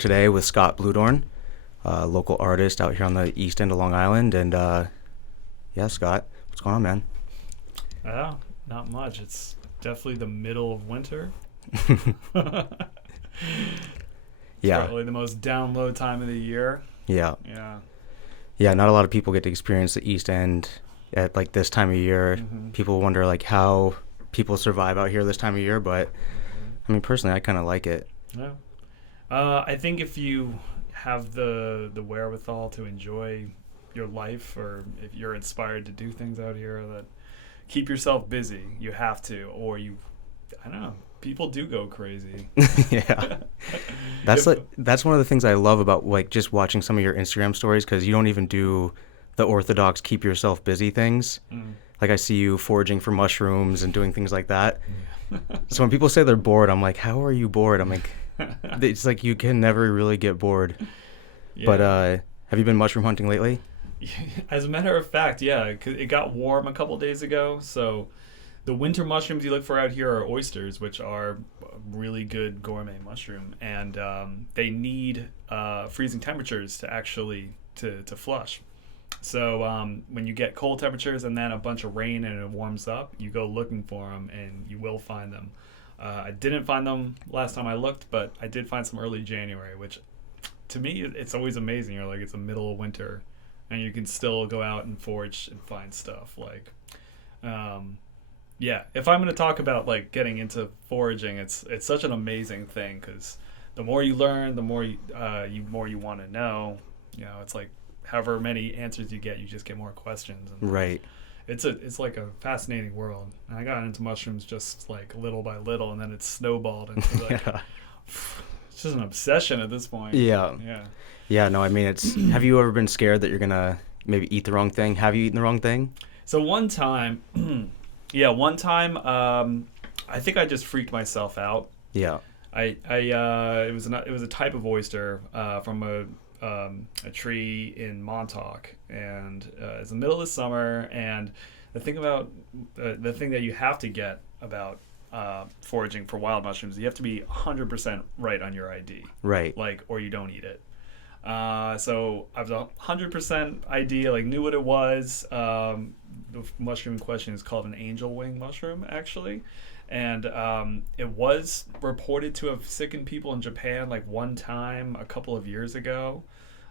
today with Scott Bluedorn, local artist out here on the east end of Long Island. And yeah, Scott, what's going on, man? Not much. It's definitely the middle of winter. Yeah. Probably the most download time of the year. Yeah. Yeah. Yeah, not a lot of people get to experience the east end at like this time of year. Mm-hmm. People wonder like how people survive out here this time of year, but I mean, personally, I kind of like it. Yeah. I think if you have the wherewithal to enjoy your life, or if you're inspired to do things out here that keep yourself busy, you have to, or I don't know, people do go crazy. Yeah. That's one of the things I love about like just watching some of your Instagram stories, because you don't even do the orthodox keep yourself busy things. Like I see you foraging for mushrooms and doing things like that. So when people say they're bored, I'm like, how are you bored? I'm like, it's like you can never really get bored. Yeah. But have you been mushroom hunting lately? As a matter of fact, yeah, 'cause it got warm a couple days ago, so the winter mushrooms you look for out here are oysters, which are a really good gourmet mushroom, and they need freezing temperatures to actually to flush. So when you get cold temperatures and then a bunch of rain and it warms up, you go looking for them and you will find them. I didn't find them last time I looked, but I did find some early January, which to me it's always amazing. You're like, it's the middle of winter and you can still go out and forage and find stuff. Like yeah, if I'm going to talk about like getting into foraging, it's such an amazing thing, because the more you learn, the more you want to know. You know, it's like however many answers you get, you just get more questions. And Right. It's like a fascinating world. And I got into mushrooms just like little by little, and then it snowballed into like Yeah. it's just an obsession at this point. Yeah. Yeah. Yeah, no, I mean, have you ever been scared that you're going to maybe eat the wrong thing? Have you eaten the wrong thing? So one time, I think I just freaked myself out. Yeah. It was a type of oyster from a tree in Montauk, and it's the middle of the summer. And the thing that you have to get about foraging for wild mushrooms, you have to be 100% right on your ID, Right. like, or you don't eat it. So I was 100% ID, like knew what it was. The mushroom in question is called an angel wing mushroom, actually. And it was reported to have sickened people in Japan like one time a couple of years ago.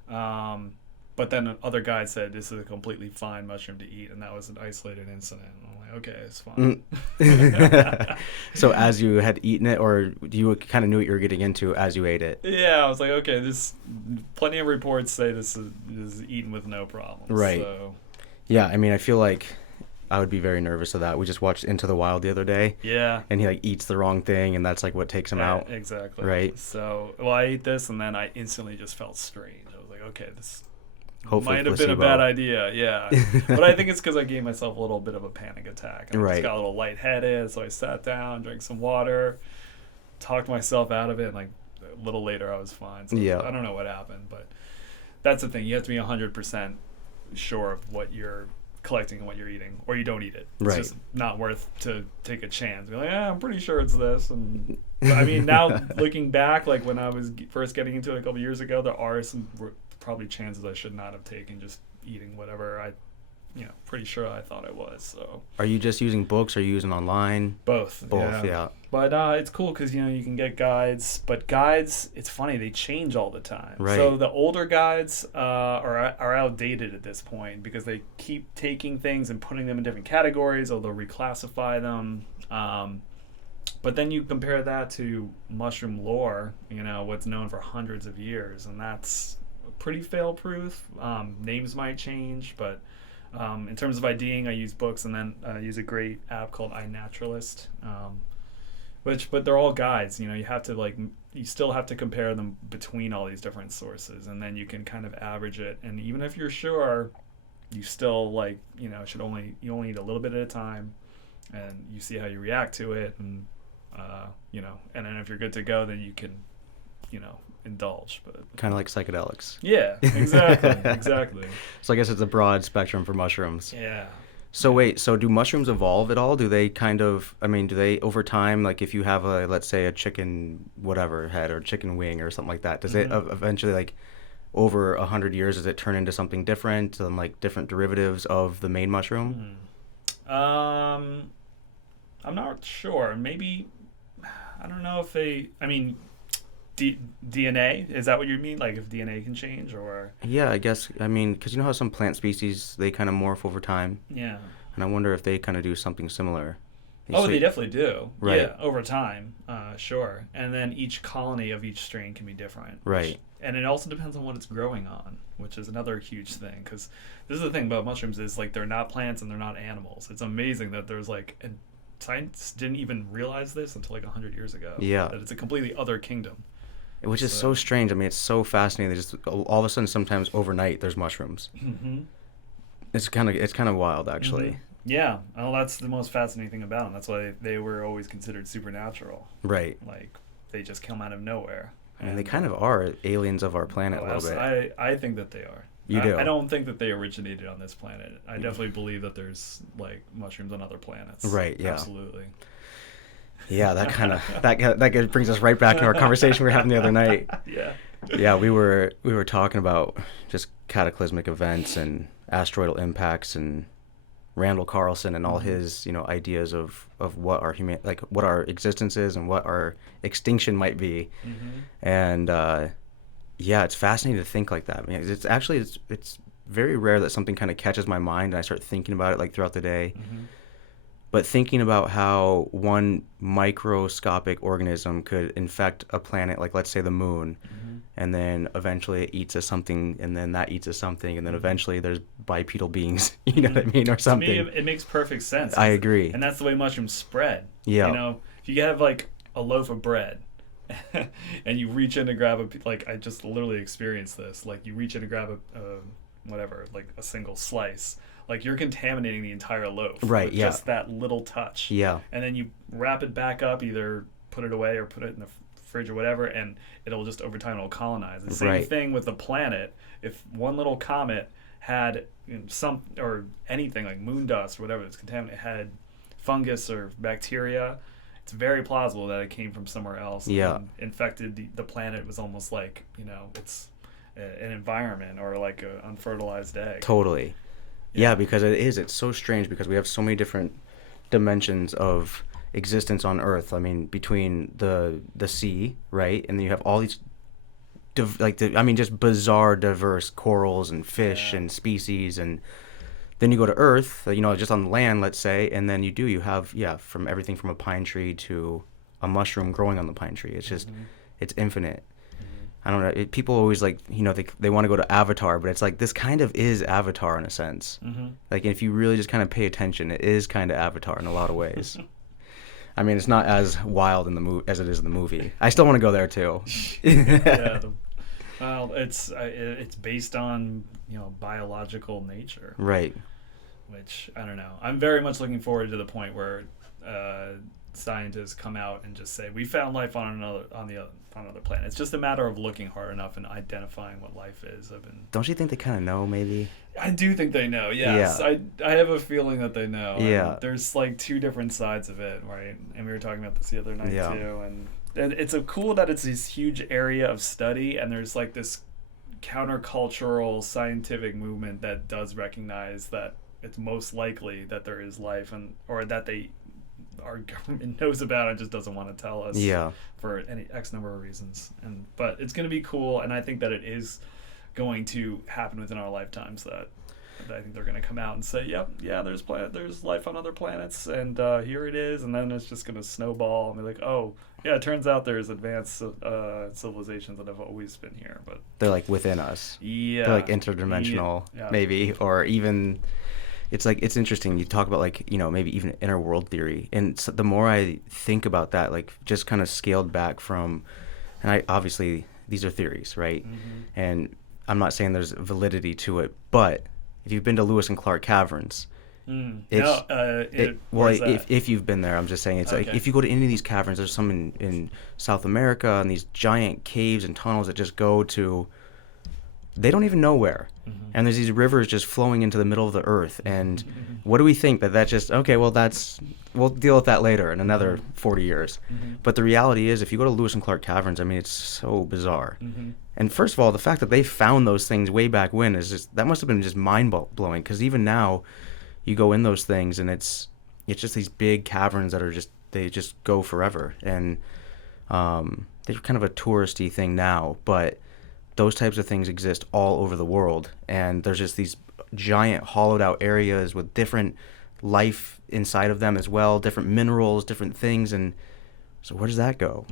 But then other guys said this is a completely fine mushroom to eat, and that was an isolated incident. And I'm like, okay, it's fine. So as you had eaten it, or you kind of knew what you were getting into as you ate it? Yeah, I was like, okay, plenty of reports say this is eaten with no problems. Right. So. Yeah, I mean, I feel like I would be very nervous of that. We just watched Into the Wild the other day. Yeah. And he like eats the wrong thing, and that's like what takes him out. Exactly. Right. So, I ate this, and then I instantly just felt strange. I was like, okay, this Hopefully might have been a bad idea. Yeah. But I think it's because I gave myself a little bit of a panic attack. I just got a little lightheaded, so I sat down, drank some water, talked myself out of it, and like a little later I was fine. So yeah. I don't know what happened, but that's the thing. You have to be 100% sure of what you're collecting and what you're eating, or you don't eat it. It's just not worth to take a chance. Be like, I'm pretty sure it's this. And I mean, now looking back, like when I was first getting into it a couple years ago, there are some probably chances I should not have taken, just eating whatever I pretty sure I thought it was. So are you just using books, or are you using online? Both, yeah. But it's cool because you can get guides, but guides, it's funny, they change all the time. Right. So the older guides are outdated at this point, because they keep taking things and putting them in different categories, or they'll reclassify them. But then you compare that to mushroom lore, what's known for hundreds of years, and that's pretty fail-proof. Names might change, but in terms of IDing, I use books, and then I use a great app called iNaturalist, but they're all guides. You have to you still have to compare them between all these different sources, and then you can kind of average it. And even if you're sure, you still you only eat a little bit at a time, and you see how you react to it, and and then if you're good to go, then you can indulge. But kind of like psychedelics. Yeah, exactly. Exactly. So I guess it's a broad spectrum for mushrooms. Yeah. So wait, so do mushrooms evolve at all? Do they kind of, I mean, do they over time, like if you have a, let's say a chicken whatever head or chicken wing or something like that, does it Hmm. eventually like over 100 years, does it turn into something different and like different derivatives of the main mushroom? Um, I'm not sure. Maybe I don't know if they. I mean, DNA, is that what you mean? Like if DNA can change, or Yeah, I guess, I mean, because you know how some plant species, they kind of morph over time, yeah. and I wonder if they kind of do something similar. Oh, So, they definitely do. right, Yeah, over time, sure. And then each colony of each strain can be different. right, And it also depends on what it's growing on, which is another huge thing. Because this is the thing about mushrooms is like they're not plants and they're not animals. It's amazing that there's like, and science didn't even realize this until like 100 years ago. yeah. That it's a completely other kingdom. Which is so So, strange. I mean, it's so fascinating. Just all of a sudden, sometimes overnight, there's mushrooms. hmm It's kind of wild, hmm actually. yeah. Well, that's the most fascinating thing about them. That's why they were always considered supernatural. Right. Like they just come out of nowhere. I mean, they And kind of are aliens of our planet oh, a little bit. I think that they are. You do. I don't think that they originated on this planet. I definitely believe that there's like mushrooms on other planets. Right. Yeah. Absolutely. Yeah. That kind of that brings us right back to our conversation we were having the other night. Yeah. Yeah, we were talking about just cataclysmic events and asteroidal impacts and Randall Carlson and all Mhm. his, ideas of what our like what our existence is and what our extinction might be. Mhm. And yeah, it's fascinating to think like that. I mean, it's very rare that something kind of catches my mind and I start thinking about it like throughout the day. Mhm. But thinking about how one microscopic organism could infect a planet, like let's say the moon, Mhm. and then eventually it eats us something, and then that eats us something, and then eventually there's bipedal beings, you know what I mean, or To me, something. it makes perfect sense. I agree. And that's the way mushrooms spread. Yeah. You know, if you have like a loaf of bread and you reach in to grab like I just literally experienced this. Like you reach in to grab a whatever, like a single slice. Like you're contaminating the entire loaf. Right, With yeah. just that little touch. Yeah. And then you wrap it back up, either put it away or put it in the fridge or whatever, and it'll just over time it'll colonize. The same Right. thing with the planet. If one little comet had some or anything like moon dust or whatever that's contaminated had fungus or bacteria, it's very plausible that it came from somewhere else Yeah. and infected the planet. Was almost like it's an environment or like an unfertilized egg. Totally. Yeah, because it's so strange because we have so many different dimensions of existence on Earth. I mean, between the sea, right? And then you have all these just bizarre diverse corals and fish Yeah. and species, and then you go to Earth, just on the land, let's say, and then you have from everything from a pine tree to a mushroom growing on the pine tree. It's just Mhm. it's infinite. Mhm. I don't know. People always they want to go to Avatar, but it's like this kind of is Avatar in a sense. Mhm. Like if you really just kind of pay attention, it is kind of Avatar in a lot of ways. I mean, it's not as wild in the movie as it is in the movie. I still want to go there too. Yeah. Well, it's based on biological nature, Right. which I don't know. I'm very much looking forward to the point where scientists come out and just say we found life on another planet. It's just a matter of looking hard enough and identifying what life is. Don't you think they kind of know, maybe? I do think they know. Yes, Yeah. I have a feeling that they know. Yeah. And there's like two different sides of it, right? And we were talking about this the other night Yeah. too. And it's cool that it's this huge area of study, and there's like this countercultural scientific movement that does recognize that it's most likely that there is life, or that our government knows about and just doesn't want to tell us. Yeah. For any X number of reasons. But it's going to be cool, and I think that it is going to happen within our lifetimes. That I think they're going to come out and say, "Yep, yeah, there's life on other planets, and here it is," and then it's just going to snowball, and be like, "Oh, yeah, it turns out there's advanced civilizations that have always been here." But They're like within us. yeah, They're like interdimensional, yeah. maybe, or even. It's like it's interesting. You talk about like maybe even inner world theory, and so the more I think about that, like just kind of scaled back from, and I obviously these are theories, right? Mhm. And I'm not saying there's validity to it, but if you've been to Lewis and Clark Caverns, it's Where's that? if you've been there, I'm just saying it's like Okay. if you go to any of these caverns, there's some in South America and these giant caves and tunnels that just go to they don't even know where. And there's these rivers just flowing into the middle of the earth. And what do we think? That just, okay, well, we'll deal with that later in another 40 years. But the reality is, if you go to Lewis and Clark Caverns, I mean, it's so bizarre. And first of all, the fact that they found those things way back when is just, that must have been just mind-blowing. Because even now, you go in those things and it's just these big caverns that are just, they just go forever. And they're kind of a touristy thing now, but those types of things exist all over the world, and there's just these giant hollowed out areas with different life inside of them as well, different minerals, different things. And so where does that go?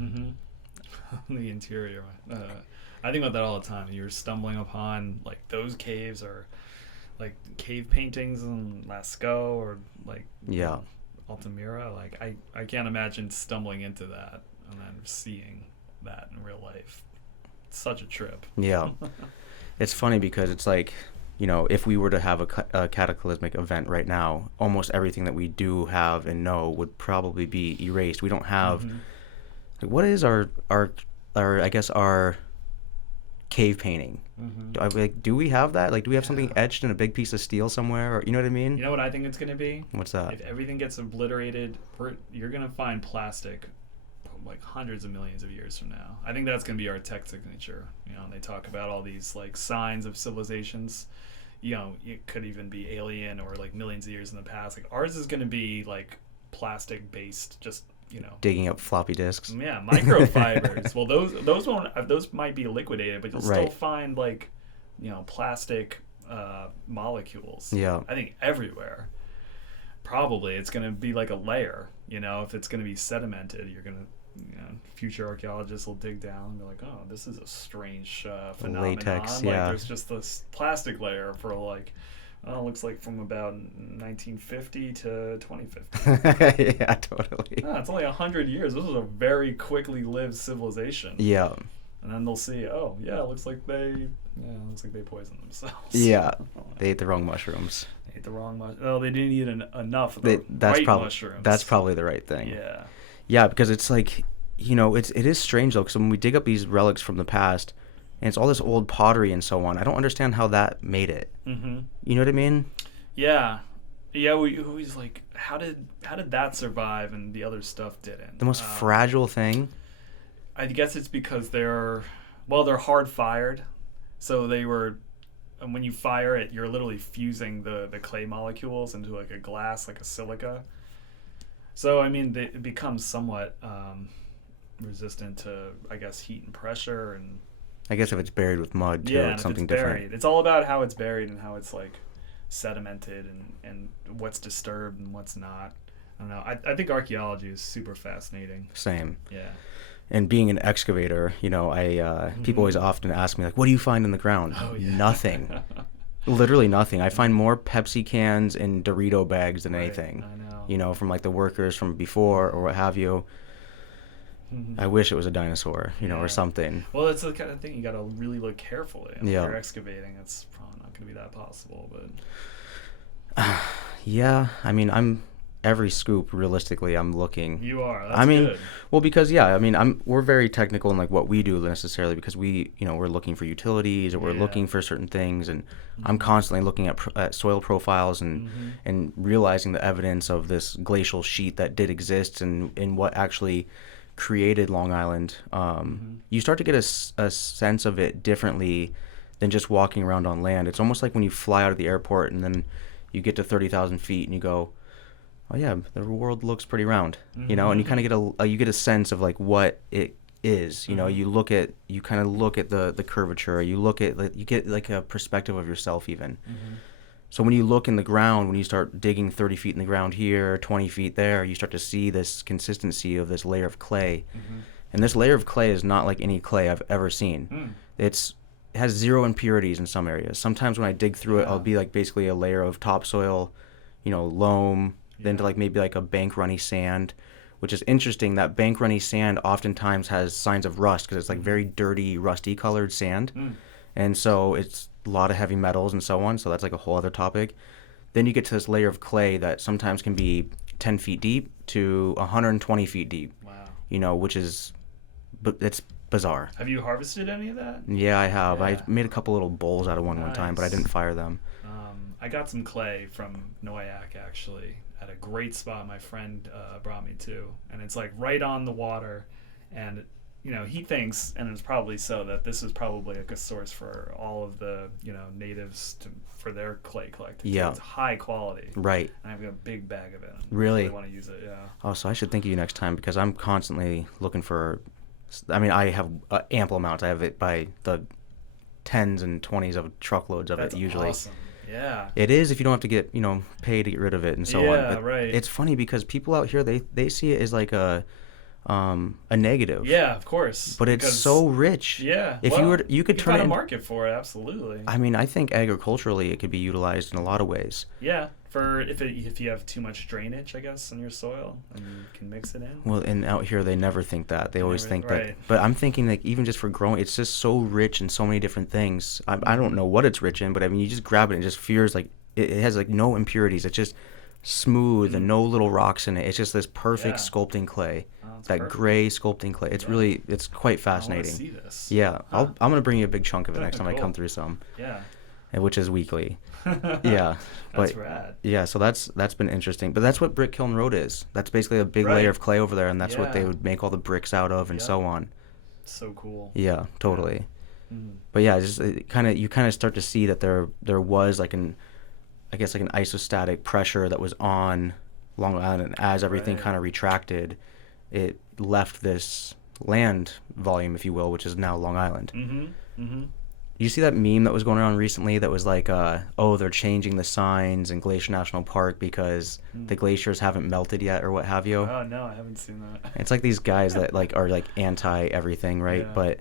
The interior. I think about that all the time. You're stumbling upon like those caves, or like cave paintings in Lascaux, or like Altamira. Like I can't imagine stumbling into that and then seeing that in real life. Such a trip. Yeah. It's funny because it's like, if we were to have a cataclysmic event right now, almost everything that we do have and know would probably be erased. We don't have like, what is our I guess our cave painting? Do we have that? Like, do we have something etched in a big piece of steel somewhere? Or, you know what I mean? You know what I think it's going to be? What's that? If everything gets obliterated, you're going to find plastic like hundreds of millions of years from now. I think that's going to be our tech signature. They talk about all these like signs of civilizations. It could even be alien or like millions of years in the past. Like ours is going to be like plastic based, just digging up floppy disks. Yeah, microfibers. Well, those might be liquidated, but you'll still find like plastic molecules. Yeah, I think everywhere. Probably it's going to be like a layer. If it's going to be sedimented, you're going to. Future archaeologists will dig down and be like, oh, this is a strange phenomenon. Latex, like there's just this plastic layer for like, looks like from about 1950 to 2050. Yeah, totally. It's only 100 years. This was a very quickly lived civilization. Yeah. And then they'll see, it looks like they poisoned themselves. Yeah, they ate the wrong mushrooms. They ate the wrong mushrooms. Oh, they didn't eat enough of the right mushrooms. That's probably the right thing. Yeah. Yeah, because it's like, it is strange though, because when we dig up these relics from the past, and it's all this old pottery and so on, I don't understand how that made it. You know what I mean? Yeah. Yeah, we always like, how did that survive and the other stuff didn't? The most fragile thing? I guess it's because they're hard fired, so they were, and when you fire it, you're literally fusing the clay molecules into like a glass, like a silica. So, I mean, it becomes somewhat resistant to, I guess, heat and pressure. And I guess if it's buried with mud, too, it's something different. Buried. It's all about how it's buried and how it's, like, sedimented and what's disturbed and what's not. I don't know. I think archaeology is super fascinating. Same. Yeah. And being an excavator, people always often ask me, like, what do you find in the ground? Oh, yeah. Nothing. Literally nothing. I find more Pepsi cans and Dorito bags than anything. I know. From like the workers from before or what have you. I wish it was a dinosaur, or something. Well, that's the kind of thing you got to really look carefully. If you're excavating, it's probably not going to be that possible. But yeah, I mean, I'm every scoop. Realistically, I'm looking. You are. That's good. Well, because we're very technical in like what we do necessarily, because we, we're looking for utilities or we're looking for certain things, and I'm constantly looking at soil profiles and realizing the evidence of this glacial sheet that did exist and what actually created Long Island. You start to get a sense of it differently than just walking around on land. It's almost like when you fly out of the airport and then you get to 30,000 feet and you go, oh yeah, the world looks pretty round, and you kind of get a sense of like what it is. You kind of look at the curvature. You get like a perspective of yourself even. So when you look in the ground, when you start digging 30 feet in the ground here, 20 feet there, you start to see this consistency of this layer of clay. And this layer of clay is not like any clay I've ever seen. It has zero impurities in some areas. Sometimes when I dig through it, I'll be like basically a layer of topsoil, loam, then to like maybe like a bank runny sand, which is interesting. That bank runny sand oftentimes has signs of rust because it's like very dirty, rusty colored sand. And so it's a lot of heavy metals and so on. So that's like a whole other topic. Then you get to this layer of clay that sometimes can be 10 feet deep to 120 feet deep. Wow. Which is, but it's bizarre. Have you harvested any of that? Yeah, I have. Yeah. I made a couple little bowls out of one time, but I Nice. didn't fire them. I got some clay from Noyak actually at a great spot my friend brought me to, and it's like right on the water, and you know, he thinks, and it's probably so, that this is probably like a source for all of the, you know, natives for their clay collecting. Yeah. So it's high quality. Right. And I've got a big bag of it. Really? I want to use it, yeah. Oh, so I should think of you next time because I'm constantly looking for. I mean, I have ample amounts. I have it by the tens and 20s of truckloads of That's it usually. awesome. Yeah. It is if you don't have to get, paid to get rid of it and so on. Yeah, But right. it's funny because people out here they see it as like a negative. Yeah, of course. But it's so rich. Yeah. If you could turn find it a market for it, absolutely. I mean, I think agriculturally it could be utilized in a lot of ways. Yeah, for if you have too much drainage, I guess, in your soil, and you can mix it in. Well, and out here they never think that. They always think that. Right. But I'm thinking like even just for growing, it's just so rich in so many different things. I don't know what it's rich in, but I mean, you just grab it and it just feels like it has like no impurities. It's just smooth and no little rocks in it. It's just this perfect sculpting clay. That perfect. Gray sculpting clay. It's really, it's quite fascinating. I want to see this. Yeah, Huh. I'm gonna bring you a big chunk of it next time I Cool. come through some, Yeah. which is weekly. Yeah, That's but rad. yeah, so that's been interesting. But that's what Brick Kiln Road is. That's basically a big Right. layer of clay over there, and that's what they Yeah. would make all the bricks out of, and Yep. so on. So cool. Yeah, totally. Mm. But yeah, just you kind of start to see that there was like an isostatic pressure that was on Long Island, and as everything Right. kind of retracted, it left this land volume, if you will, which is now Long Island. Mm-hmm. Mm-hmm. You see that meme that was going around recently that was like, they're changing the signs in Glacier National Park because the glaciers haven't melted yet or what have you. Oh no, I haven't seen that. It's like these guys that like are like anti everything, right? Yeah. But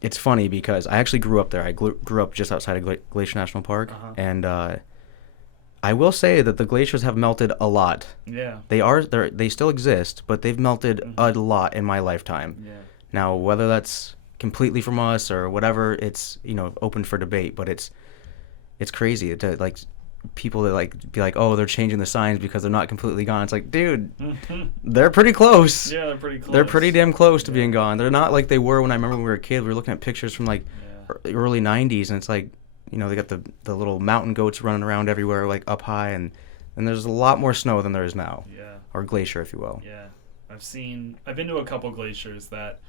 it's funny because I actually grew up there. I grew up just outside of Glacier National Park, Uh-huh. and I will say that the glaciers have melted a lot. Yeah. They still exist, but they've melted a lot in my lifetime. Yeah. Now, whether that's completely from us or whatever, it's open for debate. But it's crazy to like people that like be like, oh, they're changing the signs because they're not completely gone. It's like, dude, they're pretty close. Yeah, they're pretty close. They're pretty damn close to Yeah. being gone. They're not like they were when I remember when we were a kid. We were looking at pictures from like Yeah. early '90s, and it's like, they got the little mountain goats running around everywhere, like up high, and there's a lot more snow than there is now, Yeah. or glacier, if you will. Yeah. I've been to a couple glaciers that,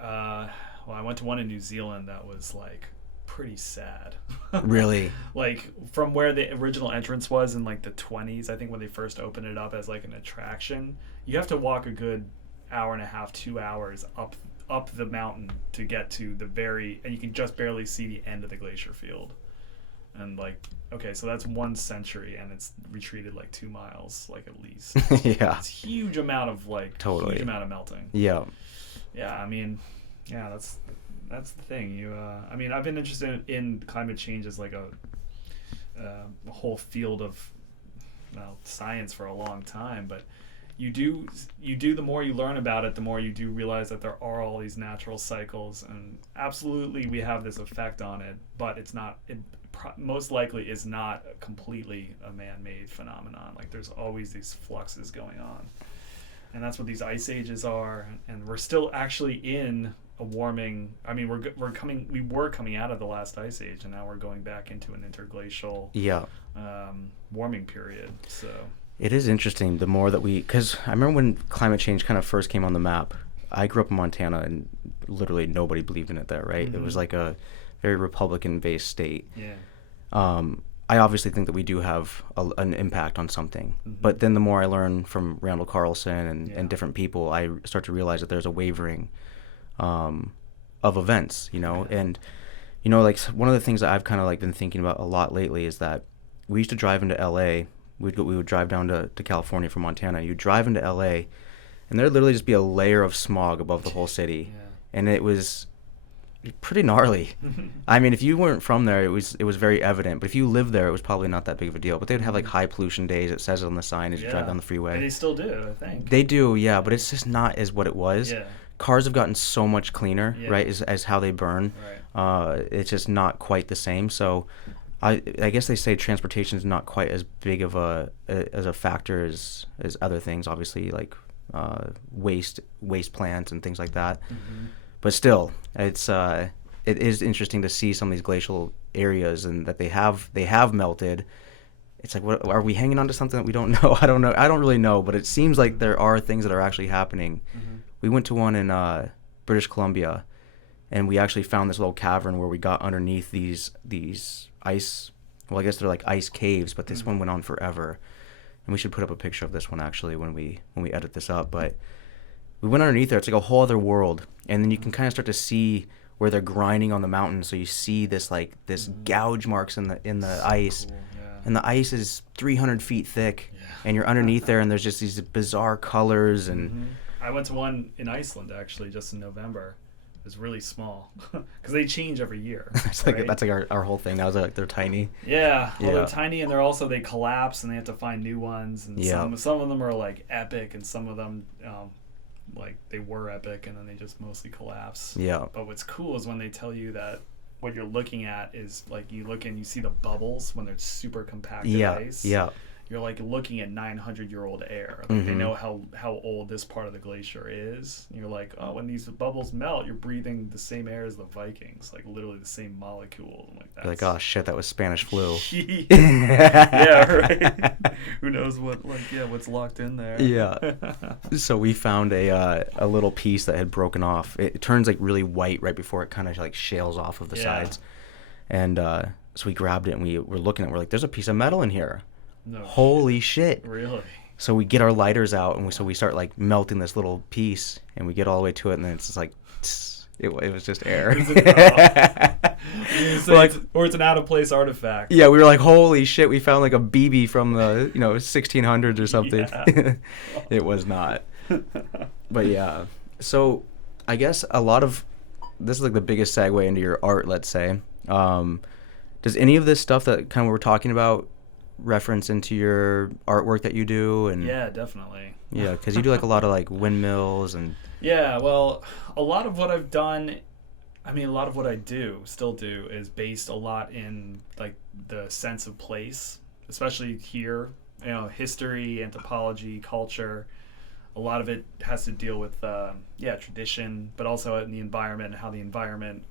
I went to one in New Zealand that was like pretty sad. Really? Like from where the original entrance was in like the 20s, I think when they first opened it up as like an attraction, you have to walk a good hour and a half, 2 hours up the mountain to get to and you can just barely see the end of the glacier field. And like, okay, so that's 1 century and it's retreated like 2 miles, like at least. Yeah. It's huge amount of Totally. huge amount of melting. Yeah. Yeah, I mean, yeah, that's the thing. I mean, I've been interested in climate change as like a whole field of science for a long time, but you do the more you learn about it, the more you do realize that there are all these natural cycles, and absolutely we have this effect on it, but it's not. It most likely is not completely a man-made phenomenon. Like there's always these fluxes going on. And that's what these ice ages are, and we're still actually in a warming. I mean, we were coming out of the last ice age, and now we're going back into an interglacial warming period. So it is interesting. The more that because I remember when climate change kind of first came on the map. I grew up in Montana, and literally nobody believed in it there. Right? Mm-hmm. It was like a very Republican-based state. yeah, I obviously think that we do have an impact on something. Mm-hmm. But then the more I learn from Randall Carlson Yeah. and different people, I start to realize that there's a wavering of events, Yeah. And, like one of the things that I've kind of like been thinking about a lot lately is that we used to drive into L.A. We would drive down to California from Montana. You drive into L.A. and there'd literally just be a layer of smog above the whole city. yeah. And it was pretty gnarly. I mean, if you weren't from there, it was very evident. But if you lived there, it was probably not that big of a deal. But they'd have like high pollution days. It says it on the sign as you drive down the freeway. And they still do, I think. They do, yeah. But it's just not as what it was. Yeah. Cars have gotten so much cleaner, Yeah. right? As how they burn. Right. It's just not quite the same. So, I guess they say transportation is not quite as big of a factor as other things. Obviously, like waste plants and things like that. But still, it is interesting to see some of these glacial areas and that they have melted. It's like, what are we hanging on to something that we don't know? I don't know. I don't really know, but it seems like there are things that are actually happening. We went to one in British Columbia, and we actually found this little cavern where we got underneath these ice. Well, I guess they're like ice caves, but this one went on forever. And we should put up a picture of this one actually when we edit this up. But we went underneath there. It's like a whole other world, and then you can kind of start to see where they're grinding on the mountain. So you see this gouge marks in the ice. Cool. And the ice is 300 feet thick, and you're underneath there, and there's just these bizarre colors. And I went to one in Iceland actually just in November. It was really small because they change every year. That's like our whole thing. That was like they're tiny. Yeah, well, they're tiny, and they collapse, and they have to find new ones. And some of them are like epic, and some of them like they were epic, and then they just mostly collapse. Yeah. But what's cool is when they tell you that what you're looking at is like you look and you see the bubbles when they're super compacted ice. Yeah. You're like looking at 900-year-old air. Like they know how old this part of the glacier is. And you're like, oh, when these bubbles melt, you're breathing the same air as the Vikings, like literally the same molecule. Like that. Like, oh shit, that was Spanish flu. Yeah, right. Who knows what's locked in there? Yeah. So we found a little piece that had broken off. It turns like really white right before it kind of like shales off of the sides. And so we grabbed it and we were looking at it. We're like, there's a piece of metal in here. No Holy shit. Really? So we get our lighters out and we start like melting this little piece, and we get all the way to it, and then it's just like it was just air. Or it's an out of place artifact. Yeah, we were like, holy shit, we found like a BB from the 1600s or something. Yeah. It was not. But yeah, so I guess a lot of this is like the biggest segue into your art, let's say. Does any of this stuff that kind of we're talking about reference into your artwork that you do? And yeah, definitely. Yeah, because you do like a lot of like windmills and well, a lot of what I've done, a lot of what I still do is based a lot in like the sense of place, especially here, history, anthropology, culture. A lot of it has to deal with tradition, but also in the environment and how the environment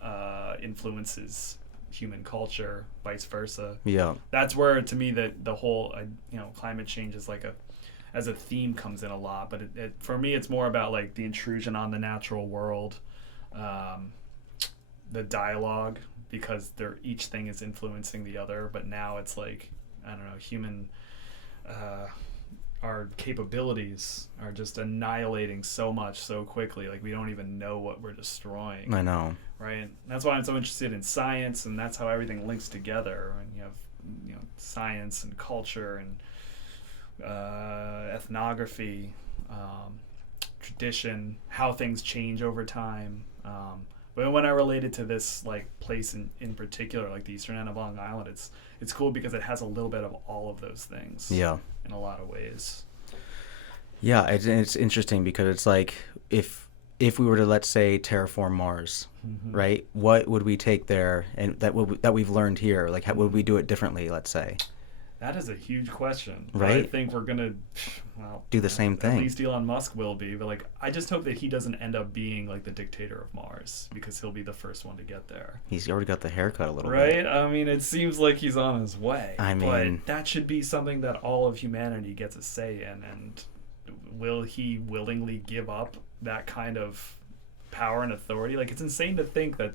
influences human culture, vice versa. Yeah, that's where to me that the whole climate change is like as a theme comes in a lot. But it for me it's more about like the intrusion on the natural world, the dialogue, because each thing is influencing the other. But now it's like, I don't know, human our capabilities are just annihilating so much so quickly. Like we don't even know what we're destroying. I know. Right. And that's why I'm so interested in science, and that's how everything links together. And you have science and culture and ethnography, tradition, how things change over time. But when I related to this like place in particular, like the Eastern end of Long Island, it's cool because it has a little bit of all of those things. Yeah. In a lot of ways. Yeah, it's interesting because it's like if we were to, let's say, terraform Mars, right? What would we take there and that we've learned here? Like, how would we do it differently? Let's say. That is a huge question. Right. I think we're gonna, do the same thing. At least Elon Musk will be, but like, I just hope that he doesn't end up being like the dictator of Mars, because he'll be the first one to get there. He's already got the haircut a little bit. Right? I mean, it seems like he's on his way. But that should be something that all of humanity gets a say in, and will he willingly give up that kind of power and authority? Like, it's insane to think that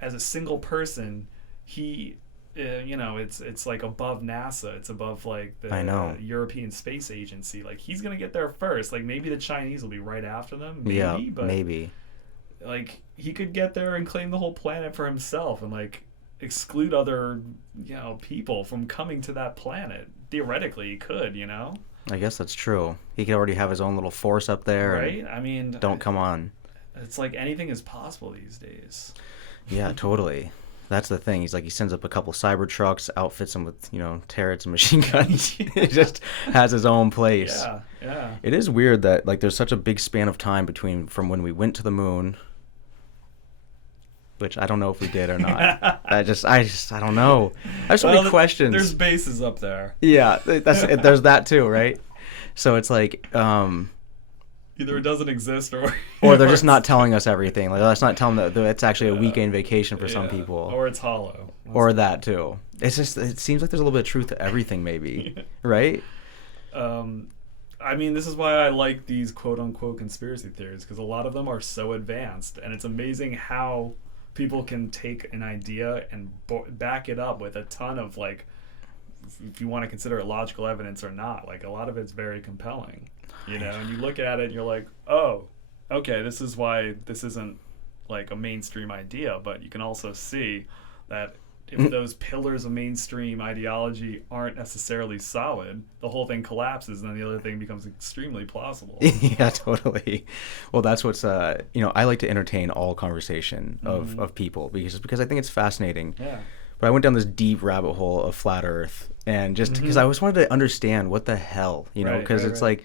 as a single person, he... it's like above NASA. It's above like the European Space Agency. Like, he's gonna get there first. Like, maybe the Chinese will be right after them. Maybe, but maybe. Like, he could get there and claim the whole planet for himself and like exclude other people from coming to that planet. Theoretically, he could. I guess that's true. He could already have his own little force up there. Right. I mean, don't come on. It's like anything is possible these days. Yeah, totally. That's the thing. He's like, he sends up a couple cyber trucks, outfits them with, turrets and machine guns. He just has his own place. Yeah. It is weird that like there's such a big span of time from when we went to the moon, which I don't know if we did or not. I don't know. I have so many questions. There's bases up there. Yeah, there's that too, right? So it's like, Either it doesn't exist or Or they're just not telling us everything. Like, let's not tell them that it's actually a weekend vacation for some people. Or it's hollow. Or that too. It's just, it seems like there's a little bit of truth to everything, maybe. Right? I mean, this is why I like these quote-unquote conspiracy theories, because a lot of them are so advanced, and it's amazing how people can take an idea and back it up with a ton of, like, if you want to consider it logical evidence or not, like, a lot of it's very compelling, you know, and you look at it and you're like, oh, okay, this is why this isn't, like, a mainstream idea, but you can also see that if those pillars of mainstream ideology aren't necessarily solid, the whole thing collapses and then the other thing becomes extremely plausible. Yeah, totally. Well, that's what's, you know, I like to entertain all conversation of people because I think it's fascinating. Yeah. But I went down this deep rabbit hole of flat Earth, and just because I always wanted to understand what the hell, you know, because it's like,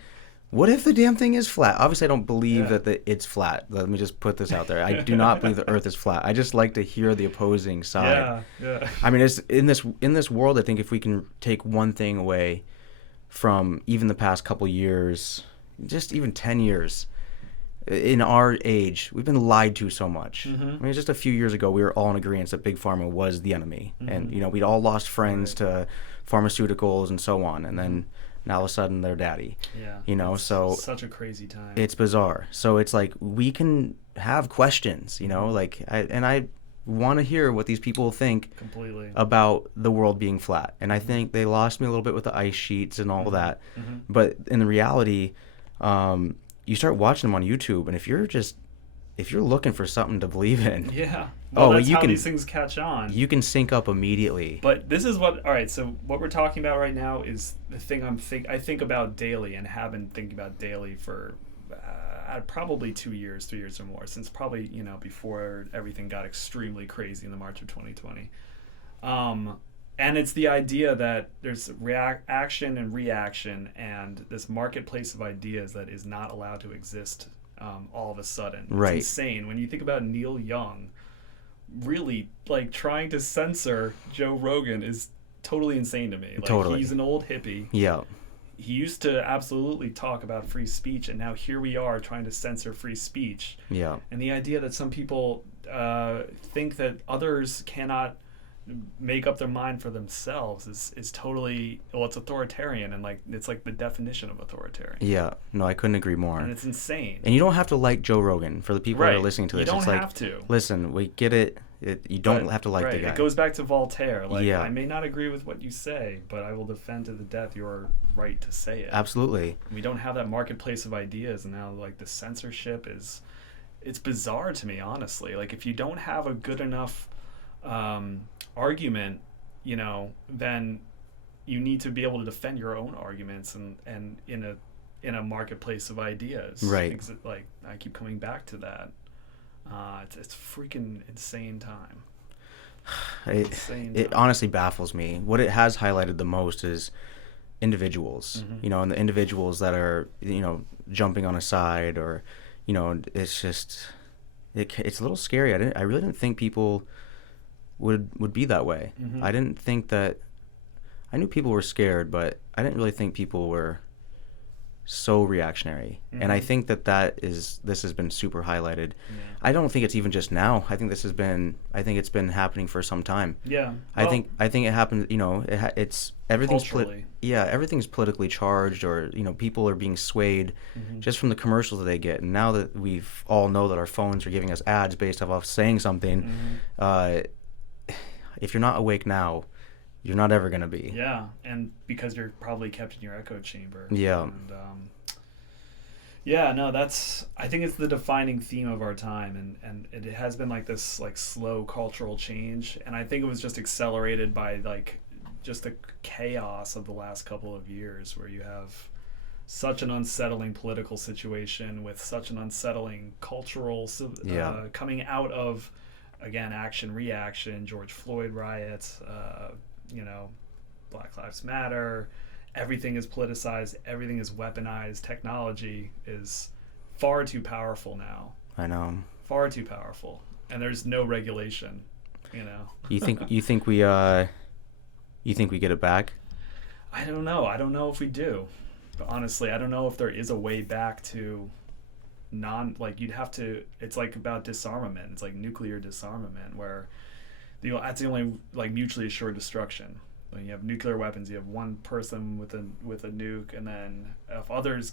what if the damn thing is flat? Obviously, I don't believe that it's flat. Let me just put this out there. I do not believe the Earth is flat. I just like to hear the opposing side. Yeah. I mean, it's in this world, I think if we can take one thing away from even the past couple years, just even 10 years, in our age, we've been lied to so much. I mean, just a few years ago, we were all in agreement that Big Pharma was the enemy. And, you know, we'd all lost friends to pharmaceuticals and so on. And then now all of a sudden they're daddy. Yeah. You know, so such a crazy time. It's bizarre. So it's like we can have questions, you know, like I want to hear what these people think completely about the world being flat. And I think they lost me a little bit with the ice sheets and all that. But in the reality, you start watching them on YouTube, and if you're looking for something to believe in, that's how these things catch on. You can sync up immediately. But this is what, all right, so what we're talking about right now is the thing I think about daily and have been thinking about daily for probably 2 years, 3 years or more, since probably, you know, before everything got extremely crazy in the March of 2020. And it's the idea that there's action and reaction and this marketplace of ideas that is not allowed to exist all of a sudden. Right. It's insane. When you think about Neil Young, really, like, trying to censor Joe Rogan is totally insane to me. Like, totally. He's an old hippie. Yeah. He used to absolutely talk about free speech, and now here we are trying to censor free speech. Yeah. And the idea that some people think that others cannot make up their mind for themselves is totally, well, it's authoritarian, and like it's like the definition of authoritarian. Yeah, no, I couldn't agree more. And it's insane. And you don't have to like Joe Rogan. For the people that are listening to this, you don't it's like, have to. Listen, we get it. You don't have to like the guy. It goes back to Voltaire. Like, I may not agree with what you say, but I will defend to the death your right to say it. Absolutely. We don't have that marketplace of ideas, and now like the censorship it's bizarre to me, honestly. Like, if you don't have a good enough argument, you know, then you need to be able to defend your own arguments and in a marketplace of ideas. Right. Like, I keep coming back to that. It's freaking insane time. It honestly baffles me. What it has highlighted the most is individuals, you know, and the individuals that are, you know, jumping on a side, or, you know, it's just it's a little scary. I really didn't think people would be that way. I didn't think that. I knew people were scared, but I didn't really think people were so reactionary. And I think this has been super highlighted. I don't think it's even just now. I think it's been happening for some time. Yeah. I think it happened, you know, it's everything's everything's politically charged, or, you know, people are being swayed just from the commercials that they get. And now that we've all know that our phones are giving us ads based off of saying something, if you're not awake now, you're not ever going to be. Yeah, and because you're probably kept in your echo chamber. Yeah. And I think it's the defining theme of our time, and it has been like this like slow cultural change, and I think it was just accelerated by like just the chaos of the last couple of years, where you have such an unsettling political situation with such an unsettling cultural coming out of, again, action reaction, George Floyd riots, you know, Black Lives Matter. Everything is politicized. Everything is weaponized. Technology is far too powerful now. I know. Far too powerful, and there's no regulation. You know. You think we get it back? I don't know. I don't know if we do. But honestly, I don't know if there is a way back to you'd have to, it's like about disarmament. It's like nuclear disarmament, where that's the only like mutually assured destruction. When you have nuclear weapons, you have one person with a nuke, and then if others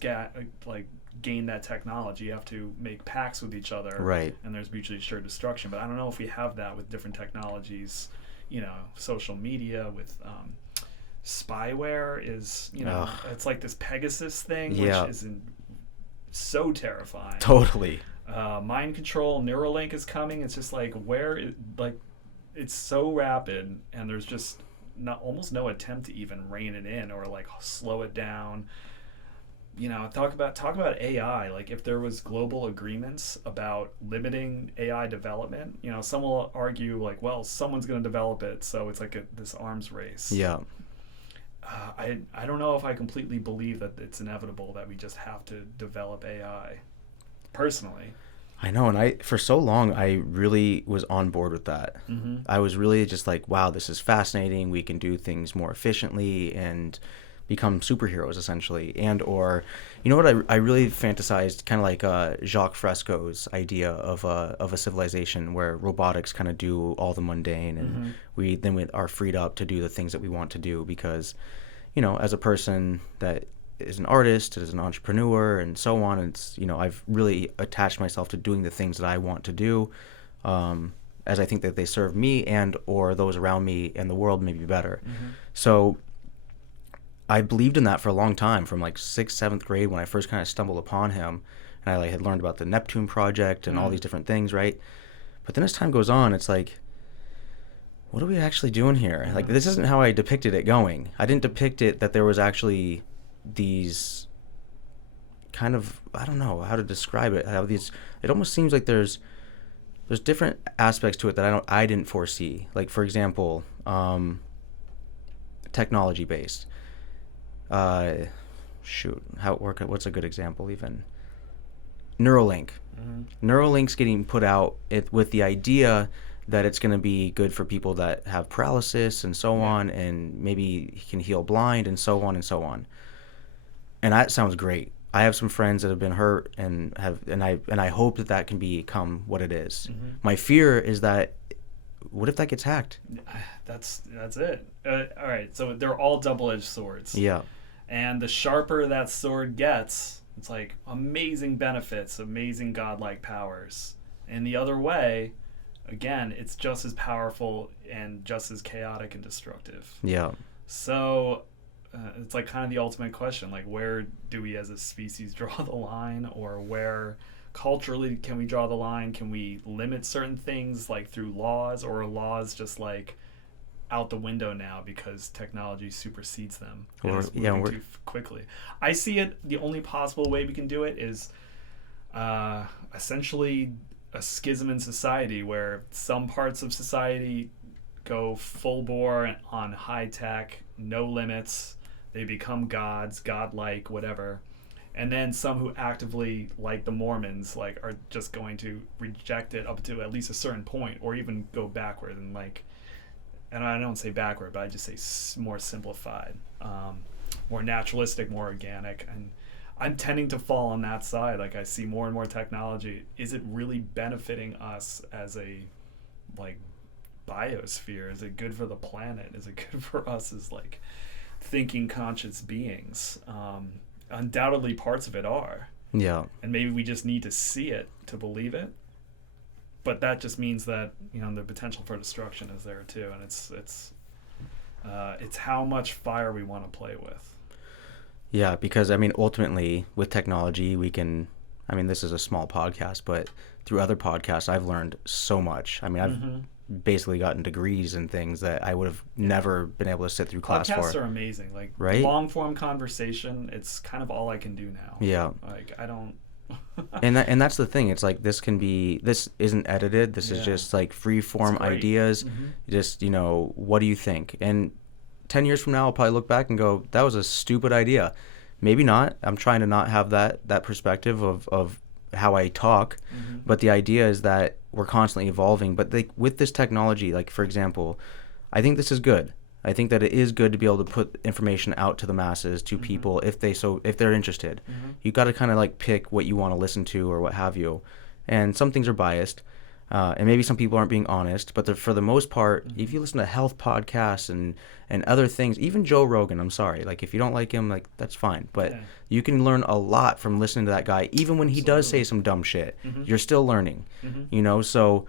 gain that technology, you have to make pacts with each other, right? And there's mutually assured destruction. But I don't know if we have that with different technologies. Social media with spyware is, it's like this Pegasus thing, which is so terrifying. Totally. Mind control, Neuralink is coming. It's just like it's so rapid, and there's just almost no attempt to even rein it in or like slow it down. Talk about AI. Like, if there was global agreements about limiting AI development, some will argue like, well, someone's going to develop it, so it's like this arms race. Yeah. I don't know if I completely believe that it's inevitable that we just have to develop AI. Personally. I know, and for so long I really was on board with that. Mm-hmm. I was really just like, wow, this is fascinating. We can do things more efficiently and become superheroes, essentially. And or, what I really fantasized, kind of like Jacques Fresco's idea of a civilization where robotics kind of do all the mundane, and we are freed up to do the things that we want to do, because, as a person that is an artist, as an entrepreneur, and so on, it's, I've really attached myself to doing the things that I want to do, as I think that they serve me and or those around me and the world maybe better. So I believed in that for a long time, from like 6th, 7th grade, when I first kind of stumbled upon him, and I had learned about the Neptune project and all these different things, right? But then as time goes on, it's like, what are we actually doing here? Like, this isn't how I depicted it going. I didn't depict it that there was actually these kind of, I don't know how to describe it. It almost seems like there's different aspects to it that I didn't foresee. Like, for example, technology based. How it works? What's a good example even? Neuralink. Neuralink's getting put out with the idea that it's going to be good for people that have paralysis and so on, and maybe he can heal blind and so on and so on. And that sounds great. I have some friends that have been hurt and I hope that can become what it is. My fear is that, what if that gets hacked? That's it. All right, so they're all double-edged swords. Yeah. And the sharper that sword gets, it's like amazing benefits, amazing godlike powers. And the other way, again, it's just as powerful and just as chaotic and destructive. Yeah. So it's like kind of the ultimate question, like, where do we as a species draw the line, or where culturally can we draw the line? Can we limit certain things like through laws, or are laws just like out the window now because technology supersedes them and is moving too quickly? I see it, the only possible way we can do it is essentially a schism in society, where some parts of society go full bore on high tech, no limits, they become gods, godlike, whatever. And then some who actively, like the Mormons, like, are just going to reject it up to at least a certain point, or even go backward and like, and I don't say backward, but I just say more simplified, more naturalistic, more organic. And I'm tending to fall on that side. Like, I see more and more technology. Is it really benefiting us as a like biosphere? Is it good for the planet? Is it good for us as like thinking conscious beings? Undoubtedly parts of it are. Yeah. And maybe we just need to see it to believe it. But that just means that, the potential for destruction is there too, and it's how much fire we want to play with. Yeah, because ultimately with technology we can, this is a small podcast, but through other podcasts I've learned so much. I've basically gotten degrees in things that I would have never been able to sit through class for. Podcasts are amazing. Like, right? Long form conversation, it's kind of all I can do now. Yeah. Like, I don't and that's the thing. It's like, this isn't edited. This is just like free form ideas. Just, what do you think? And 10 years from now I'll probably look back and go, that was a stupid idea. Maybe not. I'm trying to not have that perspective of how I talk, but the idea is that we're constantly evolving. But with this technology, like, for example, I think this is good. I think that it is good to be able to put information out to the masses, to people, if they're interested. You got to kind of like pick what you want to listen to or what have you. And some things are biased, and maybe some people aren't being honest. But for the most part, if you listen to health podcasts and other things, even Joe Rogan, I'm sorry, like if you don't like him, like that's fine. But you can learn a lot from listening to that guy, even when he does say some dumb shit. You're still learning, you know. So.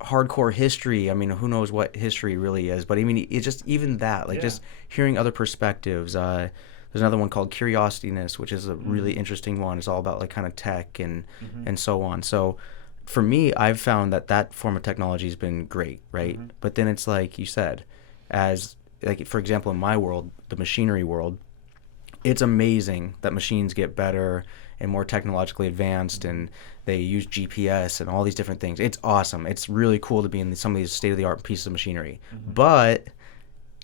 Hardcore history, I mean, who knows what history really is, but I mean, it's just even that, like just hearing other perspectives. There's another one called Curiosityness, which is a really interesting one. It's all about like kind of tech and so on. So for me, I've found that form of technology has been great, right? But then it's like you said, as like for example, in my world, the machinery world, it's amazing that machines get better and more technologically advanced, and they use GPS and all these different things. It's awesome. It's really cool to be in some of these state-of-the-art pieces of machinery. But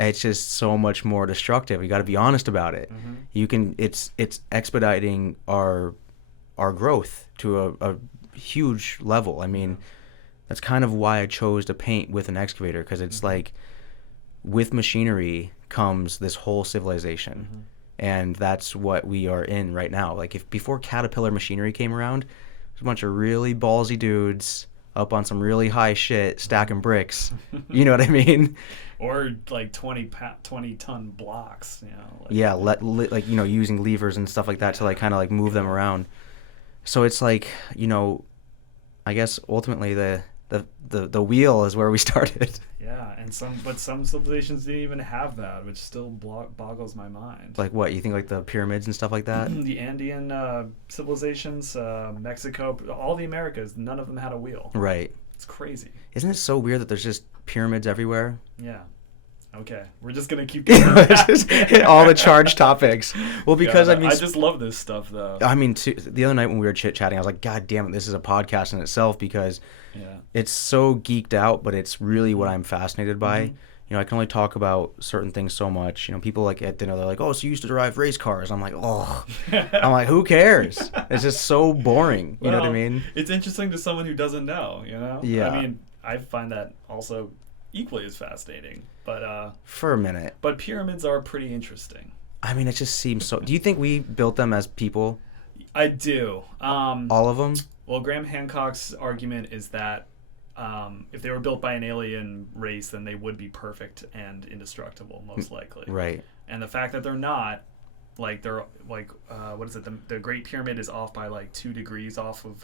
it's just so much more destructive. You got to be honest about it. It's expediting our growth to a huge level. I mean, that's kind of why I chose to paint with an excavator, because it's like with machinery comes this whole civilization. And that's what we are in right now. Like if before Caterpillar machinery came around, there's a bunch of really ballsy dudes up on some really high shit stacking bricks. You know what I mean? Or like 20-ton blocks, you know. Like, yeah, like you know, using levers and stuff like that to like kind of like move them around. So it's like, you know, I guess ultimately the wheel is where we started. Yeah, and some civilizations didn't even have that, which still boggles my mind. Like what? You think like the pyramids and stuff like that? The Andean civilizations, Mexico, all the Americas, none of them had a wheel. Right. It's crazy. Isn't it so weird that there's just pyramids everywhere? Yeah. Okay, we're just gonna keep going. Just hit all the charged topics. Well, because God, I mean, I just love this stuff, though. I mean, the other night when we were chit chatting, I was like, God damn it, this is a podcast in itself, because it's so geeked out, but it's really what I'm fascinated by. You know, I can only talk about certain things so much. You know, people like at dinner, they're like, "Oh, so you used to drive race cars?" I'm like, "Oh," I'm like, "Who cares?" It's just so boring. You know what I mean? It's interesting to someone who doesn't know. You know? Yeah. I mean, I find that also equally as fascinating. But for a minute. But pyramids are pretty interesting. I mean, it just seems so. Do you think we built them as people? I do. All of them? Well, Graham Hancock's argument is that if they were built by an alien race, then they would be perfect and indestructible, most likely. Right. And the fact that they're not, like they're like, what is it? The Great Pyramid is off by like 2 degrees off of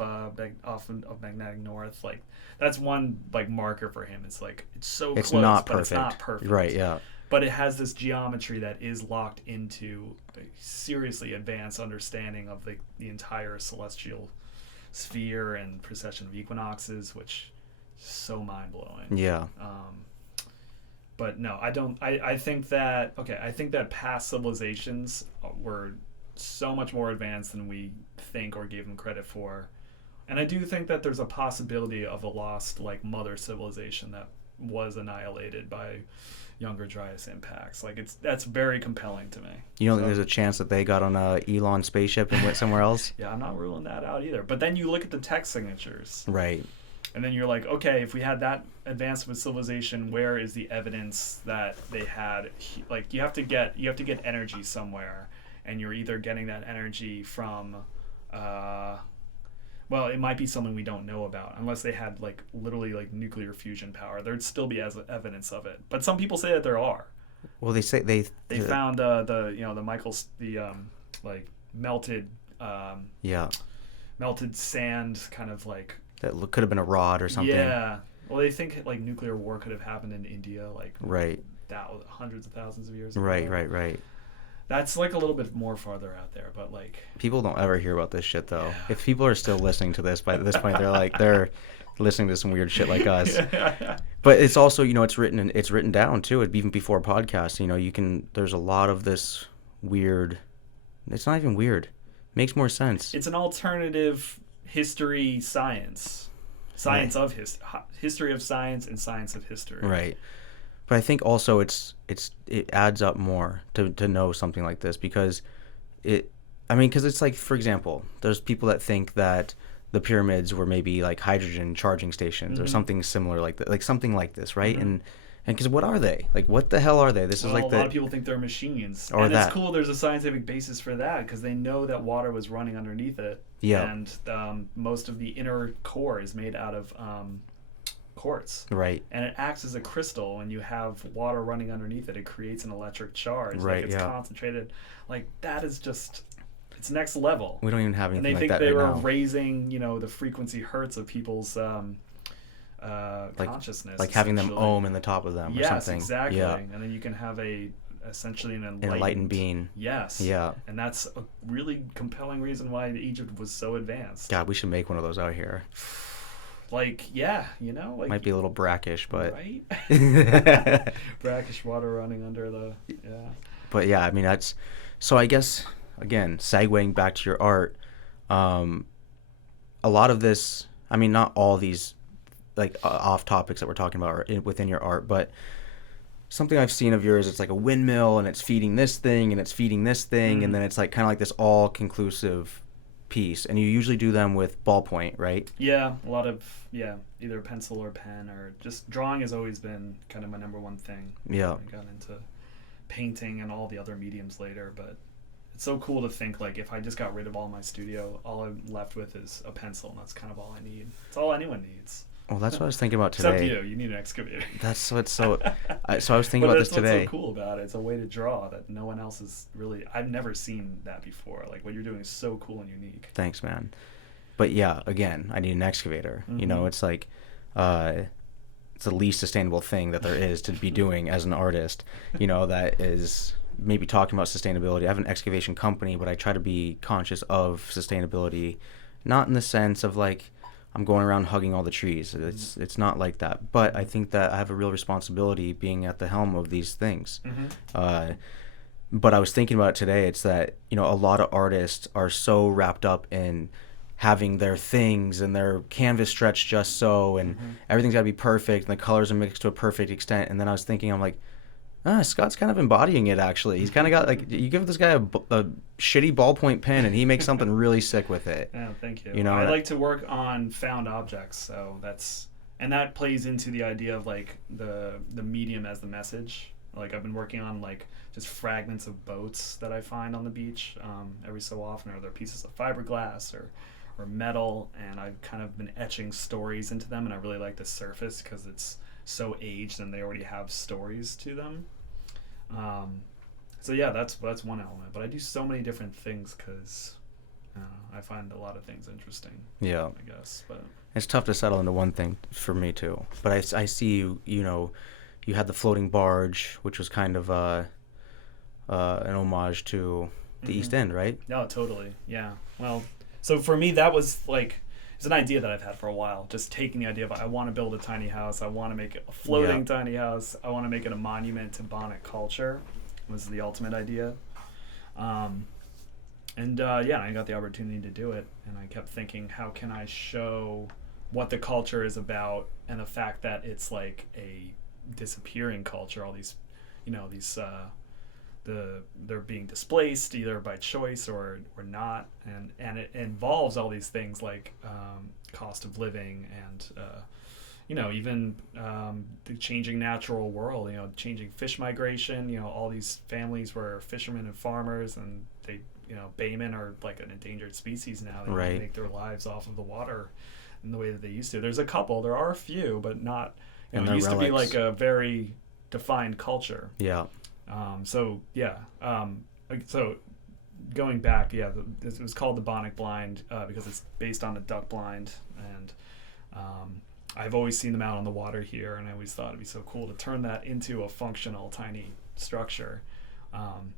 magnetic north. Like that's one like marker for him. It's like it's so it's close, not but perfect. it's not perfect. Right. Yeah. But it has this geometry that is locked into a seriously advanced understanding of the entire celestial sphere and precession of equinoxes, which is so mind-blowing. Yeah. But no, I don't. I think that I think that past civilizations were so much more advanced than we think or give them credit for, and I do think that there's a possibility of a lost like mother civilization that was annihilated by younger Dryas impacts. Like that's very compelling to me. You don't think there's a chance that they got on a Elon spaceship and went somewhere else? Yeah, I'm not ruling that out either. But then you look at the text signatures. Right. And then you're like, okay, if we had that advanced with civilization, where is the evidence that they had? Like you have to get energy somewhere, and you're either getting that energy from, well, it might be something we don't know about, unless they had like literally like nuclear fusion power. There'd still be evidence of it. But some people say that there are. Well, they say they found like melted melted sand, kind of like. That could have been a rod or something. Yeah. Well, they think like nuclear war could have happened in India, like right, hundreds of thousands of years ago. Right. That's like a little bit more farther out there, but like people don't ever hear about this shit though. Yeah. If people are still listening to this by this point, they're listening to some weird shit like us. But it's also, you know, it's written down too. Even before podcasts, you know, there's a lot of this weird. It's not even weird. It makes more sense. It's an alternative history science right. Of history of science and science of history. Right. But I think also it adds up more to know something like this, because because it's like, for example, there's people that think that the pyramids were maybe like hydrogen charging stations or something similar like that, like something like this, right? And And because what are they? Like, what the hell are they? This is like a lot of people think they're machines. Or and that. It's cool there's a scientific basis for that because they know that water was running underneath it. Yeah. And most of the inner core is made out of quartz. Right. And it acts as a crystal. When you have water running underneath it, it creates an electric charge. Right, like it's concentrated. Like, that is just... It's next level. We don't even have anything like that right now. And they think they were raising, the frequency hertz of people's consciousness. Like having them ohm in the top of them or something. Yes, exactly. Yeah. And then you can have essentially an enlightened being. Yes. Yeah. And that's a really compelling reason why Egypt was so advanced. God, we should make one of those out here. Like, might be a little brackish, but right. Brackish water running under the But yeah, I mean that's so. I guess again, segueing back to your art, a lot of this. I mean, not all these like off topics that we're talking about are within your art, but something I've seen of yours, it's like a windmill and it's feeding this thing and it's feeding this thing, and then it's like kind of like this all conclusive piece, and you usually do them with ballpoint, right? Yeah, a lot of either pencil or pen, or just drawing has always been kind of my number one thing. Yeah. I got into painting and all the other mediums later, but it's so cool to think like if I just got rid of all my studio, all I'm left with is a pencil, and that's kind of all I need. It's all anyone needs. Well, that's what I was thinking about today. Except you need an excavator. That's what's so. So I was thinking about this today. That's what's so cool about it. It's a way to draw that no one else is really. I've never seen that before. Like what you're doing is so cool and unique. Thanks, man. But yeah, again, I need an excavator. Mm-hmm. It's like, it's the least sustainable thing that there is to be doing as an artist. That is maybe talking about sustainability. I have an excavation company, but I try to be conscious of sustainability, not in the sense of like I'm going around hugging all the trees. It's not like that. But I think that I have a real responsibility being at the helm of these things. Mm-hmm. But I was thinking about it today. It's that, a lot of artists are so wrapped up in having their things and their canvas stretched just so, and everything's got to be perfect, and the colors are mixed to a perfect extent. And then I was thinking, I'm like, Scott's kind of embodying it, actually. He's kind of got, like, you give this guy a shitty ballpoint pen, and he makes something really sick with it. Yeah, thank you. I like to work on found objects, so that plays into the idea of, like, the medium as the message. Like, I've been working on, like, just fragments of boats that I find on the beach every so often, or they're pieces of fiberglass or metal, and I've kind of been etching stories into them, and I really like the surface because it's so aged and they already have stories to them. So yeah, that's one element, but I do so many different things because I find a lot of things interesting. Yeah, I guess, but it's tough to settle into one thing for me too. But I see you had the floating barge, which was kind of an homage to the East End, right? No, totally. Yeah. Well, so for me that was like, it's an idea that I've had for a while, just taking the idea of I want to build a tiny house, I want to make it a floating tiny house, I want to make it a monument to Bonnick culture, was the ultimate idea. I got the opportunity to do it, and I kept thinking, how can I show what the culture is about, and the fact that it's like a disappearing culture, all these, they're being displaced either by choice or not, and it involves all these things like cost of living and even the changing natural world, changing fish migration, all these families were fishermen and farmers, and they baymen are like an endangered species now. They right. make their lives off of the water in the way that they used to. There are a few, but not, it used to be like a very defined culture. Yeah. So going back, it was called the Bonnick Blind because it's based on the duck blind, and I've always seen them out on the water here, and I always thought it'd be so cool to turn that into a functional tiny structure, and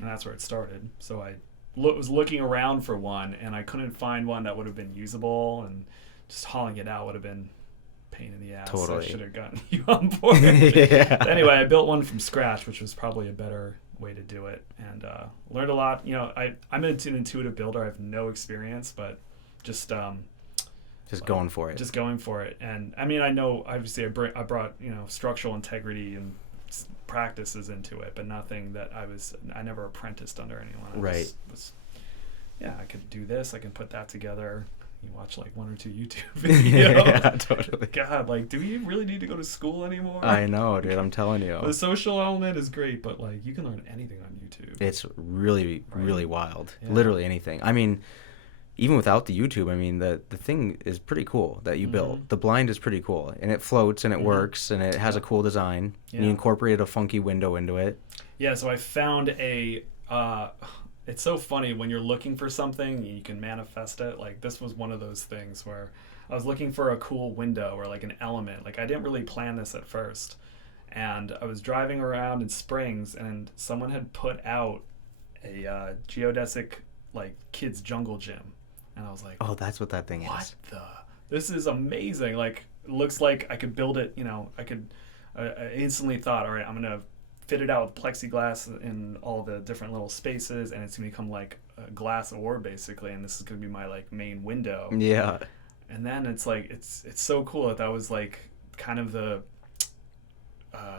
that's where it started. So I was looking around for one, and I couldn't find one that would have been usable, and just hauling it out would have been pain in the ass. Totally. I should have gotten you on board. Yeah. Anyway, I built one from scratch, which was probably a better way to do it, and learned a lot. I'm an intuitive builder. I have no experience, but just going for it. Just going for it. And I mean, I know obviously I brought structural integrity and practices into it, but nothing that I never apprenticed under anyone. Right. I could do this. I can put that together. you watch like 1 or 2 YouTube videos. Yeah, totally. God, like, do we really need to go to school anymore? I know, dude. I'm telling you. The social element is great, but like, you can learn anything on YouTube. It's really, Right? really wild. Yeah. Literally anything. I mean, even without the YouTube, I mean, the thing is pretty cool that you built. The blind is pretty cool, and it floats and it works and it has a cool design. Yeah. And you incorporated a funky window into it. Yeah, so I found it's so funny when you're looking for something, you can manifest it. Like, this was one of those things where I was looking for a cool window or like an element. Like, I didn't really plan this at first. And I was driving around in Springs, and someone had put out a geodesic, like, kids jungle gym. And I was like, oh, that's what that thing is. This is amazing. Like, it looks like I could build it, I instantly thought, all right, I'm going to fit it out with plexiglass in all the different little spaces, and it's going to become like a glass orb, basically, and this is going to be my, like, main window. Yeah. And then it's like, it's so cool that was, like, kind of the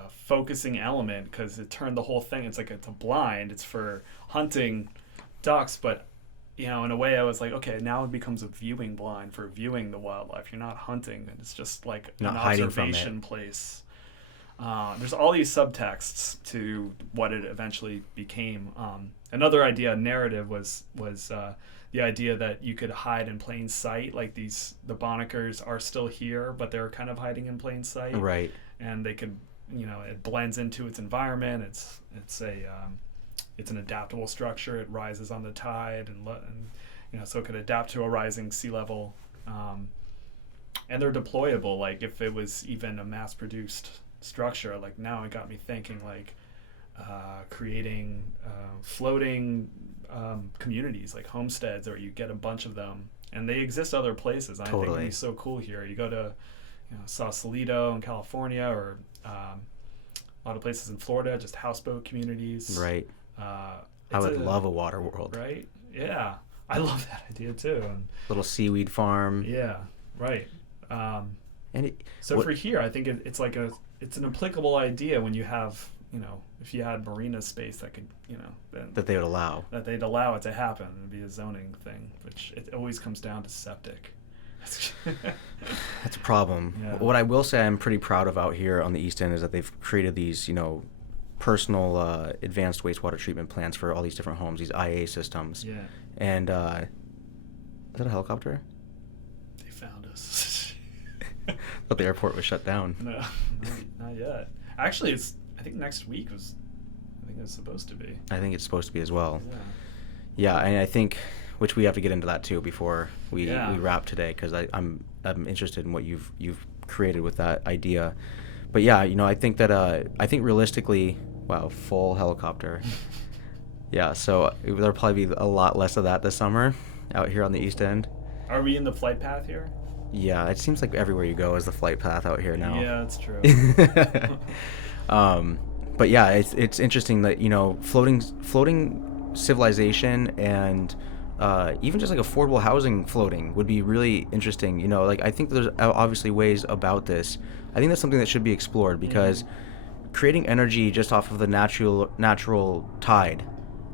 focusing element, because it turned the whole thing, it's a blind, it's for hunting ducks, but in a way I was like, okay, now it becomes a viewing blind for viewing the wildlife. You're not hunting, and it's just like an observation place. There's all these subtexts to what it eventually became. Another idea, narrative, was the idea that you could hide in plain sight. Like, the Bonnickers are still here, but they're kind of hiding in plain sight. Right. And they could, it blends into its environment. It's an adaptable structure. It rises on the tide, and so it could adapt to a rising sea level. And they're deployable. Like, if it was even a mass-produced structure, like, now it got me thinking, like, creating floating communities, like homesteads, or you get a bunch of them, and they exist other places. I think it'd be so cool here. You go to Sausalito in California, or a lot of places in Florida, just houseboat communities. Right. I would love a water world. Right? Yeah. I love that idea too. And little seaweed farm. Yeah. Right. And for here, I think it's like it's an applicable idea when you have, if you had marina space that could, that they would allow. That they'd allow it to happen. It'd be a zoning thing, which it always comes down to septic. That's a problem. Yeah. What I will say I'm pretty proud of out here on the East End is that they've created these, personal advanced wastewater treatment plants for all these different homes, these IA systems. Yeah. And is that a helicopter? They found us. Thought the airport was shut down. No, not yet. Actually, I think next week was. I think it's supposed to be. I think it's supposed to be as well. Yeah. Yeah, and I think, which we have to get into that too before we wrap today, because I'm interested in what you've created with that idea. But yeah, I think that I think realistically, wow, full helicopter. Yeah, so there'll probably be a lot less of that this summer out here on the East End. Are we in the flight path here? Yeah, it seems like everywhere you go is the flight path out here now. Yeah, that's true. But yeah, it's interesting that floating civilization and even just like affordable housing floating would be really interesting. Like, I think there's obviously ways about this. I think that's something that should be explored, because creating energy just off of the natural tide,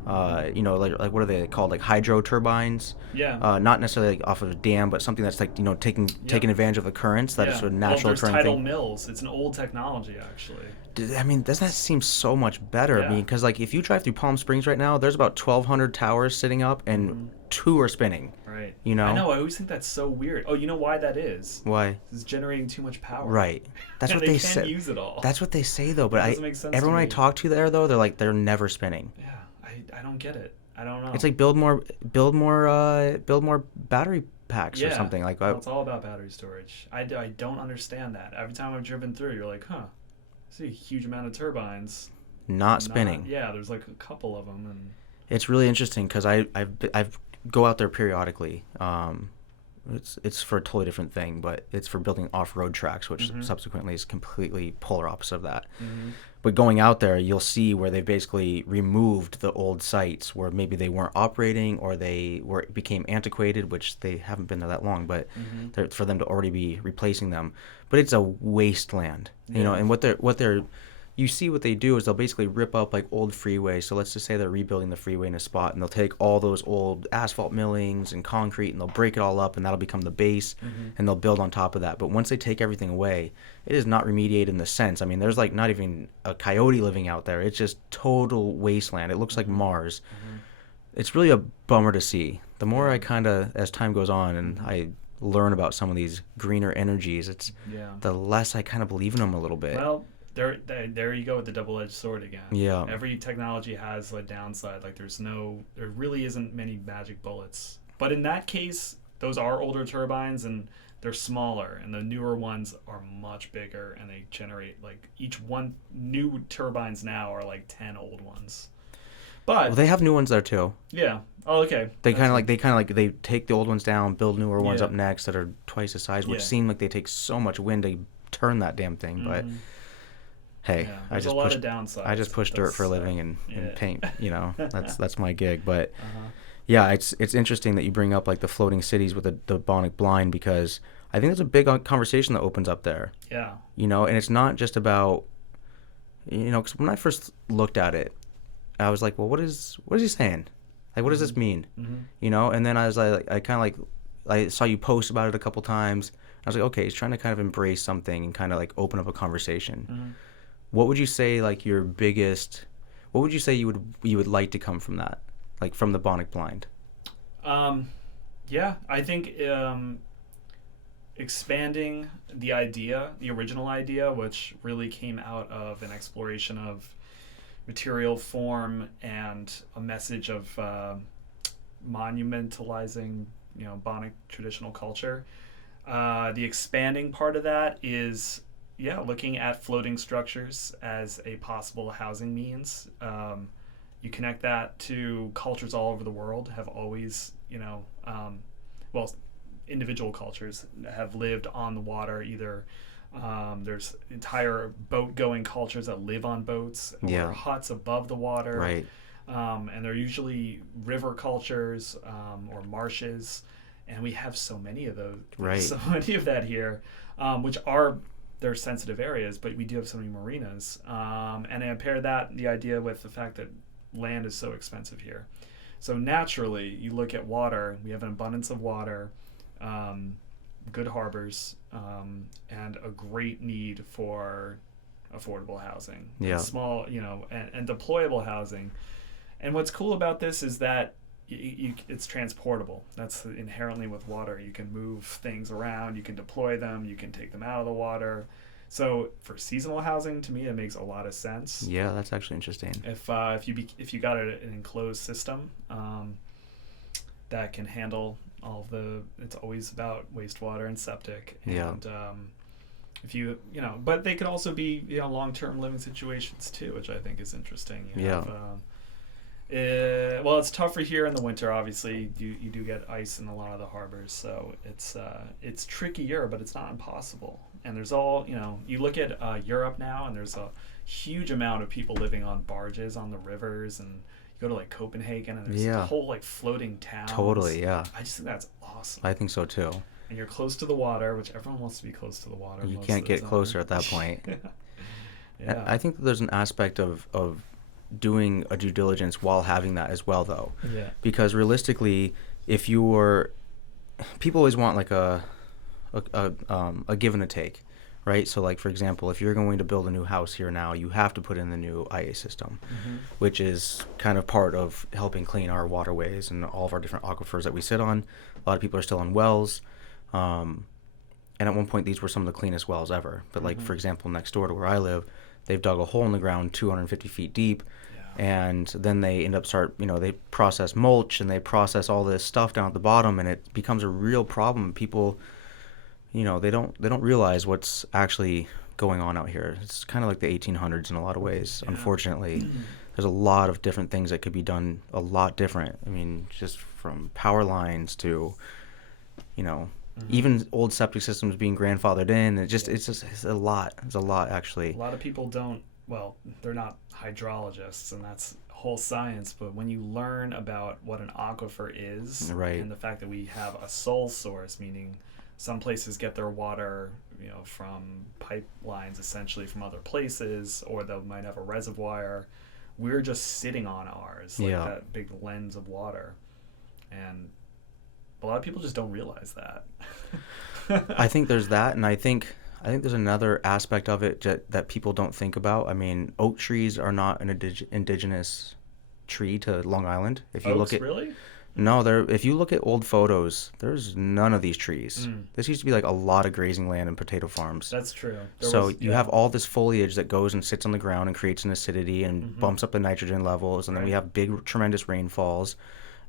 like what are they called, like hydro turbines? Yeah. Not necessarily like off of a dam, but something that's like taking advantage of the currents that is a natural occurring tidal thing. mills. It's an old technology, actually. I mean, doesn't that seem so much better? Yeah. I mean, because like if you drive through Palm Springs right now, there's about 1,200 towers sitting up, and 2 are spinning. Right. I know. I always think that's so weird. Oh, you know why that is? Why? It's generating too much power. Right. That's what they say. can't use it all. That's what they say though. But doesn't make sense everyone to I me. talk to there though, they're like they're never spinning. Yeah. I don't get it. I don't know. It's like build more battery packs or something like that. Well, it's all about battery storage. I don't understand that. Every time I've driven through, you're like, I see a huge amount of turbines. Not spinning. Yeah, there's like a couple of them, and it's really interesting because I go out there periodically. It's for a totally different thing, but it's for building off-road tracks, which subsequently is completely polar opposite of that. But going out there, you'll see where they've basically removed the old sites where maybe they weren't operating or became antiquated, which they haven't been there that long, but for them to already be replacing them. But it's a wasteland, and what they're you see what they do is they'll basically rip up like old freeways. So let's just say they're rebuilding the freeway in a spot, and they'll take all those old asphalt millings and concrete, and they'll break it all up, and that'll become the base, and they'll build on top of that. But once they take everything away, it is not remediated in the sense. I mean, there's like not even a coyote living out there. It's just total wasteland. It looks like Mars. It's really a bummer to see. The more I kind of, as time goes on, and I learn about some of these greener energies, the less I kind of believe in them a little bit. Well, there you go with the double-edged sword again. Yeah. Every technology has a downside. Like there really isn't many magic bullets. But in that case, those are older turbines and they're smaller, and the newer ones are much bigger, and they generate like each one new turbines now are like 10 old ones. But well, they have new ones there too. Yeah. Oh, okay. They kind of like they take the old ones down, build newer ones up next that are twice the size, which seem like they take so much wind to turn that damn thing. But hey, I just push dirt for a living and paint. You know, that's my gig. But yeah, it's interesting that you bring up like the floating cities with the Bonnick Blind, because I think there's a big conversation that opens up there. Yeah. You know, and it's not just about, you know, because when I first looked at it, I was like, well, what is he saying? Like, what does this mean? You know, and then I was like, I saw you post about it a couple times. I was like, okay, he's trying to kind of embrace something and kind of like open up a conversation. What would you say like your biggest? What would you say you would like to come from that, like from the Bonnick Blind? Yeah, I think expanding the original idea, which really came out of an exploration of material form and a message of monumentalizing, you know, Bonnick traditional culture. The expanding part of that is, looking at floating structures as a possible housing means. You connect that to cultures all over the world have always, individual cultures have lived on the water. Either there's entire boat-going cultures that live on boats or huts above the water. Right. And they're usually river cultures or marshes. And we have so many of those. Right. So many of that here, which they're sensitive areas, but we do have so many marinas. And I pair the idea with the fact that land is so expensive here. So naturally, you look at water, we have an abundance of water, good harbors, and a great need for affordable housing. Yeah. Small, and deployable housing. And what's cool about this is that it's transportable. That's inherently with water. You can move things around, you can deploy them, you can take them out of the water. So for seasonal housing, to me, it makes a lot of sense. Yeah, that's actually interesting. If you got an enclosed system that can handle all of it's always about wastewater and septic. And if but they could also be long-term living situations too, which I think is interesting. Well, it's tougher here in the winter. Obviously, you do get ice in a lot of the harbors, so it's trickier, but it's not impossible. And there's you look at Europe now, and there's a huge amount of people living on barges on the rivers, and you go to like Copenhagen, and there's a whole like floating towns. Totally, yeah. I just think that's awesome. I think so too. And you're close to the water, which everyone wants to be close to the water. You can't get closer at that point. Yeah. I think that there's an aspect of doing a due diligence while having that as well, though. Yeah. Because realistically, if people always want like a give and a take, right? So like, for example, if you're going to build a new house here now, you have to put in the new IA system, which is kind of part of helping clean our waterways and all of our different aquifers that we sit on. A lot of people are still on wells. And at one point, these were some of the cleanest wells ever. But like, for example, next door to where I live, they've dug a hole in the ground 250 feet deep. And then they end up they process mulch and they process all this stuff down at the bottom, and it becomes a real problem. People, they don't realize what's actually going on out here. It's kind of like the 1800s in a lot of ways. Unfortunately, there's a lot of different things that could be done a lot different. I mean, just from power lines to, even old septic systems being grandfathered in. It's a lot. It's a lot, actually. A lot of people they're not hydrologists, and that's whole science, but when you learn about what an aquifer is, right, and the fact that we have a sole source, meaning some places get their water, from pipelines essentially from other places, or they might have a reservoir. We're just sitting on ours, like that big lens of water, and a lot of people just don't realize that. I think there's that, and I think there's another aspect of it that people don't think about. I mean, oak trees are not an indigenous tree to Long Island. If you Oaks, look at really? No, if you look at old photos, there's none of these trees. This used to be like a lot of grazing land and potato farms. That's true. You have all this foliage that goes and sits on the ground and creates an acidity and bumps up the nitrogen levels, and then we have big, tremendous rainfalls,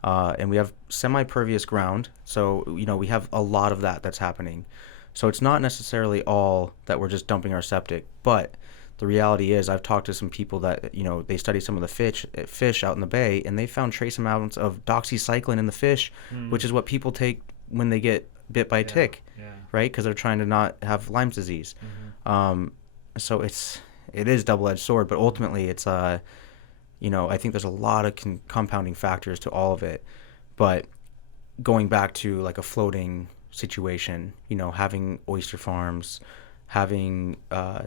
and we have semi-pervious ground. So, we have a lot of that's happening. So it's not necessarily all that we're just dumping our septic, but the reality is, I've talked to some people that, they study some of the fish out in the bay, and they found trace amounts of doxycycline in the fish, which is what people take when they get bit by a tick, right? Because they're trying to not have Lyme's disease. So it is double-edged sword, but ultimately it's, I think there's a lot of compounding factors to all of it. But going back to like a floating situation, having oyster farms, having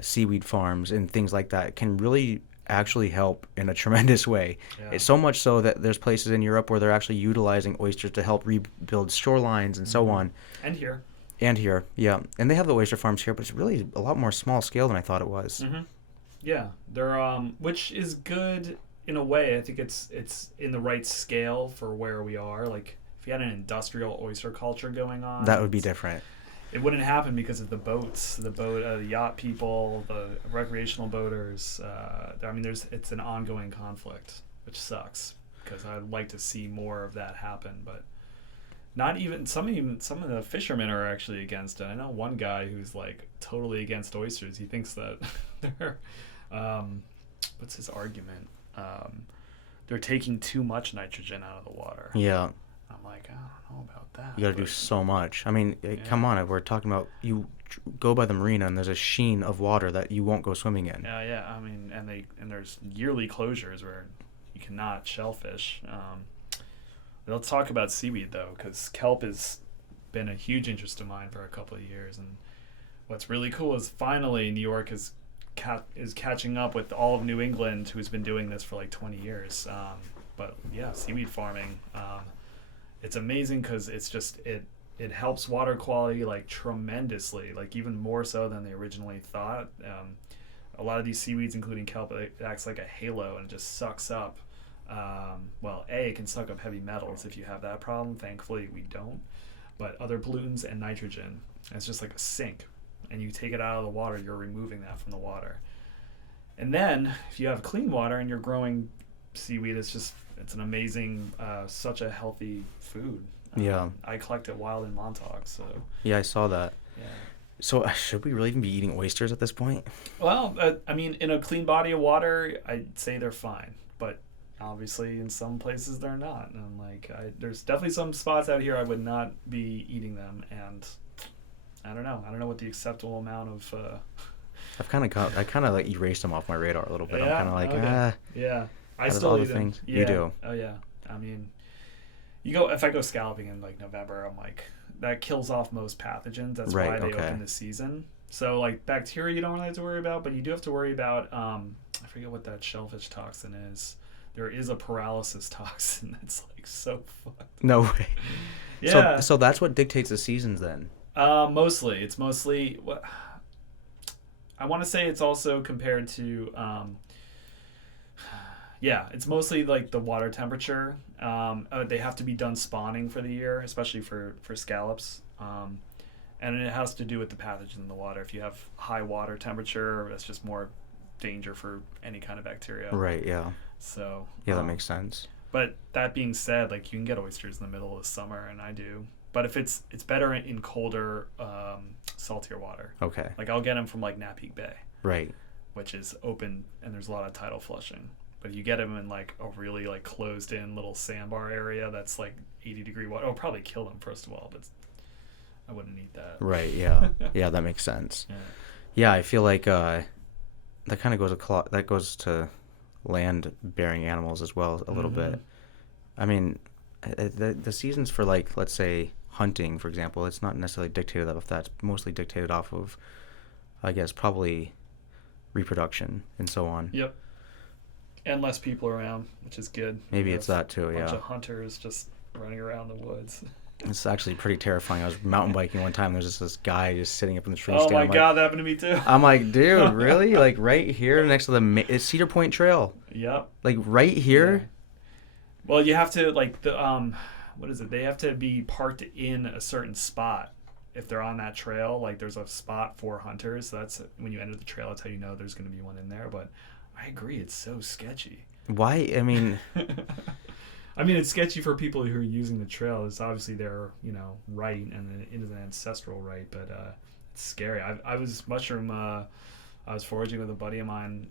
seaweed farms and things like that can really actually help in a tremendous way. It's so much so that there's places in Europe where they're actually utilizing oysters to help rebuild shorelines and so on. And here, yeah. And they have the oyster farms here, but it's really a lot more small scale than I thought it was. Yeah, they're which is good in a way. I think it's in the right scale for where we are. Like if you had an industrial oyster culture going on, that would be different. It wouldn't happen because of the boats, the yacht people, the recreational boaters. It's an ongoing conflict, which sucks because I'd like to see more of that happen. But not even some of the fishermen are actually against it. I know one guy who's like totally against oysters. He thinks that they're, what's his argument? They're taking too much nitrogen out of the water. Yeah. I'm like, I don't know about that. You got to do so much. I mean, come on. We're talking about you go by the marina and there's a sheen of water that you won't go swimming in. Yeah. I mean, and there's yearly closures where you cannot shellfish. Let's talk about seaweed though, because kelp has been a huge interest of mine for a couple of years. And what's really cool is finally New York is catching up with all of New England, who's been doing this for like 20 years. But yeah, seaweed farming. It's amazing because it's just it helps water quality like tremendously, like even more so than they originally thought. A lot of these seaweeds, including kelp, it acts like a halo and just sucks up. It can suck up heavy metals if you have that problem. Thankfully, we don't. But other pollutants and nitrogen, it's just like a sink. And you take it out of the water, you're removing that from the water. And then if you have clean water and you're growing seaweed, it's an amazing, such a healthy food. Yeah. I collect it wild in Montauk, so. Yeah, I saw that. Yeah. So should we really even be eating oysters at this point? Well, in a clean body of water, I'd say they're fine. But obviously in some places they're not. And I'm like, there's definitely some spots out here I would not be eating them. And I don't know what the acceptable amount of... I kind of like erased them off my radar a little bit. Yeah, I'm kind of like, okay. Yeah. I still eat them. Things. Yeah. You do. Oh yeah. I mean, if I go scalloping in like November, I'm like, that kills off most pathogens. That's why they open the season. So like bacteria you don't really have to worry about, but you do have to worry about I forget what that shellfish toxin is. There is a paralysis toxin that's like so fucked. No way. Yeah. So that's what dictates the seasons then. Mostly. It's mostly what I want to say. It's also compared to it's mostly like the water temperature. They have to be done spawning for the year, especially for scallops. And it has to do with the pathogen in the water. If you have high water temperature, that's just more danger for any kind of bacteria. Right, yeah. So yeah, that makes sense. But that being said, like you can get oysters in the middle of the summer, and I do. But if it's better in colder, saltier water. Okay. Like I'll get them from like Napeague Bay. Right. Which is open and there's a lot of tidal flushing. But if you get them in like a really like closed in little sandbar area that's like 80-degree water, it'll probably kill them first of all, but I wouldn't eat that. Right, yeah. Yeah, that makes sense. Yeah, I feel like that kind of goes to land bearing animals as well a little bit. I mean, the seasons for, like, let's say hunting, for example, it's not necessarily dictated off that. It's mostly dictated off of, I guess, probably reproduction and so on. Yep. And less people around, which is good. Maybe it's that too, a bunch yeah. of hunters just running around the woods. It's actually pretty terrifying. I was mountain biking one time. There's just this guy just sitting up in the tree Oh stand. my God, that happened to me too. I'm like, dude, really? Like right here next to the it's Cedar Point Trail. Yep. Like right here. Yeah. Well, you have to like the what is it? They have to be parked in a certain spot if they're on that trail. Like there's a spot for hunters. So that's when you enter the trail. That's how you know there's going to be one in there. But I agree, it's so sketchy. Why? I mean. I mean, it's sketchy for people who are using the trail. It's obviously their, right, and it is an ancestral right, but it's scary. I was I was foraging with a buddy of mine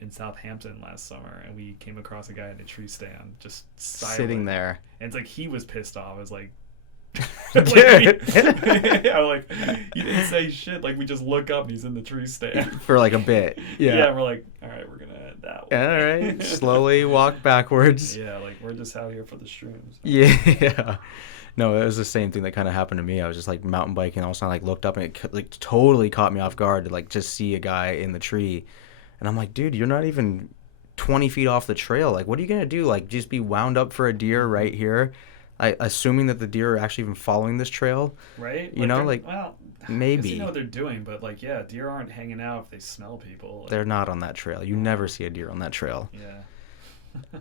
in Southampton last summer, and we came across a guy at a tree stand, just silent. Sitting there. And it's like he was pissed off. I was like, Dude. I'm like, you didn't say shit. Like, we just look up and he's in the tree stand. For like a bit. Yeah. Yeah, we're like, all right, we're going to end that one. All right. Slowly walk backwards. Yeah, like, we're just out here for the shrooms. Yeah. No, it was the same thing that kind of happened to me. I was just like mountain biking, all of a sudden like looked up and it like totally caught me off guard to like just see a guy in the tree. And I'm like, dude, you're not even 20 feet off the trail. Like, what are you going to do? Like, just be wound up for a deer right here? Assuming that the deer are actually even following this trail. Right? You know, like, well, maybe. you know what they're doing, but like, yeah, deer aren't hanging out if they smell people. Like, they're not on that trail. You never see a deer on that trail. Yeah.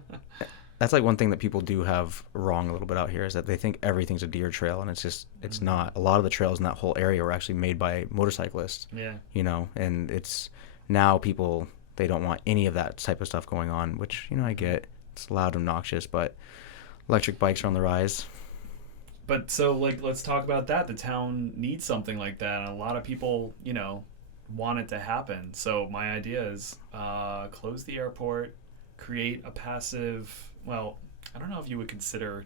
That's like one thing that people do have wrong a little bit out here is that they think everything's a deer trail, and it's not. A lot of the trails in that whole area were actually made by motorcyclists. Yeah. You know, and it's now people, they don't want any of that type of stuff going on, which, I get. It's loud and obnoxious, but electric bikes are on the rise. But so, like, let's talk about that. The town needs something like that, and a lot of people, want it to happen. So my idea is close the airport, create a passive, well, I don't know if you would consider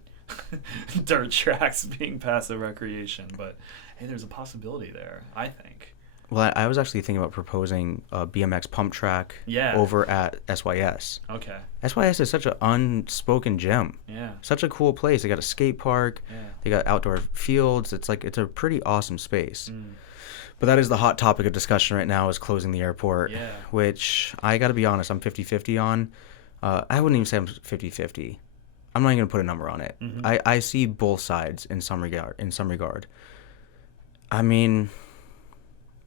dirt tracks being passive recreation, but hey, there's a possibility there, I think. Well, I was actually thinking about proposing a BMX pump track over at SYS. Okay. SYS is such an unspoken gem. Yeah. Such a cool place. They got a skate park. Yeah. They got outdoor fields. It's a pretty awesome space. But that is the hot topic of discussion right now, is closing the airport, which I got to be honest, I'm 50-50 on. I wouldn't even say I'm 50-50. I'm not even going to put a number on it. Mm-hmm. I see both sides in some regard. I mean,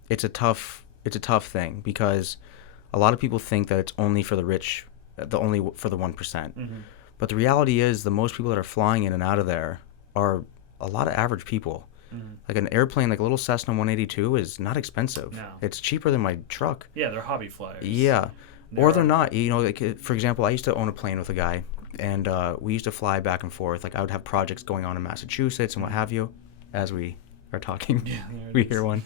it's a tough thing because a lot of people think that it's only for the rich, only for the 1%. Mm-hmm. But the reality is the most people that are flying in and out of there are a lot of average people. Mm-hmm. Like an airplane, like a little Cessna 182 is not expensive. No. It's cheaper than my truck. Yeah, they're hobby flyers. Yeah. Or they're not. Like, for example, I used to own a plane with a guy, and we used to fly back and forth. Like, I would have projects going on in Massachusetts and what have you. As we are talking, we hear one.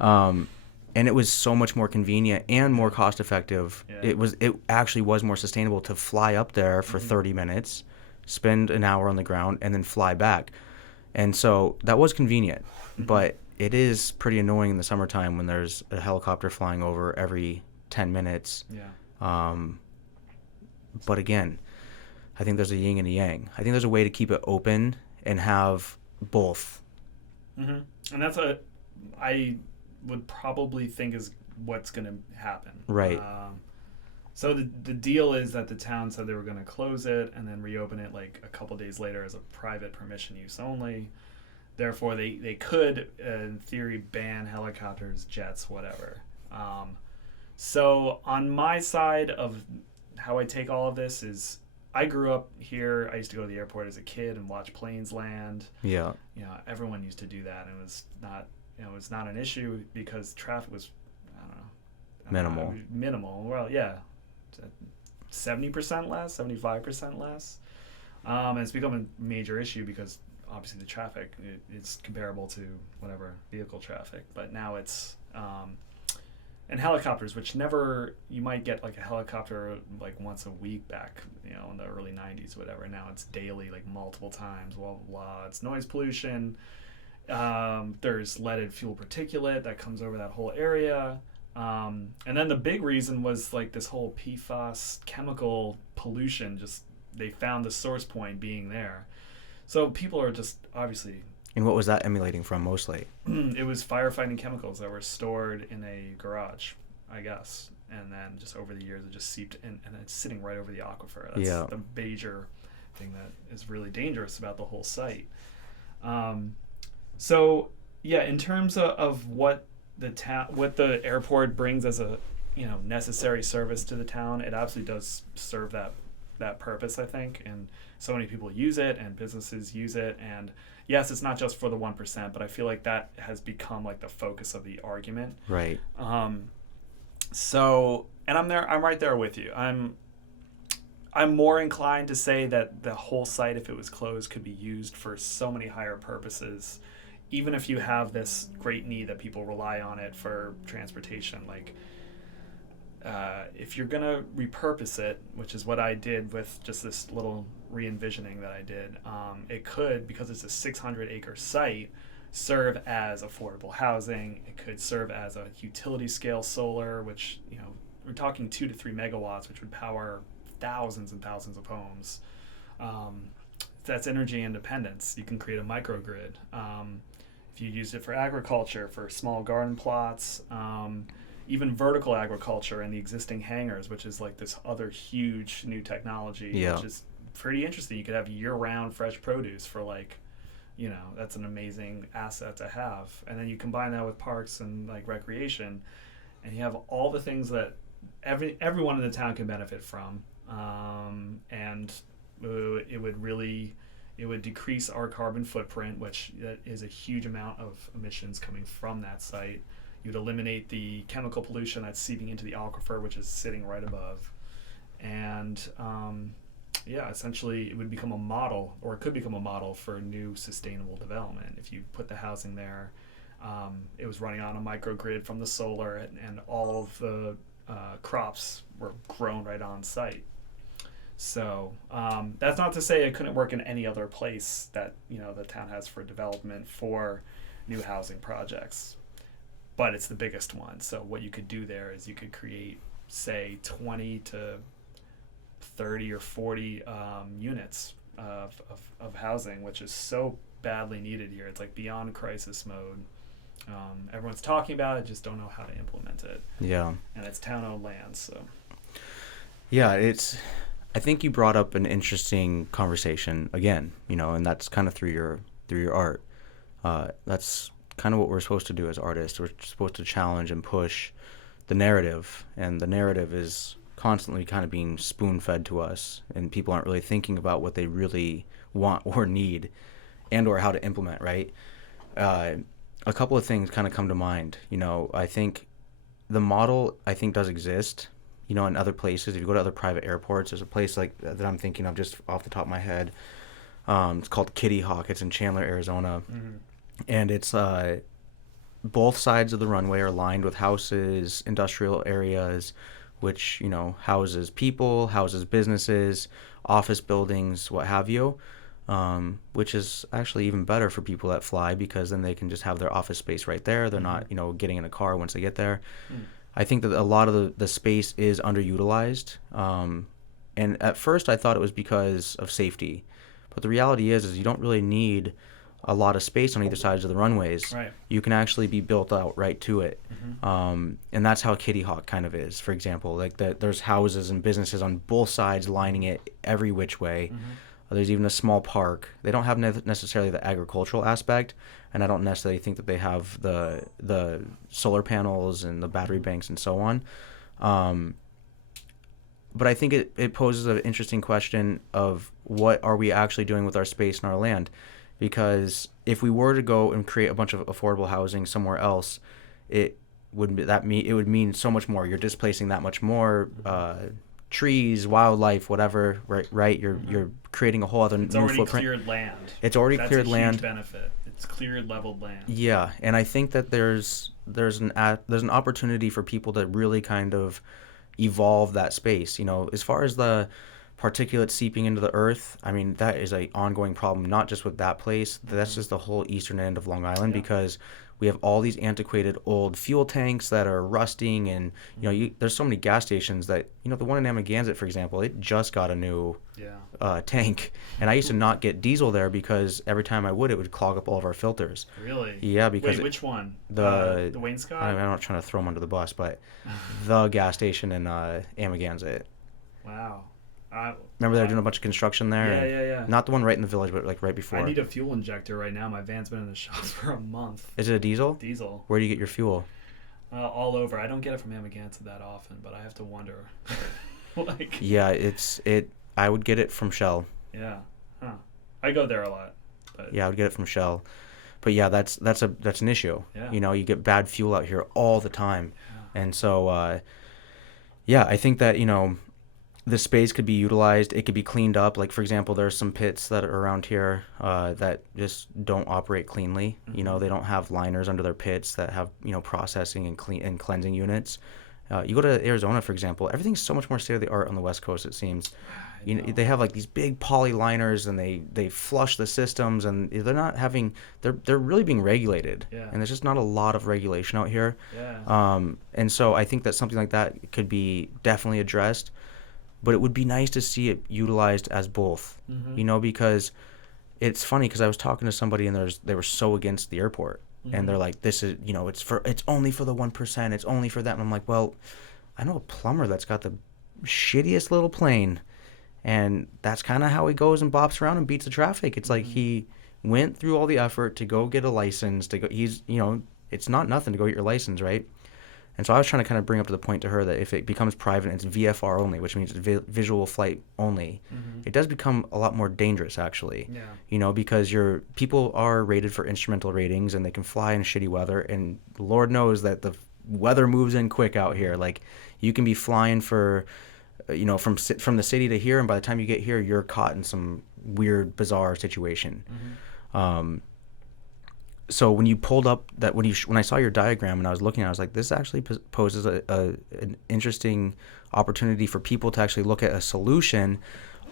And it was so much more convenient and more cost effective. Yeah. It actually was more sustainable to fly up there for 30 minutes, spend an hour on the ground, and then fly back. And so that was convenient, but it is pretty annoying in the summertime when there's a helicopter flying over every 10 minutes. Yeah. But again, I think there's a yin and a yang. I think there's a way to keep it open and have both. Mm-hmm. And that's I would probably think is what's going to happen. Right. So the deal is that the town said they were going to close it and then reopen it like a couple days later as a private permission use only. Therefore, they could, in theory, ban helicopters, jets, whatever. So on my side of how I take all of this is I grew up here. I used to go to the airport as a kid and watch planes land. Yeah. Everyone used to do that, and it was not, it's not an issue because traffic was, I don't know. Minimal. Well, yeah. 70% less, 75% less. And it's become a major issue because obviously the traffic is comparable to whatever vehicle traffic, but now it's and helicopters, which never, you might get like a helicopter like once a week back, in the early 90s, whatever. Now it's daily, like multiple times, blah, blah, blah. It's noise pollution. There's leaded fuel particulate that comes over that whole area. And then the big reason was like this whole PFAS chemical pollution just they found the source point being there. So people are just obviously. And what was that emulating from mostly? It was firefighting chemicals that were stored in a garage, I guess. And then just over the years, it just seeped in, and it's sitting right over the aquifer. That's the major thing that is really dangerous about the whole site. So yeah, in terms of what what the airport brings as a necessary service to the town, it absolutely does serve that purpose, I think. And so many people use it, and businesses use it, and yes, it's not just for the 1%, but I feel like that has become like the focus of the argument. Right. So, and I'm right there with you. I'm more inclined to say that the whole site, if it was closed, could be used for so many higher purposes, even if you have this great need that people rely on it for transportation. Like, if you're gonna repurpose it, which is what I did with just this little re-envisioning that I did, it could, because it's a 600-acre site, serve as affordable housing. It could serve as a utility scale solar, which we're talking 2 to 3 megawatts, which would power thousands and thousands of homes. That's energy independence. You can create a microgrid. If you use it for agriculture, for small garden plots, even vertical agriculture in the existing hangars, which is like this other huge new technology, which is pretty interesting. You could have year-round fresh produce for that's an amazing asset to have. And then you combine that with parks and like recreation, and you have all the things that everyone in the town can benefit from. And it would decrease our carbon footprint, which is a huge amount of emissions coming from that site. You'd eliminate the chemical pollution that's seeping into the aquifer, which is sitting right above. And essentially it would become a model, or it could become a model for new sustainable development. If you put the housing there, it was running on a microgrid from the solar, and all of the crops were grown right on site. So that's not to say it couldn't work in any other place that the town has for development for new housing projects, but it's the biggest one. So what you could do there is you could create, say, 20 to 30 or 40 units of housing, which is so badly needed here. It's like beyond crisis mode. Everyone's talking about it, just don't know how to implement it. Yeah. And it's town-owned land, so. Yeah, I think you brought up an interesting conversation again, and that's kind of through your art. That's kind of what we're supposed to do as artists. We're supposed to challenge and push the narrative, and the narrative is constantly kind of being spoon-fed to us, and people aren't really thinking about what they really want or need, and or how to implement, right? A couple of things kind of come to mind. I think the model, does exist, in other places. If you go to other private airports, there's a place like that I'm thinking of just off the top of my head. It's called Kitty Hawk. It's in Chandler, Arizona. Mm-hmm. And it's both sides of the runway are lined with houses, industrial areas, which, houses people, houses businesses, office buildings, what have you, which is actually even better for people that fly, because then they can just have their office space right there. They're not, getting in a car once they get there. I think that a lot of the space is underutilized. And at first I thought it was because of safety. But the reality is you don't really need a lot of space on either sides of the runways. Right. You can actually be built out right to it. Mm-hmm. And that's how Kitty Hawk kind of is, for example. Like there's houses and businesses on both sides lining it every which way. Mm-hmm. There's even a small park. They don't have necessarily the agricultural aspect, and I don't necessarily think that they have the solar panels and the battery banks and so on. But I think it poses an interesting question of what are we actually doing with our space and our land? Because if we were to go and create a bunch of affordable housing somewhere else, it would mean so much more. You're displacing that much more trees, wildlife, whatever. Right? You're creating a whole other new footprint. It's already cleared land. It's already cleared land. That's a huge benefit. It's cleared, leveled land. Yeah, and I think that there's an opportunity for people to really kind of evolve that space. As far as the particulate seeping into the earth. I mean, that is a ongoing problem, not just with that place. That's just the whole eastern end of Long Island because we have all these antiquated old fuel tanks that are rusting, and there's so many gas stations that the one in Amagansett, for example, it just got a new tank, and I used to not get diesel there because every time I would, it would clog up all of our filters. Really? Yeah, because which one? The Wainscott? I'm not trying to throw them under the bus, but the gas station in Amagansett. Wow. Remember they were doing a bunch of construction there? Yeah. Not the one right in the village, but like right before. I need a fuel injector right now. My van's been in the shop for a month. Is it a diesel? Diesel. Where do you get your fuel? All over. I don't get it from Amagansett that often, but I have to wonder. Yeah, I would get it from Shell. Yeah. Huh. I go there a lot. But... Yeah, I would get it from Shell. But yeah, that's an issue. Yeah. You get bad fuel out here all the time. Yeah. And so I think that, the space could be utilized. It could be cleaned up. Like, for example, there's some pits that are around here that just don't operate cleanly. Mm-hmm. They don't have liners under their pits that have, processing and cleansing units. You go to Arizona, for example, everything's so much more state-of-the-art on the West Coast, it seems. They have like these big poly liners, and they flush the systems, and they're really being regulated. Yeah. And there's just not a lot of regulation out here. Yeah. And so I think that something like that could be definitely addressed. But it would be nice to see it utilized as both, because it's funny because I was talking to somebody and they were so against the airport, and they're like, this is, it's only for the 1%, it's only for that. And I'm like, well, I know a plumber that's got the shittiest little plane, and that's kind of how he goes and bops around and beats the traffic. It's like he went through all the effort to go get a license, it's not nothing to go get your license, right? And so I was trying to kind of bring up to the point to her that if it becomes private and it's VFR only, which means visual flight only, it does become a lot more dangerous, actually. Yeah. Because people are rated for instrumental ratings, and they can fly in shitty weather, and Lord knows that the weather moves in quick out here. Like, you can be flying for, from the city to here, and by the time you get here, you're caught in some weird, bizarre situation. So when you pulled up when I saw your diagram and I was looking at it, I was like, this actually poses an interesting opportunity for people to actually look at a solution.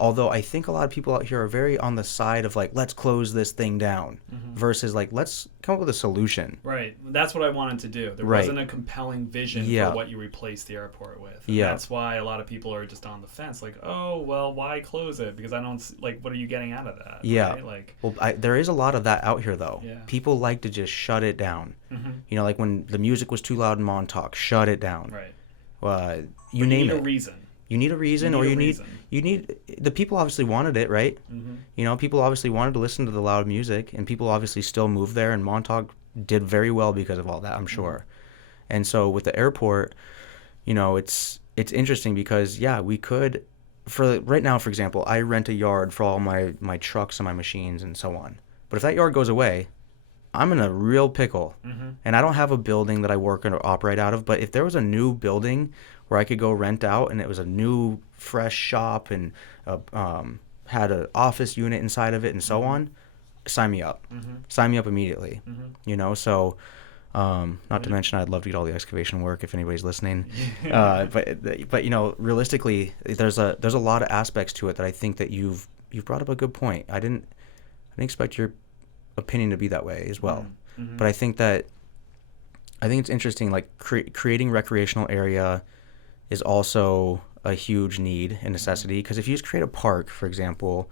Although I think a lot of people out here are very on the side of like, let's close this thing down versus like, let's come up with a solution. Right. That's what I wanted to do. There wasn't a compelling vision for what you replaced the airport with. And that's why a lot of people are just on the fence. Like, oh, well, why close it? Because I don't, what are you getting out of that? Yeah. Right? Like, well, there is a lot of that out here, though. Yeah. People like to just shut it down. Like when the music was too loud in Montauk, shut it down. Right. You name it. You need a reason. You need a reason, or you need the people obviously wanted it, right? People obviously wanted to listen to the loud music, and people obviously still moved there, and Montauk did very well because of all that, I'm sure. And so with the airport, it's interesting because we could, for right now, for example, I rent a yard for all my trucks and my machines and so on. But if that yard goes away, I'm in a real pickle, and I don't have a building that I work or operate out of. But if there was a new building where I could go rent out, and it was a new, fresh shop, and had an office unit inside of it, and so on, sign me up. Sign me up immediately. So not to mention, I'd love to get all the excavation work if anybody's listening. But realistically, there's a lot of aspects to it that I think that you've brought up a good point. I didn't expect your opinion to be that way as well. But I think it's interesting, like creating recreational area is also a huge need and necessity, because if you just create a park, for example,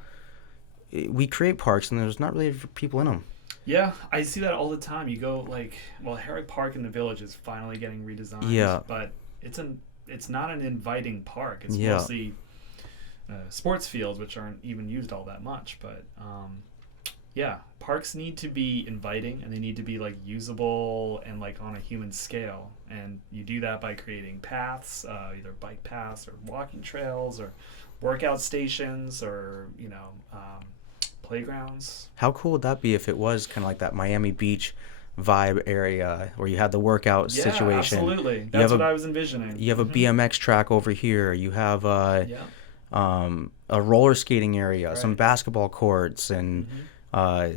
we create parks and there's not really people in them. Yeah, I see that all the time. You go Herrick Park in the Village is finally getting redesigned, but it's not an inviting park. It's mostly sports fields, which aren't even used all that much, but parks need to be inviting, and they need to be like usable and like on a human scale. And you do that by creating paths, either bike paths or walking trails or workout stations or playgrounds. How cool would that be if it was kind of like that Miami Beach vibe area where you had the workout situation? Absolutely. That's what I was envisioning. You have a BMX track over here. You have a roller skating area, some basketball courts, and a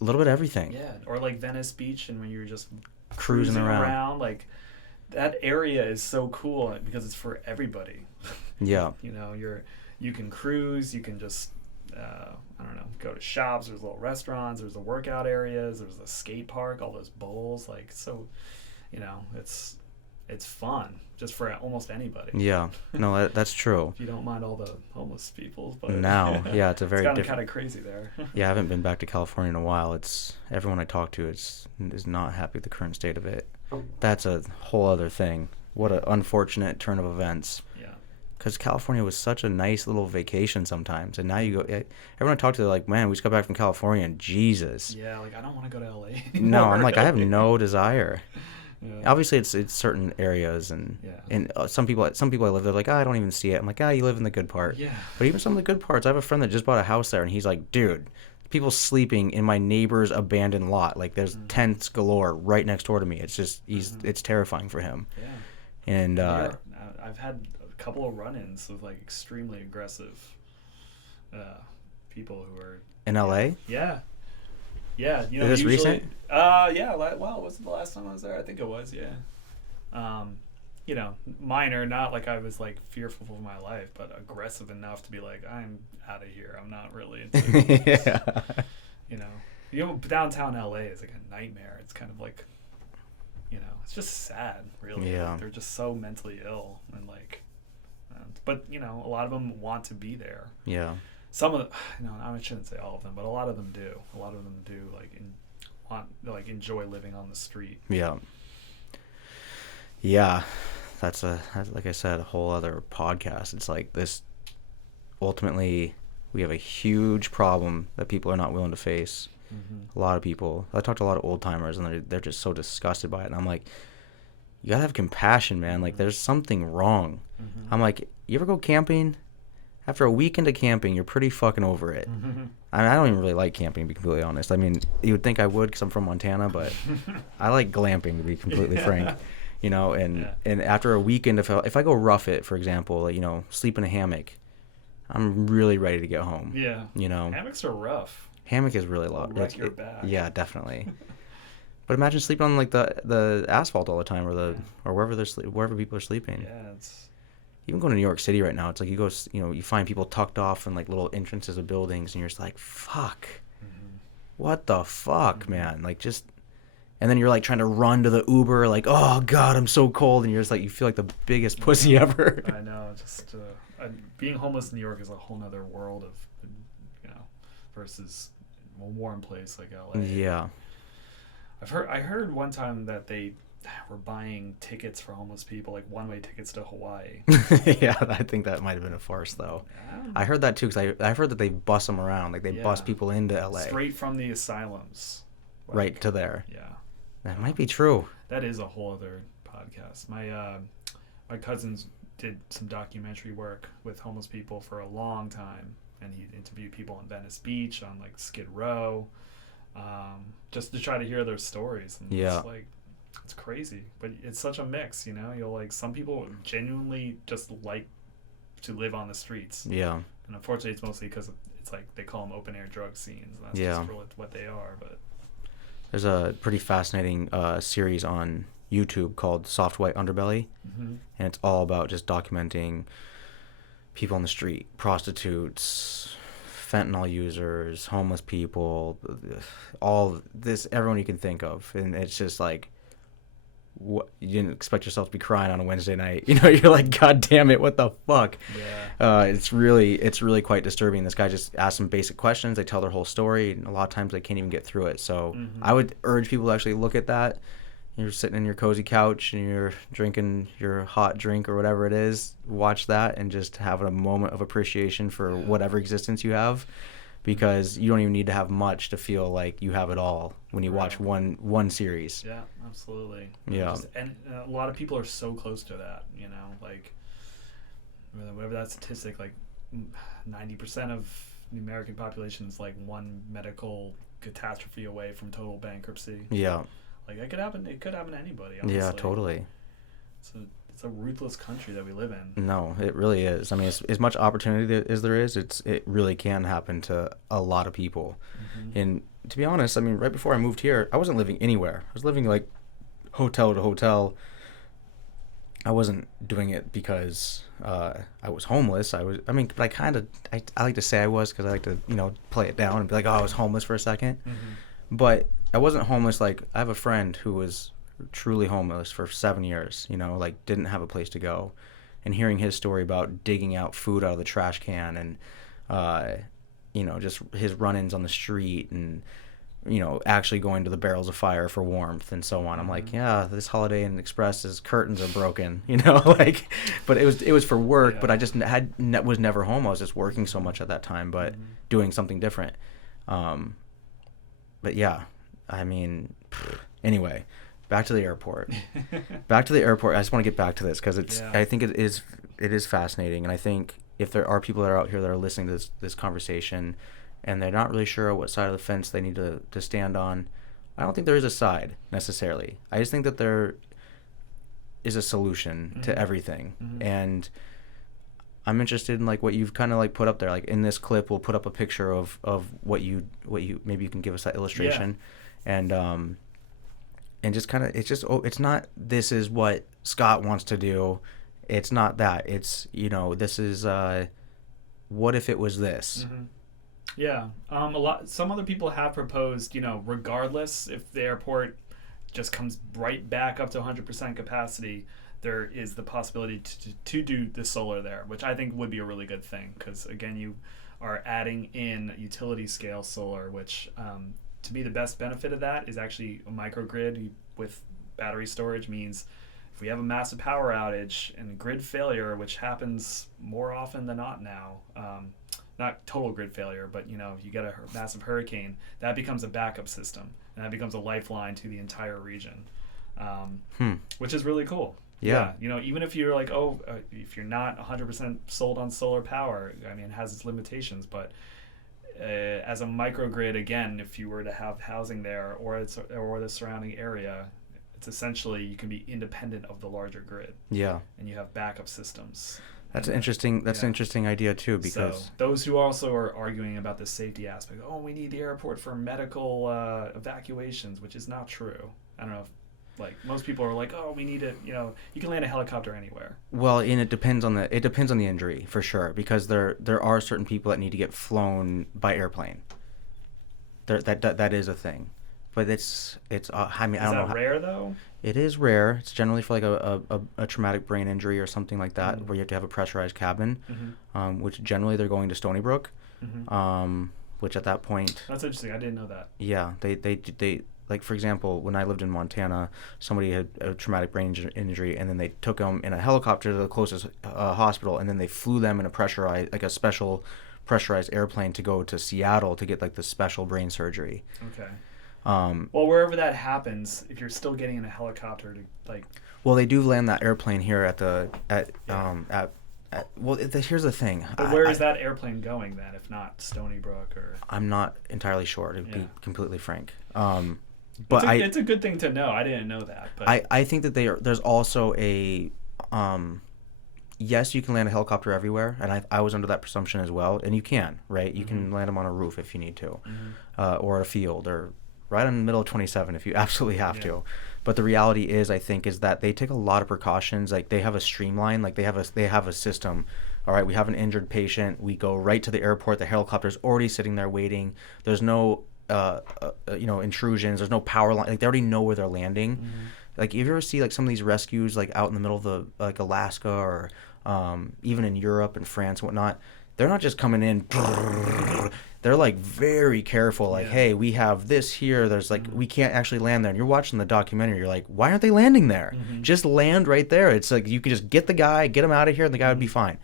little bit of everything. Yeah, or like Venice Beach, and when you're just cruising around, like that area is so cool because it's for everybody. Yeah. You You can cruise. You can just I don't know, go to shops. There's little restaurants. There's the workout areas. There's the skate park. All those bowls. Like, so, you know, it's fun just for almost anybody. Yeah, no, that's true. If you don't mind all the homeless people. But now, yeah, it's a very it's different. kind of crazy there. Yeah, I haven't been back to California in a while. It's everyone I talk to is not happy with the current state of it. That's a whole other thing. What an unfortunate turn of events. Yeah. Because California was such a nice little vacation sometimes, and now you go. Everyone I talk to, they're like, "Man, we just got back from California, and Jesus." Yeah, like I don't want to go to LA anymore. No, I'm like, I have no desire. Yeah. Obviously, it's certain areas, and some people I live there, like, I don't even see it. I'm like, you live in the good part. Yeah. But even some of the good parts, I have a friend that just bought a house there, and he's like, dude, people sleeping in my neighbor's abandoned lot. Like, there's tents galore right next door to me. It's just, it's terrifying for him. Yeah. And I've had a couple of run-ins with like extremely aggressive people who are in LA. Yeah. Yeah, you know, is this usually, recent? Yeah. Well, was it the last time I was there? I think it was. Yeah. You know, minor, not like I was like fearful for my life, but aggressive enough to be like, I'm out of here. I'm not really into this. Yeah. You know, downtown LA is like a nightmare. It's kind of like, you know, it's just sad, really. Yeah. Like, they're just so mentally ill, and like, but you know, a lot of them want to be there. Yeah. Some of, you know, I shouldn't say all of them, but a lot of them do. A lot of them do enjoy living on the street. Yeah. Yeah, that's like I said, a whole other podcast. It's like this. Ultimately, we have a huge problem that people are not willing to face. A lot of people. I talk to a lot of old timers, and they're just so disgusted by it. And I'm like, you gotta have compassion, man. Like, there's something wrong. I'm like, you ever go camping? After a weekend of camping, you're pretty fucking over it. I mean, I don't even really like camping, to be completely honest. I mean, you would think I would because I'm from Montana, but I like glamping, to be completely frank. You know, and after a weekend, if I go rough it, for example, like, you know, sleep in a hammock, I'm really ready to get home. Yeah. You know, hammocks are rough. Hammock is really low. Wreck your back. Yeah, definitely. But imagine sleeping on like the asphalt all the time, or wherever people are sleeping. Yeah, it's. Even going to New York City right now, it's like you find people tucked off in like little entrances of buildings, and you're just like, fuck, what the fuck, man? Like, just, and then you're like trying to run to the Uber, like, oh god, I'm so cold, and you're just like, you feel like the biggest pussy ever. I know, just being homeless in New York is a whole nother world of, you know, versus a warm place like LA. Yeah. I heard one time that they were buying tickets for homeless people, like one-way tickets to Hawaii. Yeah, I think that might have been a farce, though. I heard that too, because I heard that they bus them around, like they bus people into LA straight from the asylums, like, right to there. Yeah, that might be true. That is a whole other podcast. My cousins did some documentary work with homeless people for a long time, and he interviewed people on Venice Beach, on like Skid Row, just to try to hear their stories. And it's like, it's crazy, but it's such a mix, you know. You'll like, some people genuinely just like to live on the streets. Yeah. And unfortunately, it's mostly because it's like they call them open air drug scenes. And that's just really what they are. But there's a pretty fascinating series on YouTube called Soft White Underbelly, and it's all about just documenting people on the street, prostitutes, fentanyl users, homeless people, all this, everyone you can think of, and it's just like, what, you didn't expect yourself to be crying on a Wednesday night, you know? You're like, god damn it, what the fuck? It's really quite disturbing. This guy just asks some basic questions, they tell their whole story, and a lot of times they can't even get through it. So I would urge people to actually look at that. You're sitting in your cozy couch and you're drinking your hot drink or whatever it is, watch that and just have a moment of appreciation for whatever existence you have, because you don't even need to have much to feel like you have it all when you watch one series. Yeah, absolutely. Yeah. And a lot of people are so close to that, you know, like whatever that statistic, like 90% of the American population is like one medical catastrophe away from total bankruptcy. Yeah. Like, it could happen to anybody, honestly. Yeah, totally. It's a ruthless country that we live in. No, it really is. I mean, as much opportunity as there is, it really can happen to a lot of people. And to be honest, I mean, right before I moved here, I wasn't living anywhere. I was living like hotel to hotel, I wasn't doing it because I was homeless. I mean, but I like to say I was because I like to, play it down and be like, oh, I was homeless for a second. But I wasn't homeless. Like, I have a friend who was truly homeless for 7 years, like didn't have a place to go. And hearing his story about digging out food out of the trash can and, just his run-ins on the street and, actually going to the barrels of fire for warmth and so on. I'm like, yeah, this Holiday Inn Express's curtains are broken, like, but it was for work, but I just was never home. I was just working so much at that time, but doing something different. But yeah, I mean, anyway, back to the airport. I just want to get back to this because I think it is fascinating. And I think if there are people that are out here that are listening to this conversation and they're not really sure what side of the fence they need to stand on, I don't think there is a side necessarily. I just think that there is a solution to everything. And I'm interested in like what you've kind of like put up there. Like in this clip, we'll put up a picture of what you maybe you can give us that illustration, and just kind of it's not this is what Scott wants to do. It's not that. It's this is what if it was this. Yeah, some other people have proposed, regardless if the airport just comes right back up to 100% capacity, there is the possibility to do the solar there, which I think would be a really good thing because, again, you are adding in utility scale solar, which to me the best benefit of that is actually a microgrid with battery storage means if we have a massive power outage and grid failure, which happens more often than not now, not total grid failure, but you get a massive hurricane, that becomes a backup system and that becomes a lifeline to the entire region, which is really cool. Yeah. Even if you're like, if you're not 100% sold on solar power, I mean, it has its limitations, but as a microgrid, again, if you were to have housing there or the surrounding area, it's essentially you can be independent of the larger grid. Yeah. And you have backup systems. That's an interesting idea too, because so those who also are arguing about the safety aspect, we need the airport for medical evacuations, which is not true. I don't know if most people are like, we need it. You can land a helicopter anywhere. Well, and it depends on the injury for sure, because there are certain people that need to get flown by airplane. That is a thing, but it's I mean, I don't know. Is that rare though? It is rare. It's generally for like a traumatic brain injury or something like that, where you have to have a pressurized cabin, which generally they're going to Stony Brook, which at that point. That's interesting. I didn't know that. Yeah, they like, for example, when I lived in Montana, somebody had a traumatic brain injury, and then they took them in a helicopter to the closest hospital, and then they flew them in a special pressurized airplane to go to Seattle to get like the special brain surgery. Okay. Well, wherever that happens, if you're still getting in a helicopter to like. Well, they do land that airplane here here's the thing. But where is that airplane going then, if not Stony Brook or? I'm not entirely sure, to be completely frank. But it's a good thing to know. I didn't know that. But I think that there's also a yes, you can land a helicopter everywhere, and I was under that presumption as well, and you can, right? You can land them on a roof if you need to, or a field, or right in the middle of 27 if you absolutely have to. But the reality is, I think, is that they take a lot of precautions. Like they have a streamline, like they have a system. All right, we have an injured patient. We go right to the airport. The helicopter's already sitting there waiting. There's no intrusions. There's no power line. Like they already know where they're landing. Like if you ever see like some of these rescues like out in the middle of the like Alaska or even in Europe and France and whatnot, they're not just coming in. They're like very careful. Like, hey, we have this here. There's like we can't actually land there. And you're watching the documentary. You're like, why aren't they landing there? Just land right there. It's like you could just get the guy, get him out of here, and the guy would be fine.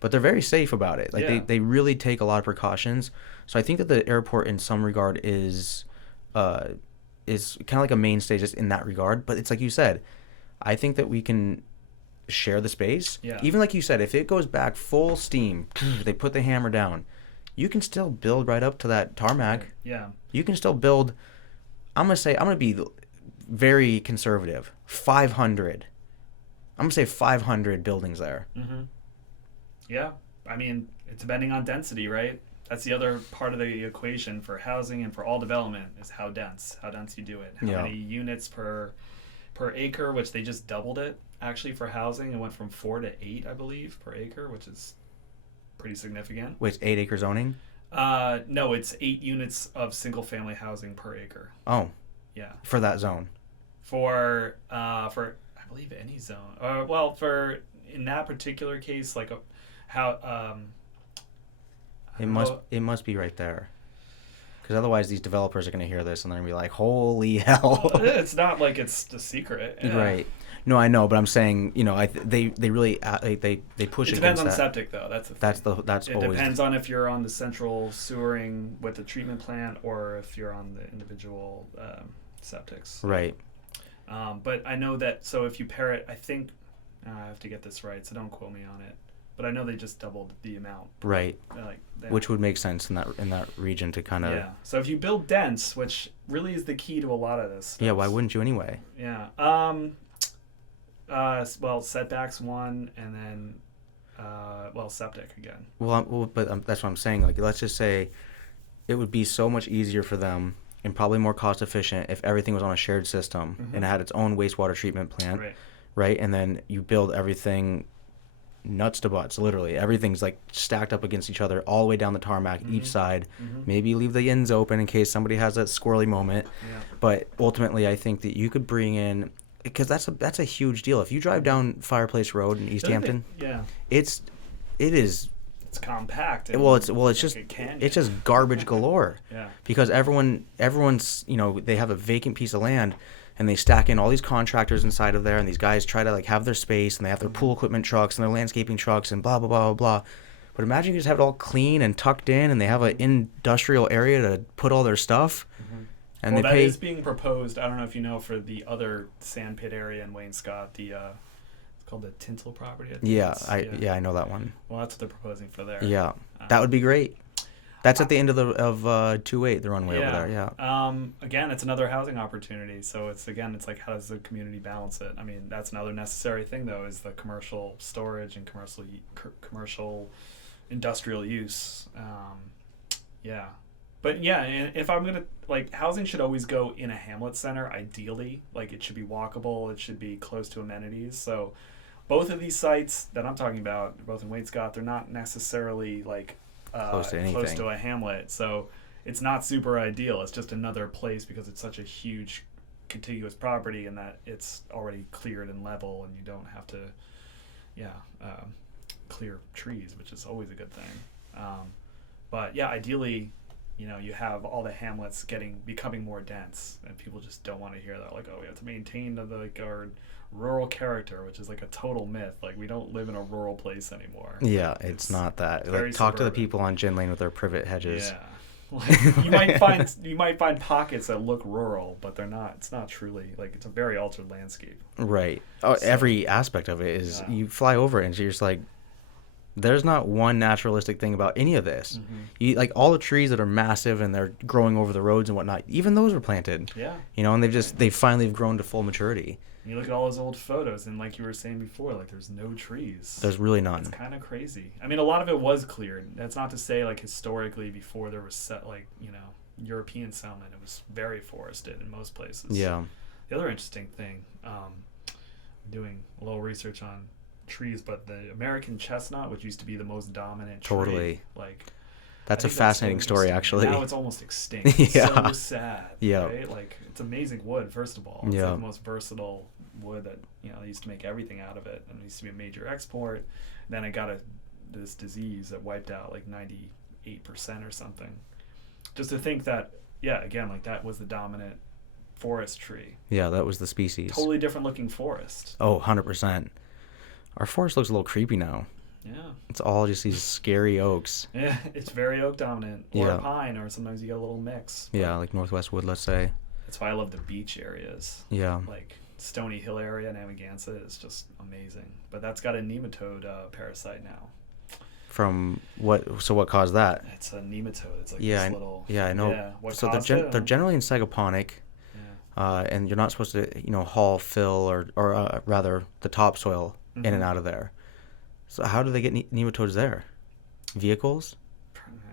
But they're very safe about it. Like they really take a lot of precautions. So I think that the airport in some regard is kind of like a mainstay just in that regard. But it's like you said, I think that we can share the space. Yeah. Even like you said, if it goes back full steam, they put the hammer down, you can still build right up to that tarmac. Yeah. You can still build, I'm going to be very conservative, 500. I'm going to say 500 buildings there. Yeah. I mean, it's depending on density, right? That's the other part of the equation for housing and for all development is how dense you do it. How many units per acre, which they just doubled it actually for housing. It went from 4 to 8, I believe, per acre, which is pretty significant. Wait, 8-acre zoning? No, it's 8 units of single-family housing per acre. Oh, Yeah. for that zone. For I believe any zone. Well, for in that particular case, like It must be right there. Because otherwise, these developers are going to hear this and they're going to be like, "Holy hell!" Well, it's not like it's a secret, Right? No, I know, but I'm saying, they really they push it against depends on that. septic, though. That's the thing. That's It always. depends on if you're on the central sewering with the treatment plant or if you're on the individual septics. Right. But I know that. So if you pair it, I think I have to get this right, so don't quote me on it. But I know they just doubled the amount. Right. Like Which would make sense in that region to kind of. Yeah. So if you build dense, which really is the key to a lot of this. Yeah. Why wouldn't you anyway? Yeah. Well, setbacks one, and then septic again. But that's what I'm saying. Like, let's just say it would be so much easier for them and probably more cost efficient if everything was on a shared system and it had its own wastewater treatment plant, right? And then you build everything nuts to butts, literally. Everything's like stacked up against each other all the way down the tarmac, each side. Maybe leave the ends open in case somebody has that squirrely moment. Yeah. But ultimately, I think that you could bring in, because that's a huge deal. If you drive down Fireplace Road in East Hampton, it is. It's compact. It's just garbage galore. Yeah. Because everyone's they have a vacant piece of land, and they stack in all these contractors inside of there, and these guys try to like have their space, and they have their pool equipment trucks and their landscaping trucks and blah blah blah blah blah. But imagine you just have it all clean and tucked in, and they have an industrial area to put all their stuff. And that is being proposed. I don't know if you know, for the other sandpit area in Wayne-Scott, it's called the Tintle property. I know that one. Well, that's what they're proposing for there. Yeah, that would be great. That's at the end of 2-8, the runway over there. Yeah. Again, it's another housing opportunity. So it's like, how does the community balance it? I mean, that's another necessary thing, though, is the commercial storage and commercial industrial use. Yeah. But yeah, if I'm gonna, like, housing should always go in a hamlet center, ideally. Like, it should be walkable, it should be close to amenities. So both of these sites that I'm talking about, both in Wayne-Scott, they're not necessarily like close to a hamlet. So it's not super ideal. It's just another place because it's such a huge contiguous property, and that it's already cleared and level, and you don't have to clear trees, which is always a good thing. But yeah, ideally, you have all the hamlets becoming more dense, and people just don't want to hear that. Like, oh, we have to maintain our rural character, which is like a total myth. Like, we don't live in a rural place anymore. Yeah, it's not that. Like, talk to the people on Gin Lane with their privet hedges. Yeah, like, you might find pockets that look rural, but they're not. It's not truly, like, it's a very altered landscape. Right. Every aspect of it is. You fly over it and you're just like, there's not one naturalistic thing about any of this. You, like, all the trees that are massive and they're growing over the roads and whatnot, even those were planted. Yeah. And they finally have grown to full maturity. And you look at all those old photos, and like you were saying before, like, there's no trees. There's really none. It's kind of crazy. I mean, a lot of it was cleared. That's not to say, like, historically, before there was European settlement, it was very forested in most places. Yeah. The other interesting thing, doing a little research on trees, but the American chestnut, which used to be the most dominant tree, like, that's a fascinating story, actually. Now it's almost extinct. It's so sad. Yeah. Right? Like, it's amazing wood, first of all. It's like the most versatile wood that, they used to make everything out of it, and it used to be a major export. Then it got this disease that wiped out like 98% or something. Just to think that, again, like, that was the dominant forest tree. Yeah, that was the species. Totally different looking forest. Oh, 100%. Our forest looks a little creepy now. Yeah. It's all just these scary oaks. Yeah, it's very oak dominant. Or pine, or sometimes you get a little mix. Yeah, like Northwest Wood, let's say. That's why I love the beach areas. Yeah. Like Stony Hill area, Amagansett is just amazing. But that's got a nematode parasite now. From what? So what caused that? It's a nematode. It's like this little... Yeah, I know. Yeah. What so caused it? They're generally in Sagaponic. And you're not supposed to, haul, fill, or rather the topsoil in and out of there. So how do they get nematodes there? Vehicles?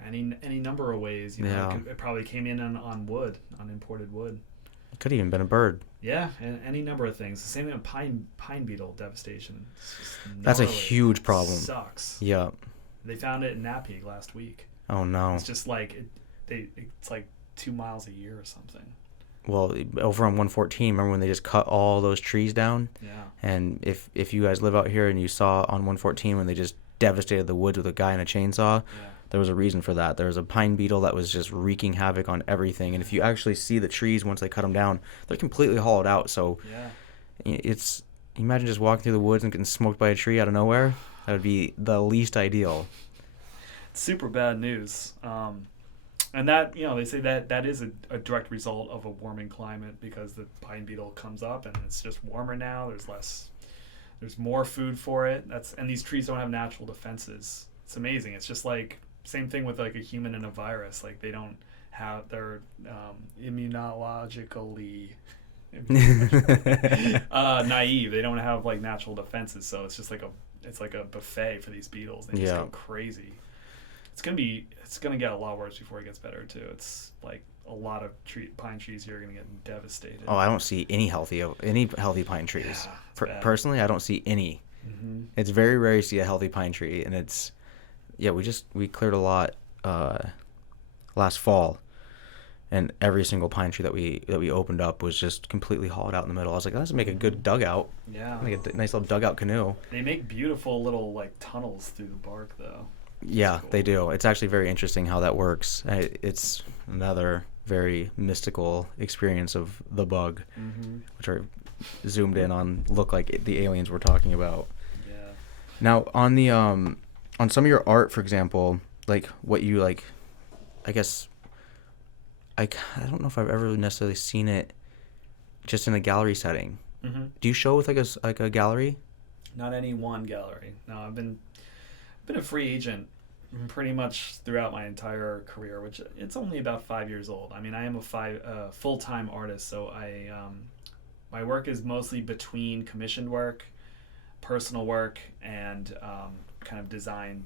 Any number of ways. It probably came in on wood, on imported wood. It could have even been a bird. Yeah, and any number of things. The same thing with pine beetle devastation. It's just That's a gnarly. huge problem. It sucks. Yeah. They found it in Nappy last week. Oh no. It's just like it's like 2 miles a year or something. Well, over on 114, remember when they just cut all those trees down? Yeah. And if you guys live out here and you saw on 114 when they just devastated the woods with a guy in a chainsaw, there was a reason for that. There was a pine beetle that was just wreaking havoc on everything. And if you actually see the trees once they cut them down, they're completely hollowed out. So it's, imagine just walking through the woods and getting smoked by a tree out of nowhere. That would be the least ideal. It's super bad news. And that, they say that is a direct result of a warming climate, because the pine beetle comes up and it's just warmer now. There's more food for it. And these trees don't have natural defenses. It's amazing. It's just like same thing with like a human and a virus. Like they're immunologically naive. They don't have like natural defenses. So it's just like a buffet for these beetles. They just go crazy. It's gonna get a lot worse before it gets better too. It's like a lot of pine trees here are gonna get devastated. Oh, I don't see any healthy pine trees. Personally, I don't see any. Mm-hmm. It's very rare to see a healthy pine tree, and we cleared a lot last fall, and every single pine tree that we opened up was just completely hollowed out in the middle. I was like, let's make a good dugout. Yeah, make a nice little dugout canoe. They make beautiful little like tunnels through the bark though. Yeah, cool. They do. It's actually very interesting how that works. It's another very mystical experience of the bug, which are zoomed in on, look like the aliens we're talking about. Yeah. Now, on the on some of your art, for example, like what you like, I guess I don't know if I've ever necessarily seen it just in a gallery setting. Mm-hmm. Do you show with like a gallery? Not any one gallery. No, I've been a free agent pretty much throughout my entire career, which it's only about 5 years old. I mean, I am a full-time artist, so my work is mostly between commissioned work, personal work, and kind of design,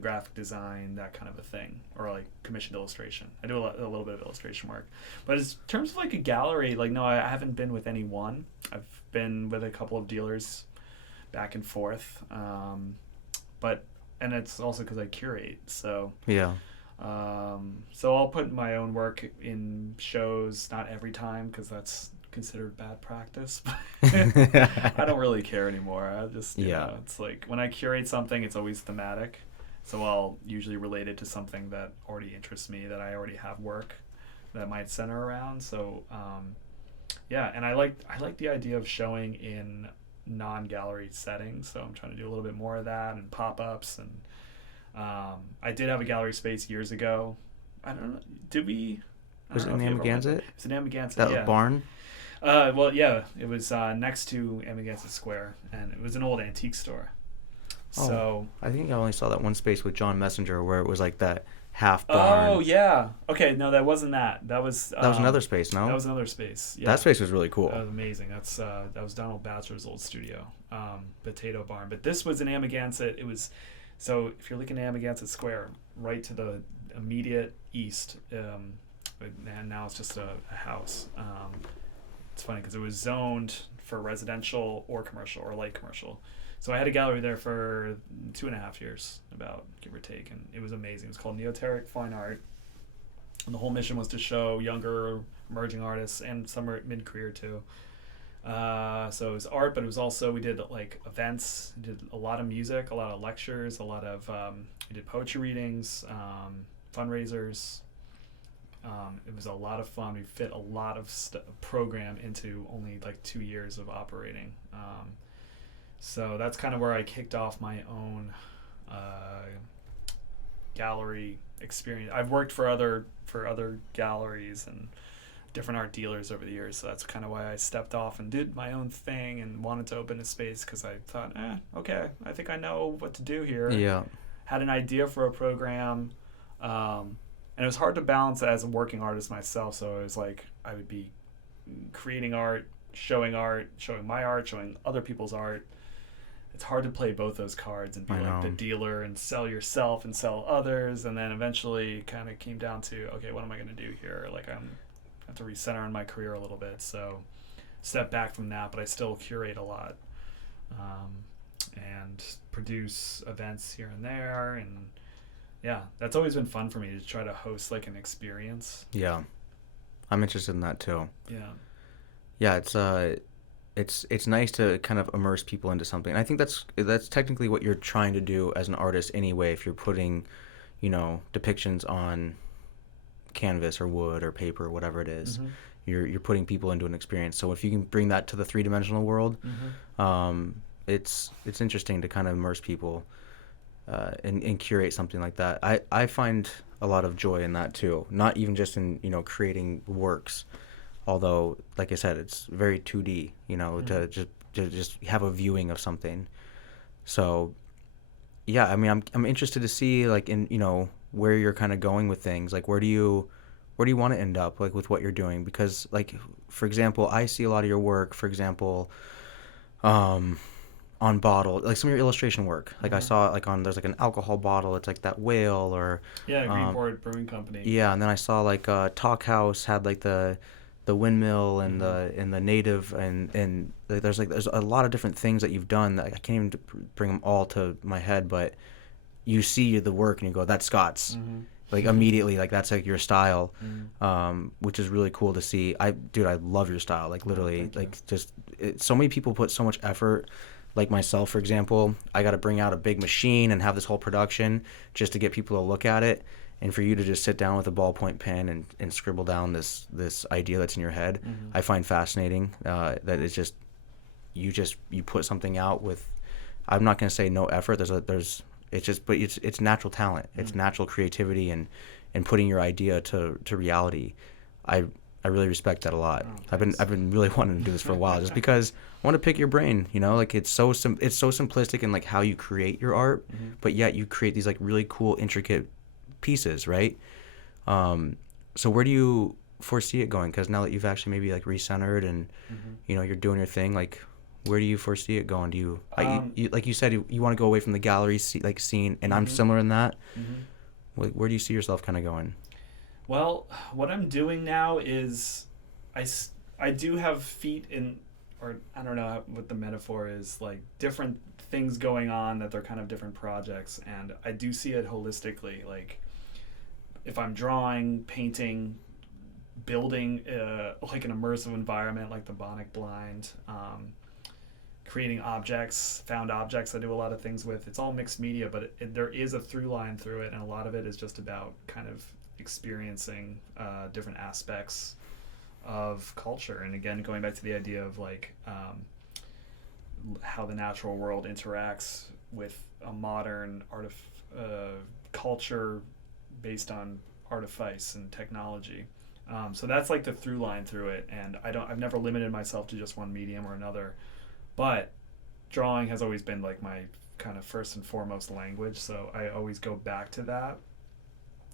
graphic design, that kind of a thing, or like commissioned illustration. I do a little bit of illustration work, but in terms of like a gallery, like no, I haven't been with any one. I've been with a couple of dealers back and forth, and it's also because I curate, so so I'll put my own work in shows, not every time because that's considered bad practice, but I don't really care anymore. I just it's like when I curate something, it's always thematic, so I'll usually relate it to something that already interests me, that I already have work that might center around. So and I like the idea of showing in non-gallery settings, so I'm trying to do a little bit more of that, and pop-ups, and I did have a gallery space years ago. I don't know, did we? Was it in Amagansett? It was in Amagansett, that barn? Well, yeah, it was next to Amagansett Square, and it was an old antique store. So I think I only saw that one space with John Messenger where it was like that half barn. Oh yeah. Okay, no, that wasn't that. That was another space. No, that was another space. Yeah. That space was really cool. That was amazing. That was Donald Bachelor's old studio, Potato Barn. But this was in Amagansett. It was, so if you're looking at Amagansett Square, right to the immediate east, and now it's just a house. It's funny because it was zoned for residential or commercial or light commercial. So I had a gallery there for 2.5 years, about, give or take, and it was amazing. It was called Neoteric Fine Art, and the whole mission was to show younger emerging artists, and some are mid-career too. So it was art, but it was also, we did like events, we did a lot of music, a lot of lectures, a lot of we did poetry readings, fundraisers. It was a lot of fun. We fit a lot of program into only like 2 years of operating. So that's kind of where I kicked off my own gallery experience. I've worked for other galleries and different art dealers over the years, so that's kind of why I stepped off and did my own thing and wanted to open a space, because I thought, okay, I think I know what to do here. Yeah. Had an idea for a program, and it was hard to balance as a working artist myself, so it was like I would be creating art, showing my art, showing other people's art. It's hard to play both those cards and be like the dealer and sell yourself and sell others, and then eventually kind of came down to, okay, what am I going to do here? Like, I'm have to recenter in my career a little bit. So step back from that, but I still curate a lot, and produce events here and there. And yeah, that's always been fun for me to try to host like an experience. Yeah. I'm interested in that too. Yeah. Yeah, it's nice to kind of immerse people into something. I think that's technically what you're trying to do as an artist anyway. If you're putting, depictions on canvas or wood or paper or whatever it is, Mm-hmm. you're putting people into an experience. So if you can bring that to the three-dimensional world, Mm-hmm. it's interesting to kind of immerse people and curate something like that. I find a lot of joy in that too. Not even just in creating works. Although, like I said, it's very 2D, to just have a viewing of something. So, yeah, I mean, I'm interested to see like in where you're kind of going with things. Like, where do you want to end up like with what you're doing? Because like, for example, I see a lot of your work. For example, on bottle, like some of your illustration work. Like I saw like there's like an alcohol bottle. It's like that whale or Yeah, Greenport Brewing Company. yeah, and then I saw like Talk House had like the windmill and the native and there's a lot of different things that you've done that I can't even bring them all to my head, but you see the work and you go, that's Scott's. Like immediately, like that's like your style, which is really cool to see. I love your style. Like literally, so many people put so much effort. Like myself, for example, I got to bring out a big machine and have this whole production just to get people to look at it. And for you to just sit down with a ballpoint pen and scribble down this idea that's in your head, I find fascinating. That it's just you put something out with, I'm not going to say no effort. It's natural talent. It's natural creativity and putting your idea to reality. I really respect that a lot. I've been really wanting to do this for a while, just because I want to pick your brain. Like it's so simplistic in like how you create your art, but yet you create these like really cool, intricate pieces, right? So where do you foresee it going? Because now that you've actually maybe like recentered and you're doing your thing, like where do you foresee it going? Do you, like you said, you want to go away from the gallery scene, and I'm similar in that. Like, where do you see yourself kind of going? Well, what I'm doing now is I do have feet in, or I don't know what the metaphor is, like different things going on that they're kind of different projects, and I do see it holistically. Like if I'm drawing, painting, building like an immersive environment like the Bonnick Blind, creating found objects I do a lot of things with. It's all mixed media, but there is a through line through it, and a lot of it is just about kind of experiencing different aspects of culture. And again, going back to the idea of like how the natural world interacts with a modern culture based on artifice and technology. So that's like the through line through it, and I've never limited myself to just one medium or another, but drawing has always been like my kind of first and foremost language, so I always go back to that,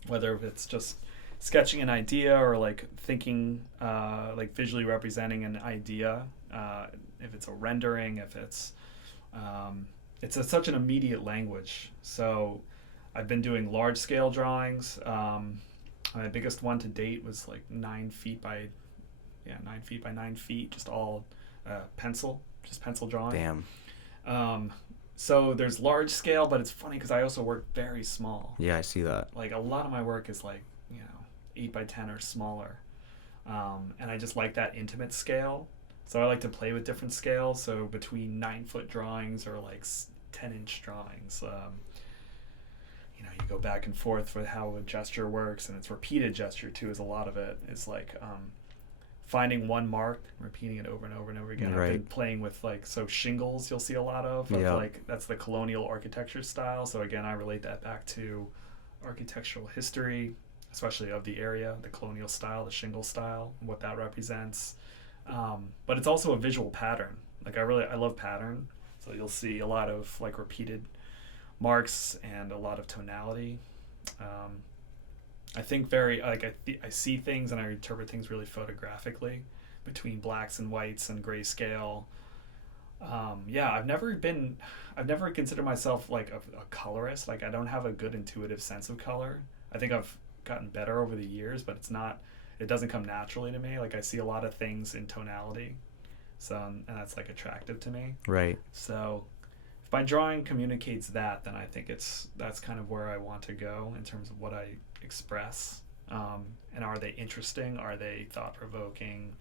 whether it's just sketching an idea or like thinking, like visually representing an idea, if it's a rendering, if it's such an immediate language. So I've been doing large scale drawings. My biggest one to date was like 9 feet by 9 feet, just all pencil drawing. Damn. So there's large scale, but it's funny because I also work very small. Yeah, I see that. Like a lot of my work is like 8 by 10 or smaller, and I just like that intimate scale. So I like to play with different scales. So between 9-foot drawings or like 10-inch drawings. You go back and forth with how a gesture works, and it's repeated gesture too. Is a lot of it. It's like finding one mark, repeating it over and over and over again. Right. I've been playing with shingles. You'll see a lot of like that's the colonial architecture style. So again, I relate that back to architectural history, especially of the area, the colonial style, the shingle style, what that represents. But it's also a visual pattern. Like I love pattern. So you'll see a lot of like repeated marks and a lot of tonality. I think I see things and I interpret things really photographically between blacks and whites and grayscale. I've never considered myself like a colorist. Like I don't have a good intuitive sense of color. I think I've gotten better over the years, but it's it doesn't come naturally to me. Like I see a lot of things in tonality, so and that's like attractive to me. Right. So if my drawing communicates that, then I think that's kind of where I want to go in terms of what I express. And are they interesting? Are they thought-provoking?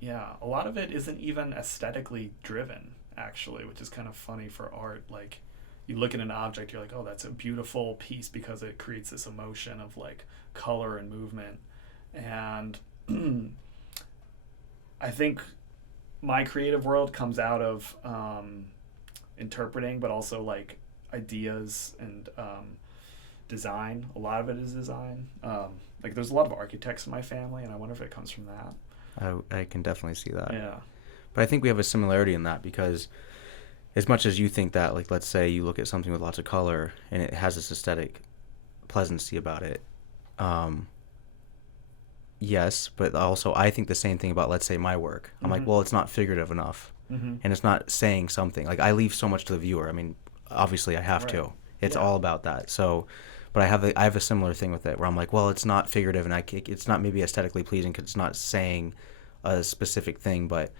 Yeah, a lot of it isn't even aesthetically driven, actually, which is kind of funny for art. Like, you look at an object, you're like, oh, that's a beautiful piece because it creates this emotion of, like, color and movement. And I think my creative world comes out of interpreting, but also, like, ideas and design. A lot of it is design. Like, there's a lot of architects in my family, and I wonder if it comes from that. I can definitely see that. Yeah. But I think we have a similarity in that, because as much as you think that, like, let's say you look at something with lots of color and it has this aesthetic pleasancy about it, yes, but also I think the same thing about, let's say, my work. I'm like, well, it's not figurative enough, and it's not saying something. Like, I leave so much to the viewer. I mean, obviously I have to. It's all about that. So, but I have a similar thing with it where I'm like, well, it's not figurative, and it's not maybe aesthetically pleasing because it's not saying a specific thing, but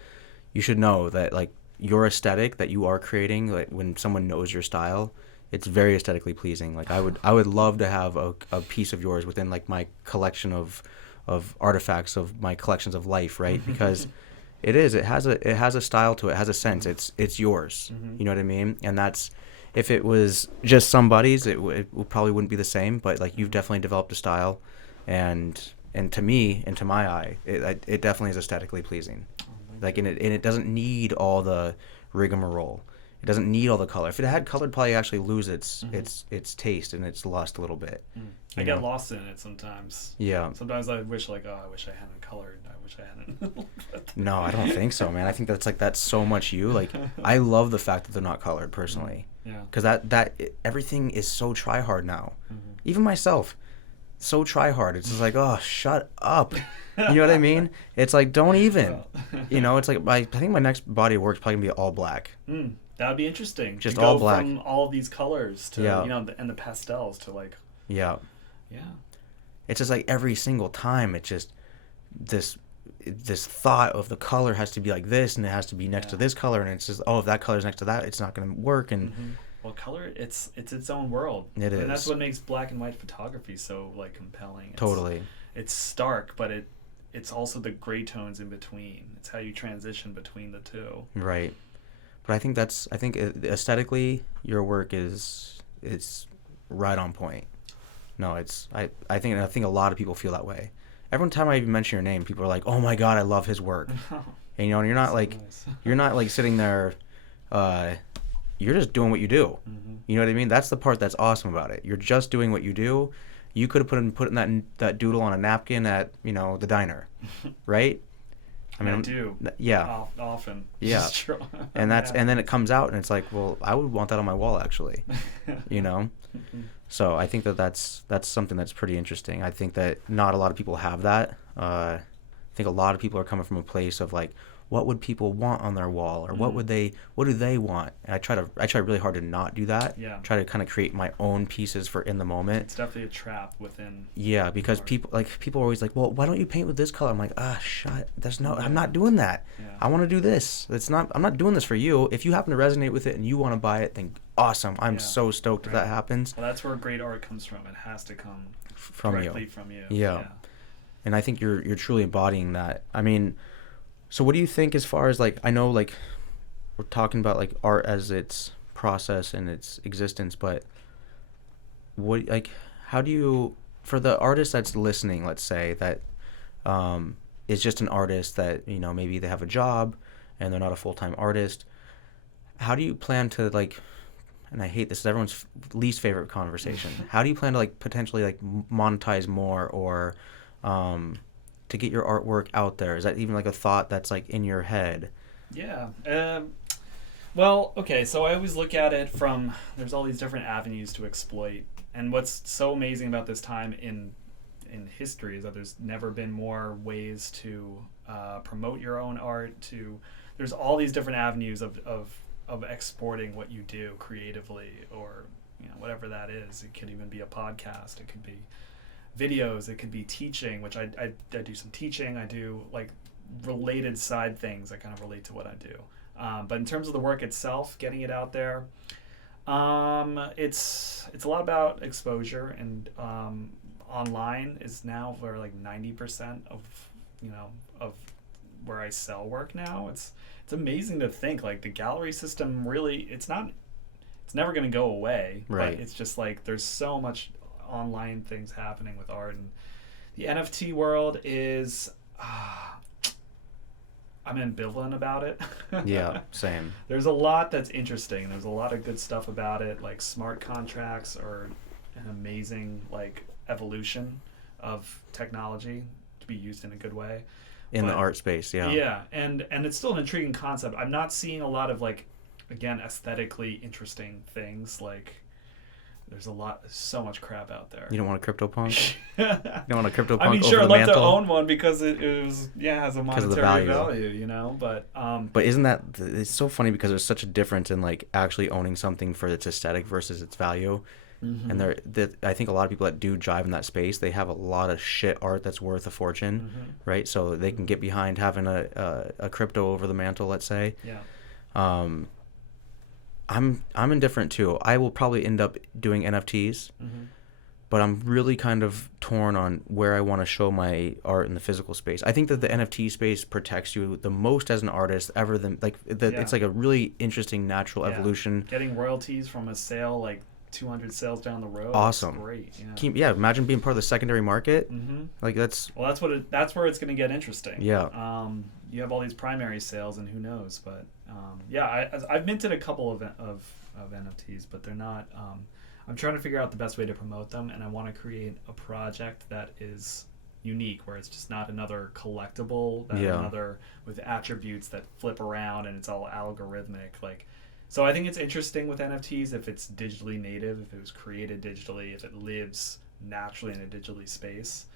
you should know that, like, your aesthetic that you are creating, like, when someone knows your style, it's very aesthetically pleasing. Like, I would love to have a piece of yours within, like, my collection of artifacts of my collections of life, right? Because it has a style to it, it has a sense. It's yours. You know what I mean? And that's, if it was just somebody's, it probably wouldn't be the same. But, like, you've definitely developed a style, and to me, and to my eye, it definitely is aesthetically pleasing. Like, and it doesn't need all the rigmarole. It doesn't need all the color. If it had color, it'd probably actually lose its taste and its lust a little bit. I get lost in it sometimes. Yeah. Sometimes I wish, like, oh, I wish I hadn't colored. I wish I hadn't. No, I don't think so, man. I think that's so much you. Like, I love the fact that they're not colored personally. Yeah. Because that everything is so try hard now. Even myself, so try hard. It's just like, oh, shut up. You know what I mean? It's like, don't even. You know, it's like, I think my next body of work is probably gonna be all black. That would be interesting. Just to all go black. From all these colors to, Yeah. you know, and the pastels to, like. Yeah. Yeah. It's just like every single time, it's just this thought of the color has to be like this, and it has to be next to this color, and it's just, oh, if that color's next to that, it's not going to work. And well, color, it's its own world. It is. And that's what makes black and white photography so, like, compelling. Totally. It's stark, but it's also the gray tones in between. It's how you transition between the two. Right. But I think aesthetically, your work is right on point. No, I think a lot of people feel that way. Every time I even mention your name, people are like, "Oh my God, I love his work." And, you know, and you're not like nice. You're not like sitting there. You're just doing what you do. You know what I mean? That's the part that's awesome about it. You're just doing what you do. You could have put that doodle on a napkin at, you know, the diner, right? I mean, I do. Yeah. Often. Yeah. And and then it comes out, and it's like, well, I would want that on my wall, actually. You know. So I think that's something that's pretty interesting. I think that not a lot of people have that. I think a lot of people are coming from a place of, like, what would people want on their wall, or what do they want? And I try really hard to not do that. Yeah. Try to kind of create my own pieces for in the moment. It's definitely a trap within. Yeah, because people are always like, well, why don't you paint with this color? I'm like, I'm not doing that. Yeah. I want to do this. I'm not doing this for you. If you happen to resonate with it and you want to buy it, then awesome. I'm so stoked if that happens. Well, that's where great art comes from. It has to come directly from you. Yeah. And I think you're truly embodying that. I mean, so what do you think as far as, like, I know, like, we're talking about, like, art as its process and its existence, but how do you, for the artist that's listening, let's say, that is just an artist that, you know, maybe they have a job and they're not a full-time artist, how do you plan to, like, and I hate this, it's everyone's least favorite conversation, how do you plan to, like, potentially, like, monetize more, or to get your artwork out there? Is that even, like, a thought that's, like, in your head? Yeah. Well, okay, so I always look at it from, there's all these different avenues to exploit. And what's so amazing about this time in history is that there's never been more ways to promote your own art. There's all these different avenues of exporting what you do creatively, or, you know, whatever that is. It could even be a podcast. It could be videos. It could be teaching, which I do some teaching. I do like related side things that kind of relate to what I do. But in terms of the work itself, getting it out there, it's a lot about exposure, and online is now for like 90% of of where I sell work now. It's amazing to think like the gallery system really it's never going to go away. Right. But it's just like there's so much online things happening with art, and the NFT world is. I'm ambivalent about it. Yeah, same. There's a lot that's interesting. There's a lot of good stuff about it. Like smart contracts are an amazing like evolution of technology to be used in a good way. In the art space, yeah. Yeah, and it's still an intriguing concept. I'm not seeing a lot of like, again, aesthetically interesting things. Like, there's so much crap out there. You don't want a CryptoPunk? You don't want a CryptoPunk? I mean, over sure, the I'd love mantle? to own one because it has a monetary value, you know. But isn't that it's so funny because there's such a difference in like actually owning something for its aesthetic versus its value. Mm-hmm. And I think a lot of people that do jive in that space, they have a lot of shit art that's worth a fortune, mm-hmm. right? So they can get behind having a crypto over the mantle, let's say. Yeah. I'm indifferent too. I will probably end up doing NFTs, mm-hmm. but I'm really kind of torn on where I want to show my art in the physical space. I think that the NFT space protects you the most as an artist ever than it's like a really interesting natural evolution. Getting royalties from a sale like 200 sales down the road. Awesome. That's great. Yeah. Imagine being part of the secondary market. Mm-hmm. Like that's where it's going to get interesting. Yeah. You have all these primary sales, and who knows? But I've minted a couple of NFTs, but they're not. I'm trying to figure out the best way to promote them, and I want to create a project that is unique, where it's just not another collectible, another with attributes that flip around, and it's all algorithmic. Like, so I think it's interesting with NFTs if it's digitally native, if it was created digitally, if it lives naturally in a digitally space.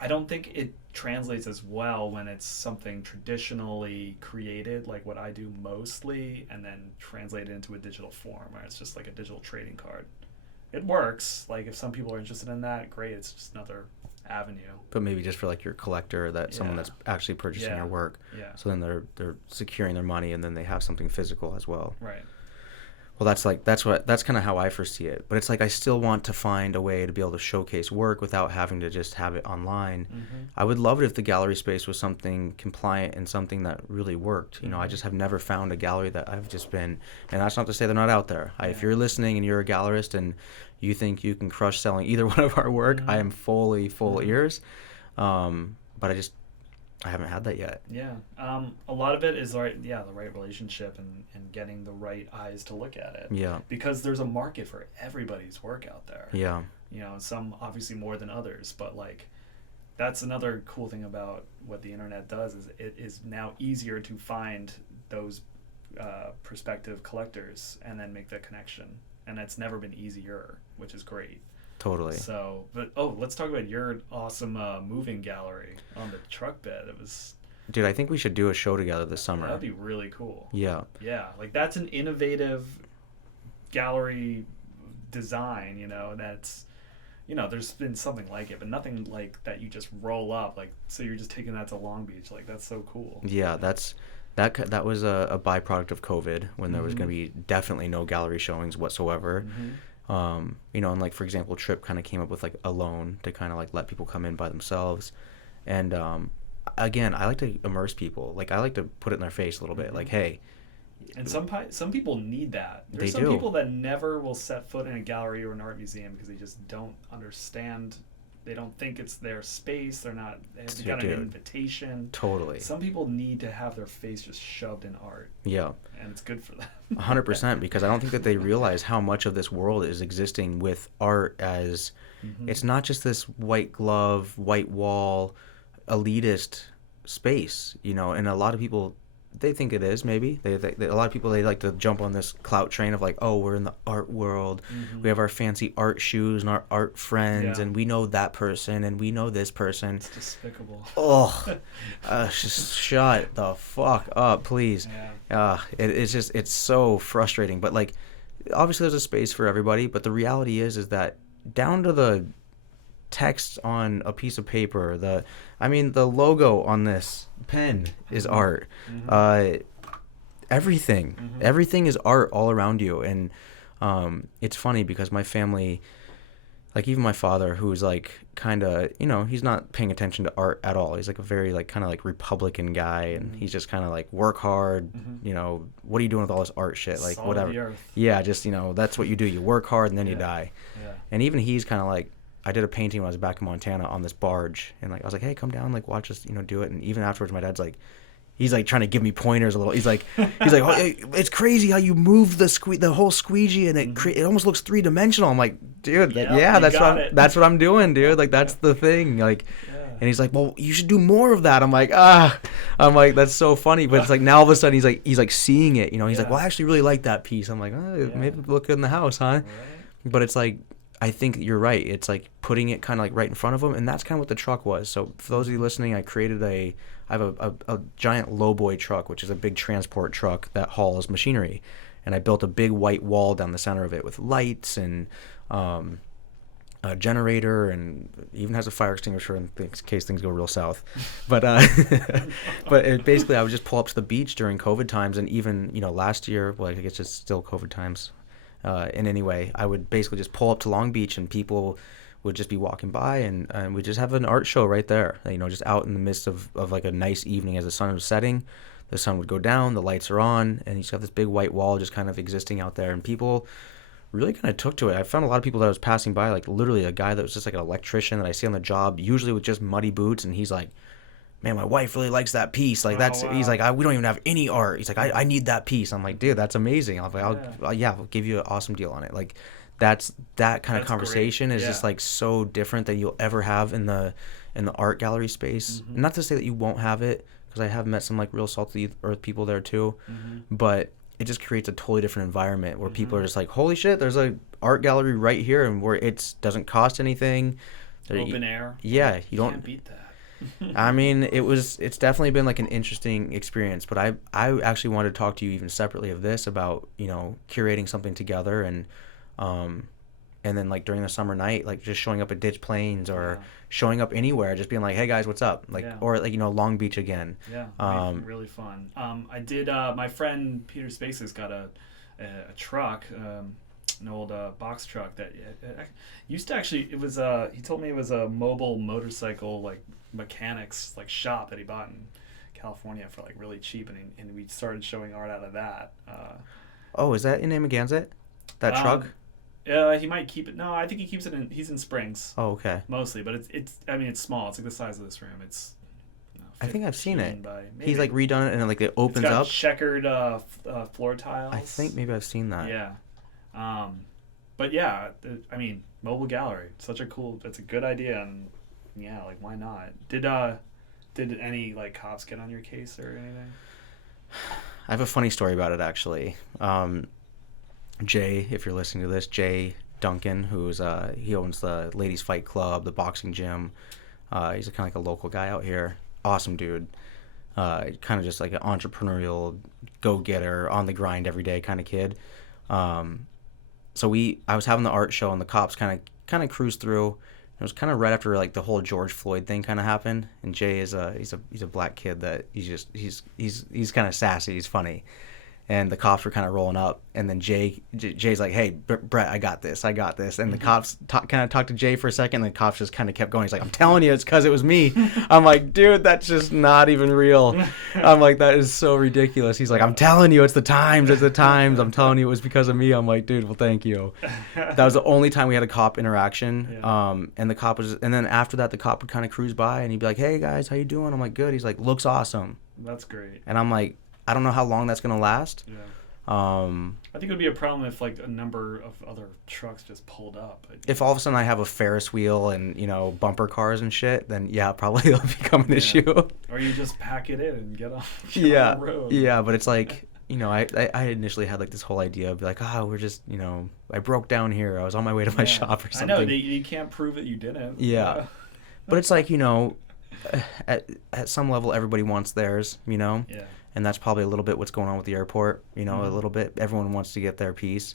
I don't think it translates as well when it's something traditionally created, like what I do mostly, and then translated into a digital form, where it's just like a digital trading card. It works. Like if some people are interested in that, great. It's just another avenue. But maybe just for like your collector, that someone that's actually purchasing your work. Yeah. So then they're securing their money, and then they have something physical as well. Right. Well, that's kind of how I foresee it. But it's like I still want to find a way to be able to showcase work without having to just have it online. Mm-hmm. I would love it if the gallery space was something compliant and something that really worked. You know, I just have never found a gallery that I've just been, and that's not to say they're not out there. If you're listening and you're a gallerist and you think you can crush selling either one of our work, I am fully full ears. But I haven't had that yet. Yeah. A lot of it is the right relationship and getting the right eyes to look at it. Yeah. Because there's a market for everybody's work out there. Yeah. You know, some obviously more than others, but like that's another cool thing about what the internet does is it is now easier to find those prospective collectors and then make the connection. And it's never been easier, which is great. Totally. So, but let's talk about your awesome moving gallery on the truck bed. It was. Dude, I think we should do a show together this summer. That'd be really cool. Yeah. Yeah, like that's an innovative gallery design. You know, that's, there's been something like it, but nothing like that. You just roll up, like so you're just taking that to Long Beach. Like that's so cool. Yeah, that was a byproduct of COVID when there was going to be definitely no gallery showings whatsoever. Mm-hmm. And like, for example, Trip kind of came up with like a loan to kind of like let people come in by themselves. And, again, I like to immerse people. Like I like to put it in their face a little bit. Like, hey. And some people need that. There's some people that never will set foot in a gallery or an art museum because they just don't understand. They don't think it's their space. They got an invitation. Totally. Some people need to have their face just shoved in art. Yeah. And it's good for them. 100%, because I don't think that they realize how much of this world is existing with art as it's not just this white glove, white wall, elitist space, and a lot of people, they think it is, maybe. A lot of people, they like to jump on this clout train of like, oh, we're in the art world. Mm-hmm. We have our fancy art shoes and our art friends, and we know that person and we know this person. It's despicable. Oh, just shut the fuck up, please. Yeah. It's so frustrating. But like, obviously there's a space for everybody, but the reality is that down to the text on a piece of paper, the logo on this pen is art. Everything is art all around you. And it's funny because my family, like even my father, who's like kind of, he's not paying attention to art at all. He's like a very like kind of like Republican guy, and he's just kind of like work hard. What are you doing with all this art shit? Like Salt whatever. of the earth. Yeah, just that's what you do. You work hard and then you die. Yeah. And even he's kind of like, I did a painting when I was back in Montana on this barge, and like I was like, hey, come down, like watch us, do it. And even afterwards, my dad's like, he's like trying to give me pointers a little. He's like, oh, it's crazy how you move the whole squeegee, and it almost looks 3-dimensional. I'm like, dude, that's what I'm doing, dude. Like that's the thing. Like, and he's like, well, you should do more of that. I'm like, that's so funny. But it's like now all of a sudden he's like seeing it. He's like, well, I actually really like that piece. I'm like, maybe look good in the house, huh? Right. But it's like, I think you're right. It's like putting it kind of like right in front of them, and that's kind of what the truck was. So for those of you listening, I have a giant lowboy truck, which is a big transport truck that hauls machinery, and I built a big white wall down the center of it with lights and a generator, and even has a fire extinguisher in case things go real south. But basically, I would just pull up to the beach during COVID times, and even last year, well, I guess it's still COVID times. In any way, I would basically just pull up to Long Beach, and people would just be walking by, and we just have an art show right there, just out in the midst of like a nice evening as the sun was setting. The sun would go down, the lights are on, and you just have this big white wall just kind of existing out there, and people really kind of took to it. I found a lot of people that was passing by, like literally a guy that was just like an electrician that I see on the job, usually with just muddy boots, and he's like, man, my wife really likes that piece. Like he's like, we don't even have any art. He's like, I need that piece. I'm like, dude, that's amazing. I'm like, I'll give you an awesome deal on it. Like that kind of conversation is just like so different than you'll ever have in the art gallery space. Not to say that you won't have it, because I have met some like real salty earth people there too, but it just creates a totally different environment where people are just like, holy shit, there's a art gallery right here, and where it doesn't cost anything. Open air. Yeah, you don't beat that. I mean, it's definitely been like an interesting experience, but I actually wanted to talk to you even separately of this about, curating something together, and then like during the summer night, like just showing up at Ditch Plains or showing up anywhere, just being like, hey guys, what's up? Like, or like, Long Beach again. Yeah. Really fun. I did, my friend Peter Spaces got a truck, an old box truck that used to actually, it was he told me it was a mobile motorcycle like mechanics like shop that he bought in California for like really cheap, and we started showing art out of that. Is that in Amagansett? That truck? He might keep it. No, I think he keeps it in. He's in Springs. Oh, okay. Mostly, but it's. I mean, it's small. It's like the size of this room. It's. I think I've seen it. He's like redone it, and like it opens it's got up. Checkered floor tiles. I think maybe I've seen that. Yeah. But yeah, I mean, mobile gallery. That's a good idea, and yeah, like why not? Did any like cops get on your case or anything? I have a funny story about it actually. Jay, if you're listening to this, Jay Duncan, who's he owns the Ladies Fight Club, the boxing gym. He's kind of like a local guy out here. Awesome dude. Kind of just like an entrepreneurial go-getter, on the grind every day kind of kid. So I was having the art show, and the cops kind of cruised through. It was kind of right after like the whole George Floyd thing kind of happened, and Jay is he's a black kid that he's kind of sassy, he's funny. And the cops were kind of rolling up, and then Jay's like, hey, Brett, I got this. And the cops kind of talked to Jay for a second, and the cops just kind of kept going. He's like, I'm telling you, it's because it was me. I'm like, dude, that's just not even real. I'm like, that is so ridiculous. He's like, I'm telling you, it's the Times. I'm telling you, it was because of me. I'm like, dude, well, thank you. That was the only time we had a cop interaction. Yeah. And then after that, the cop would kind of cruise by, and he'd be like, hey, guys, how you doing? I'm like, good. He's like, looks awesome. That's great. And I'm like, I don't know how long that's going to last. Yeah. I think it would be a problem if like a number of other trucks just pulled up. If all of a sudden I have a Ferris wheel and, bumper cars and shit, then yeah, probably it'll become an issue. Or you just pack it in and get on the road. Yeah, but it's like, I initially had like this whole idea of like, we're just, I broke down here. I was on my way to my shop or something. I know, you can't prove that you didn't. Yeah. But it's like, at some level everybody wants theirs, Yeah. And that's probably a little bit what's going on with the airport, a little bit. Everyone wants to get their piece.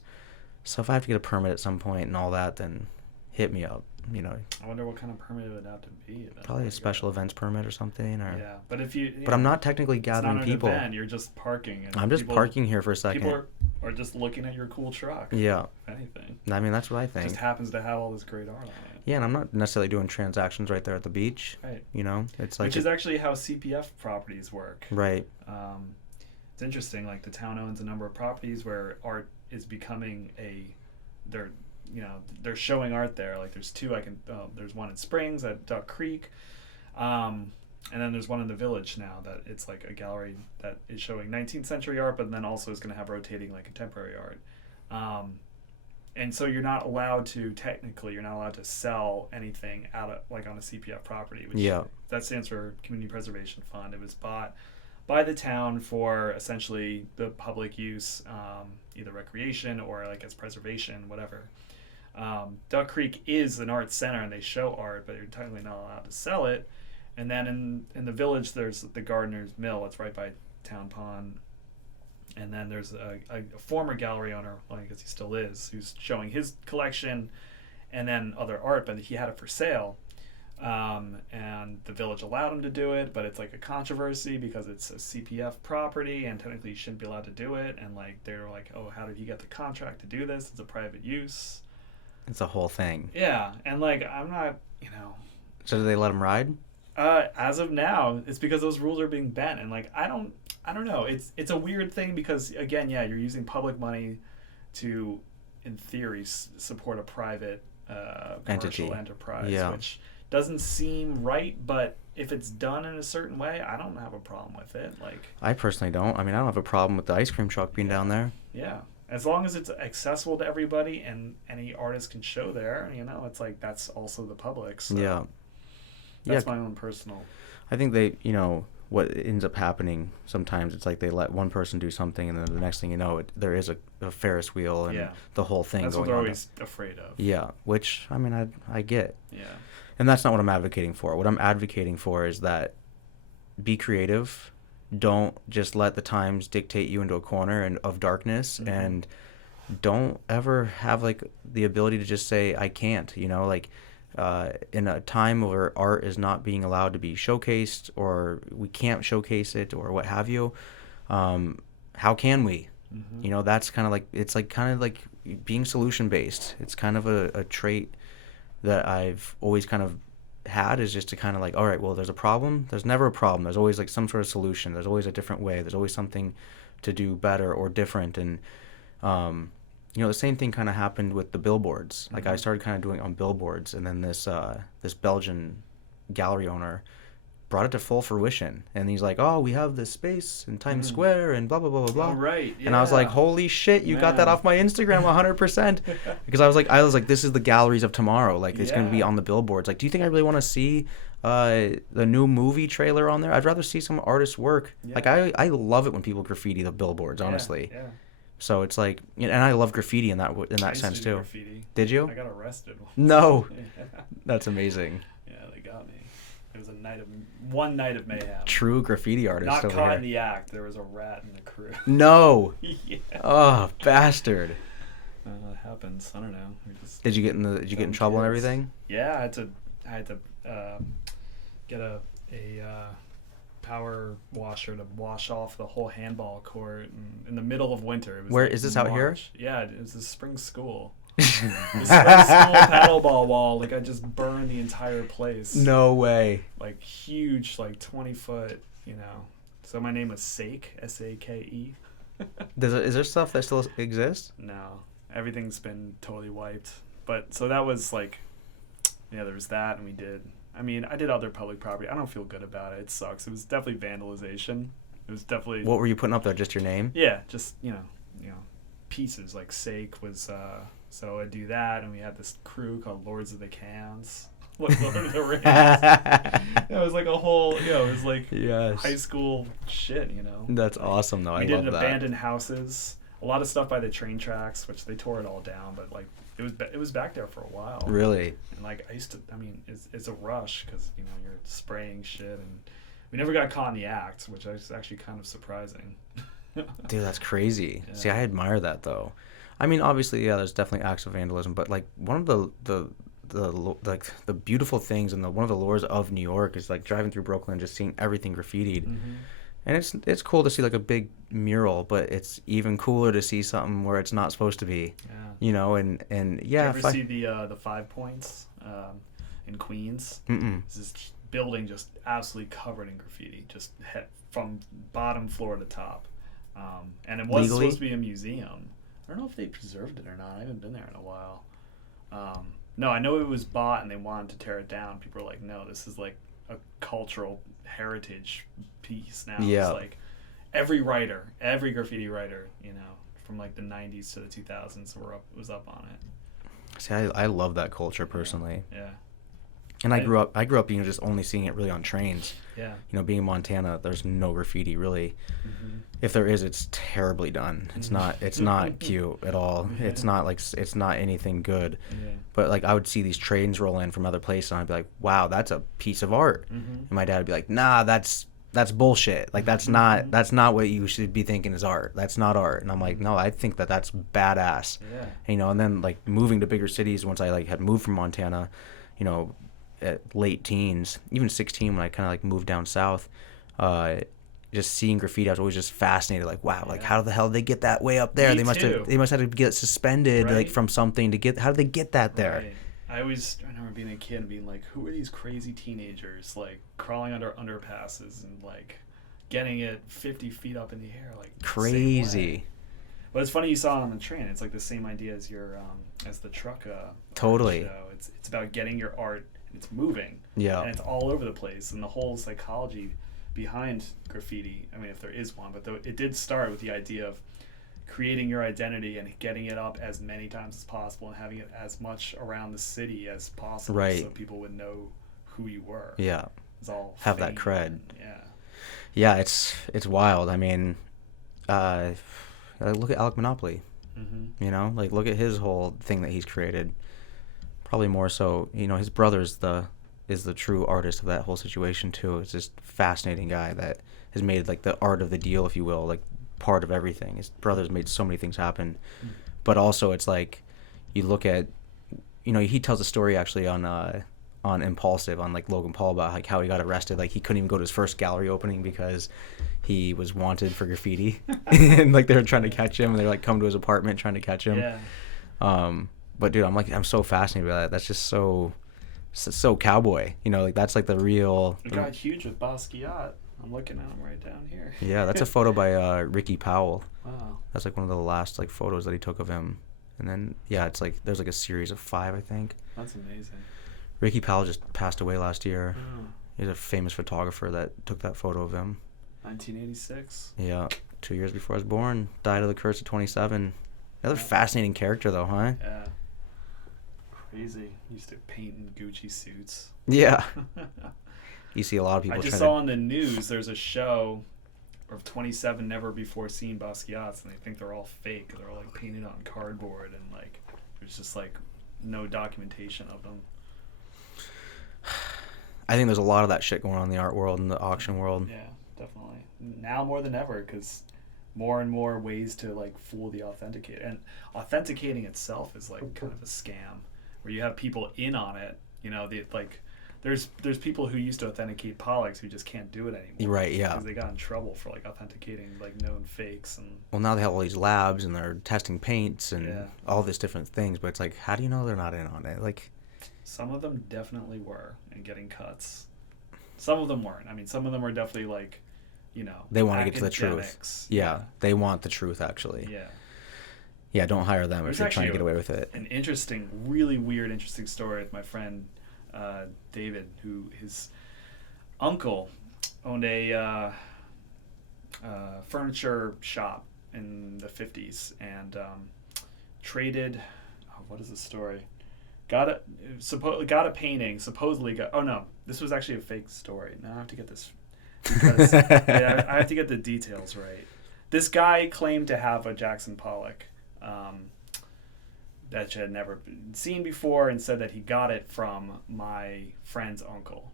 So if I have to get a permit at some point and all that, then, hit me up. You know, I wonder what kind of permit it would have to be. probably a special events permit or something. Or yeah, but if you, but I'm not technically gathering it's not an people. event, you're just parking. And I'm just parking here for a second. People are just looking at your cool truck. Yeah. If anything. I mean, that's what I think. It just happens to have all this great art on it. Yeah, and I'm not necessarily doing transactions right there at the beach. Right. You know, it's like which is actually how CPF properties work. Right. It's interesting. Like the town owns a number of properties where art is becoming they're showing art there. Like there's two. There's one in Springs at Duck Creek, and then there's one in the Village now that it's like a gallery that is showing 19th century art, but then also is going to have rotating like contemporary art. And so you're not allowed to sell anything out of like on a CPF property, which that stands for Community Preservation Fund. It was bought by the town for essentially the public use, either recreation or like as preservation, whatever. Duck Creek is an art center and they show art, but you're technically not allowed to sell it. And then in the Village, there's the Gardener's Mill. It's right by Town Pond. And then there's a former gallery owner, well, I guess he still is, who's showing his collection and then other art, but he had it for sale. And the Village allowed him to do it, but it's like a controversy because it's a CPF property and technically you shouldn't be allowed to do it. And like they were like, oh, how did he get the contract to do this? It's a private use. It's a whole thing. Yeah, and like I'm not, So do they let him ride? As of now, it's because those rules are being bent, and like I don't know. It's a weird thing because again, yeah, you're using public money to, in theory, support a private commercial enterprise, which doesn't seem right. But if it's done in a certain way, I don't have a problem with it. Like I personally don't. I mean, I don't have a problem with the ice cream truck being down there. Yeah. As long as it's accessible to everybody and any artist can show there, it's like that's also the public. So that's my own personal. I think they, what ends up happening sometimes, it's like they let one person do something and then the next thing you know, there is a Ferris wheel and the whole thing that's going on. That's what they're always afraid of. Yeah, which, I mean, I get. Yeah. And that's not what I'm advocating for. What I'm advocating for is that be creative. Don't just let the times dictate you into a corner of darkness, and don't ever have like the ability to just say I can't. In a time where art is not being allowed to be showcased or we can't showcase it or what have you, how can we? That's kind of like it's like kind of like being solution based. It's kind of a trait that I've always kind of had, is just to kind of like, all right, well, there's a problem. There's never a problem. There's always like some sort of solution. There's always a different way. There's always something to do better or different. And, the same thing kind of happened with the billboards. Like I started kind of doing on billboards, and then this Belgian gallery owner brought it to full fruition. And he's like, oh, we have this space in Times Square and blah, blah, blah, blah, blah. Oh, right. Yeah. And I was like, holy shit, you got that off my Instagram 100%. Because I was like, this is the galleries of tomorrow. Like, it's going to be on the billboards. Like, do you think I really want to see the new movie trailer on there? I'd rather see some artist's work. Yeah. Like, I love it when people graffiti the billboards, honestly. Yeah. So it's like, and I love graffiti in that sense too. Graffiti. Did you? I got arrested once. No. That's amazing. Yeah, they got me. It was one night of mayhem. True graffiti artist. Not caught in the act. There was a rat in the crew. No. Yeah. Oh, bastard. It happens. I don't know. Did you get in trouble and everything? Yeah, I had to get a power washer to wash off the whole handball court in the middle of winter. It was Where is this March. Out here? Yeah, it was the spring school. The spring school paddleball wall. Like I just burned the entire place. No way. Like huge, like 20-foot. So my name was Sake, S-A-K-E. Is there stuff that still exists? No, everything's been totally wiped. But so that was like, there was that, and I did other public property. I don't feel good about it. It sucks. It was definitely vandalization. It was definitely. What were you putting up there? Just your name? Yeah, just pieces. Like Sake was. So I do that, and we had this crew called Lords of the Cans. Like Lord of the Rings. It was like a whole. It was like high school shit. That's awesome, though. I love that. We did abandoned houses. A lot of stuff by the train tracks, which they tore it all down, but like. It was back there for a while. Really? And like it's a rush because you're spraying shit, and we never got caught in the act, which is actually kind of surprising. Dude, that's crazy. Yeah. See, I admire that though. I mean, obviously, there's definitely acts of vandalism, but like one of the like the beautiful things and one of the lures of New York is like driving through Brooklyn, just seeing everything graffitied. And it's cool to see like a big mural, but it's even cooler to see something where it's not supposed to be. Yeah. You know, and yeah. Did you ever see the 5 Points in Queens? It's this building just absolutely covered in graffiti, just from bottom floor to top. And it was supposed to be a museum. I don't know if they preserved it or not. I haven't been there in a while. No, I know it was bought and they wanted to tear it down. People were like, no, this is like a cultural heritage piece now. Yeah. It's like every graffiti writer, you know, from like the 90s to the 2000s was up on it. See, I love that culture personally. Yeah. And I grew up being just only seeing it really on trains. Yeah. You know, being in Montana, there's no graffiti really. If there is, it's terribly done. It's not cute at all. It's not anything good. Yeah. But like I would see these trains roll in from other places and I'd be like, wow, that's a piece of art. And my dad would be like, nah, that's bullshit. Like that's not what you should be thinking is art. That's not art. And I'm like, no, I think that's badass. Yeah. And, you know, and then like moving to bigger cities once I like had moved from Montana, you know, at late teens, even 16 when I kind of like moved down south, just seeing graffiti, I was always just fascinated. Like, wow, like how the hell did they get that way up there? Me They must have to get suspended like from something to get. How did they get that there? Right. I remember being a kid and being like, who are these crazy teenagers like crawling under underpasses and like getting it 50 feet up in the air, like crazy. But it's funny you saw it on the train. It's like the same idea as your as the truck. Totally. Show. It's about getting your art. It's moving. Yeah. And it's all over the place. And the whole psychology behind graffiti, I mean, if there is one, but it did start with the idea of creating your identity and getting it up as many times as possible and having it as much around the city as possible, so people would know who you were. Yeah. It's all have that cred. Yeah. Yeah, it's wild. I mean, look at Alec Monopoly. You know, like look at his whole thing that he's created. Probably more so, you know, his brother is the true artist of that whole situation too. It's this fascinating guy that has made like the art of the deal, if you will, like part of everything. His brother's made so many things happen, but also it's like you look at, you know, he tells a story actually on Impulsive on like Logan Paul about like how he got arrested. Like he couldn't even go to his first gallery opening because he was wanted for graffiti, and like they were trying to catch him, and they were like come to his apartment trying to catch him. Yeah. But dude, I'm so fascinated by that. That's just so cowboy. You know, like that's like the real. It got huge with Basquiat. I'm looking at him right down here. Yeah, that's a photo by Ricky Powell. Wow. That's like one of the last like photos that he took of him. And then yeah, it's like there's like a series of 5, I think. That's amazing. Ricky Powell just passed away last year. Oh. He's a famous photographer that took that photo of him. 1986. Yeah, 2 years before I was born. Died of the curse at 27. Another fascinating character though, huh? Yeah. Crazy. Used to paint in Gucci suits. Yeah. You see a lot of people. I just saw on the news there's a show of 27 never before seen Basquiats, and they think they're all fake because they're all like painted on cardboard, and like there's just like no documentation of them. I think there's a lot of that shit going on in the art world and the auction world. Yeah, definitely. Now more than ever, because more and more ways to like fool the authenticator, and authenticating itself is like kind of a scam where you have people in on it. You know, there's people who used to authenticate Pollux who just can't do it anymore. Right, yeah. Because they got in trouble for like authenticating like known fakes. And well, now they have all these labs and they're testing paints and all these different things, but it's like, how do you know they're not in on it? Like, some of them definitely were and getting cuts. Some of them weren't. I mean, some of them were definitely like, you know, they want to get to the truth. Yeah, they want the truth actually. Yeah. Yeah, don't hire them if you're trying to get away with it. An interesting, really weird, interesting story with my friend David, who his uncle owned a furniture shop in the 50s and traded. Oh, what is the story? Got a painting. Supposedly got. Oh no, this was actually a fake story. Now I have to get this because I have to get the details right. This guy claimed to have a Jackson Pollock that had never been seen before, and said that he got it from my friend's uncle,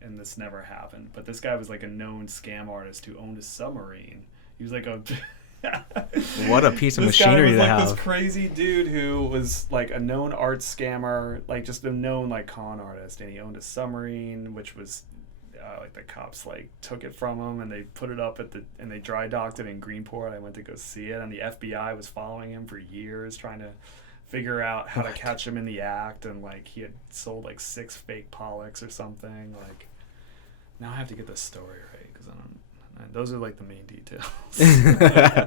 and this never happened. But this guy was like a known scam artist who owned a submarine. He was like What a piece of This guy machinery was to like have. this crazy dude who was like a known art scammer, like just a known like con artist, and he owned a submarine, which was like the cops like took it from him and they put it up and they dry docked it in Greenport. I went to go see it, and the FBI was following him for years trying to figure out how to catch him in the act, and like he had sold like 6 fake Pollocks or something. Like, now I have to get this story right because I don't. Those are like the main details.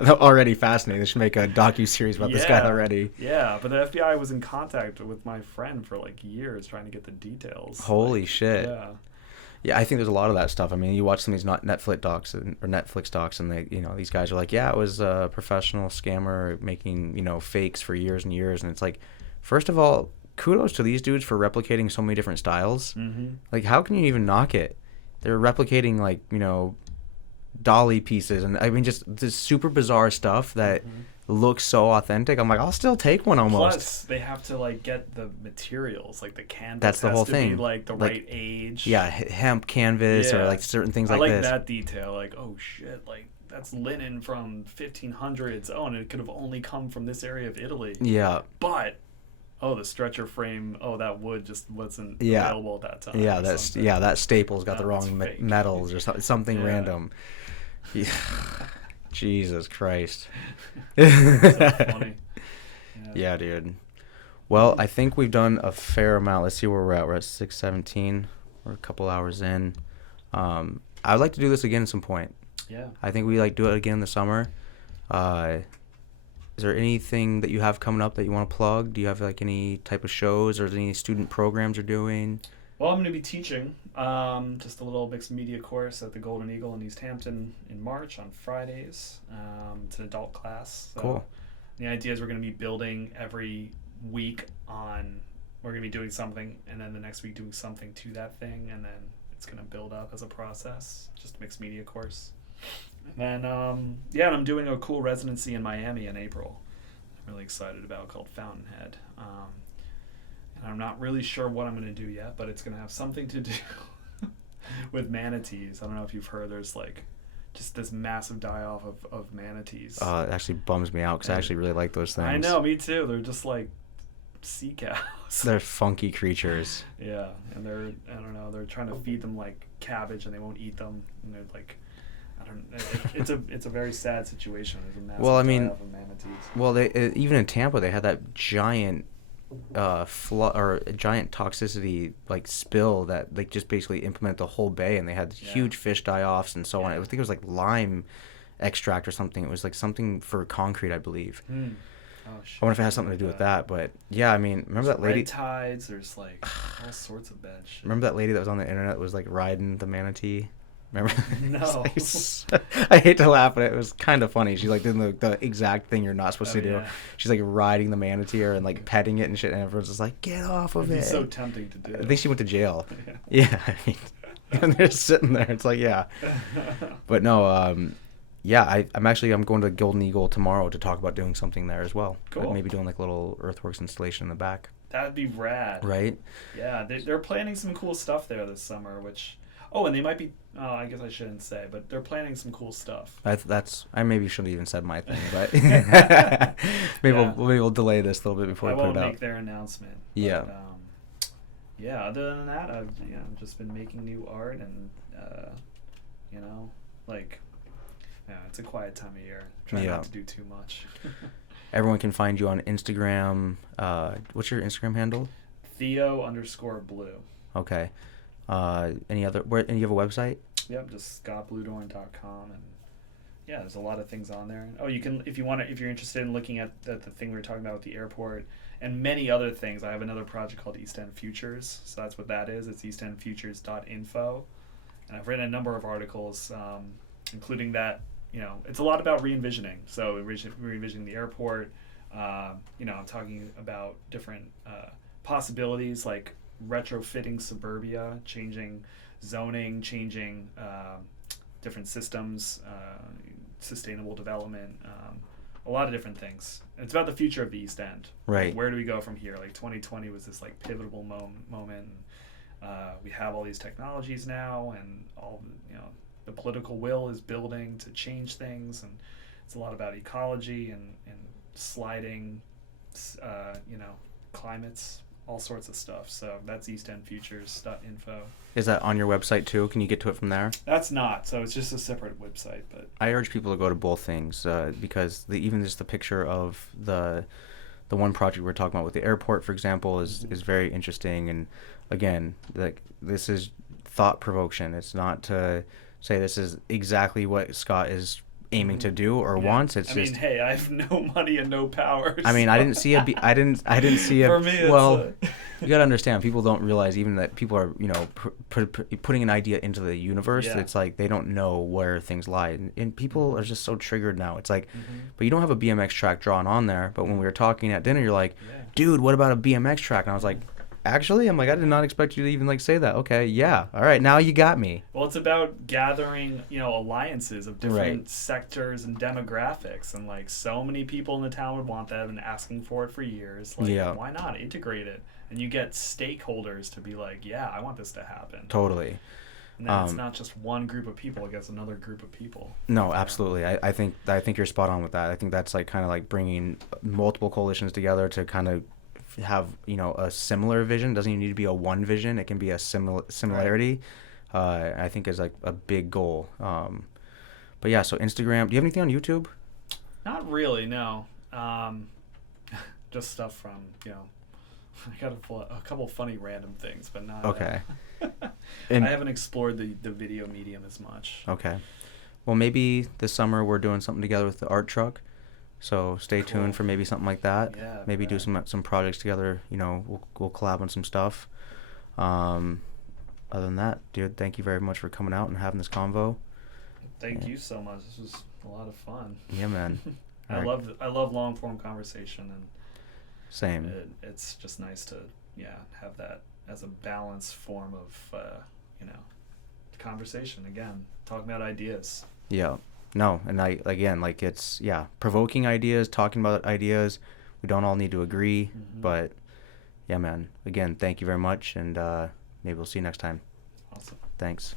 Already fascinating. They should make a docu-series about this guy already. Yeah, but the FBI was in contact with my friend for like years trying to get the details. Holy shit. Yeah. Yeah, I think there's a lot of that stuff. I mean, you watch some of these Netflix docs, and they, these guys are like, yeah, it was a professional scammer making, fakes for years and years, and it's like, first of all, kudos to these dudes for replicating so many different styles. Mm-hmm. Like, how can you even knock it? They're replicating like, dolly pieces, and I mean, just this super bizarre stuff that looks so authentic. I'm like, I'll still take one almost. Plus, they have to like get the materials, like the canvas. That's the has whole to thing. Be, like the like, right age. Yeah, hemp canvas or like certain things like this. I like that detail. Like, oh shit, like that's linen from 1500s. Oh, and it could have only come from this area of Italy. Yeah. But the stretcher frame. Oh, that wood just wasn't available at that time. Yeah, that staple's got the wrong metals or something random. Yeah. Jesus Christ. That's so funny. Yeah, dude. Well, I think we've done a fair amount. Let's see where we're at. We're at 6:17. We're a couple hours in. I'd like to do this again at some point. Yeah. I think we do it again in the summer. Is there anything that you have coming up that you want to plug? Do you have like any type of shows or any student programs you're doing? Well, I'm going to be teaching just a little mixed media course at the Golden Eagle in East Hampton in March on Fridays. It's an adult class. So cool. The idea is we're going to be building every week on, we're going to be doing something, and then the next week doing something to that thing, and then it's going to build up as a process, just a mixed media course. And then, and I'm doing a cool residency in Miami in April. I'm really excited about, called Fountainhead. And I'm not really sure what I'm going to do yet, but it's going to have something to do with manatees. I don't know if you've heard, there's like just this massive die-off of manatees. It actually bums me out because I actually really like those things. I know, me too. They're just like sea cows. They're funky creatures. Yeah, and they're trying to feed them like cabbage and they won't eat them. And they're like, it's a very sad situation. There's a massive die-off of manatees. Well, even in Tampa, they had that giant flood or a giant toxicity like spill that like just basically implemented the whole bay, and they had huge fish die-offs and so on. I think it was like lime extract or something. It was like something for concrete, I believe. Oh, shit. I wonder if it has something to do with that, but yeah, I mean, remember that lady? Red tides. There's like all sorts of bad shit. Remember that lady that was on the internet that was like riding the manatee? Remember? No. I hate to laugh, but it was kind of funny. She's like doing the exact thing you're not supposed to do. Yeah. She's like riding the manatee and like petting it and shit, and everyone's just like, get off of it. It's so tempting to do. I think she went to jail. Yeah, I mean, and they're sitting there. It's like, yeah. But no, I'm going to Golden Eagle tomorrow to talk about doing something there as well. Cool. Maybe doing like a little earthworks installation in the back. That'd be rad. Right? Yeah, they're planning some cool stuff there this summer, which... Oh, and they might be... Oh, I guess I shouldn't say, but they're planning some cool stuff. I maybe shouldn't have even said my thing, but maybe we'll delay this a little bit before we put it out. I won't make their announcement. Yeah. But, other than that, I've just been making new art, and it's a quiet time of year. Trying not to do too much. Everyone can find you on Instagram. What's your Instagram handle? Theo_blue. Okay. Any other? And you have a website? Yep, just scottbluedorn.com, and there's a lot of things on there. Oh, you can if you're interested in looking at the thing we were talking about with the airport and many other things. I have another project called East End Futures, so that's what that is. It's eastendfutures.info, and I've written a number of articles, including that. It's a lot about re-envisioning. So re-envisioning the airport. I'm talking about different possibilities like retrofitting suburbia, changing zoning, changing different systems, sustainable development, a lot of different things. It's about the future of the East End. Right. Like, where do we go from here? Like 2020 was this like pivotal moment. We have all these technologies now, and all the political will is building to change things, and it's a lot about ecology and sliding, climates, all sorts of stuff. So that's eastendfutures.info. Is that on your website too? Can you get to it from there? That's not. So it's just a separate website. But I urge people to go to both things because even just the picture of the one project we're talking about with the airport, for example, is very interesting. And again, like, this is thought provocation. It's not to say this is exactly what Scott is aiming to do or wants. It's just, hey, I have no money and no power. I mean, I didn't see I didn't see a. For me, it's well, you gotta understand. People don't realize even that people are, putting an idea into the universe. Yeah. It's like they don't know where things lie, and people are just so triggered now. It's like, but you don't have a BMX track drawn on there. But when we were talking at dinner, you're like, dude, what about a BMX track? And I was like, actually, I'm like, I did not expect you to even say that. Okay, yeah, all right, now you got me. Well, it's about gathering, alliances of different sectors and demographics, and like so many people in the town would want that and asking for it for years. Like, why not integrate it? And you get stakeholders to be like, yeah, I want this to happen. Totally. And then it's not just one group of people against another group of people. No, absolutely. I think you're spot on with that. I think that's like kind of like bringing multiple coalitions together to kind of have a similar vision. Doesn't even need to be a one vision. It can be a similarity. Right. I think is like a big goal. But yeah, so Instagram. Do you have anything on YouTube? Not really, no. Just stuff from I got a couple funny random things, but not okay. I haven't explored the video medium as much. Okay. Well, maybe this summer we're doing something together with the art truck. So stay tuned for maybe something like that. Yeah, maybe do some projects together. We'll collab on some stuff. Other than that, dude, thank you very much for coming out and having this convo. Thank you so much. This was a lot of fun. Yeah, man. I love long form conversation, and same. It's just nice to have that as a balanced form of conversation. Again, talking about ideas. Yeah. No, and it's provoking ideas, talking about ideas. We don't all need to agree, but yeah, man. Again, thank you very much, and maybe we'll see you next time. Awesome. Thanks.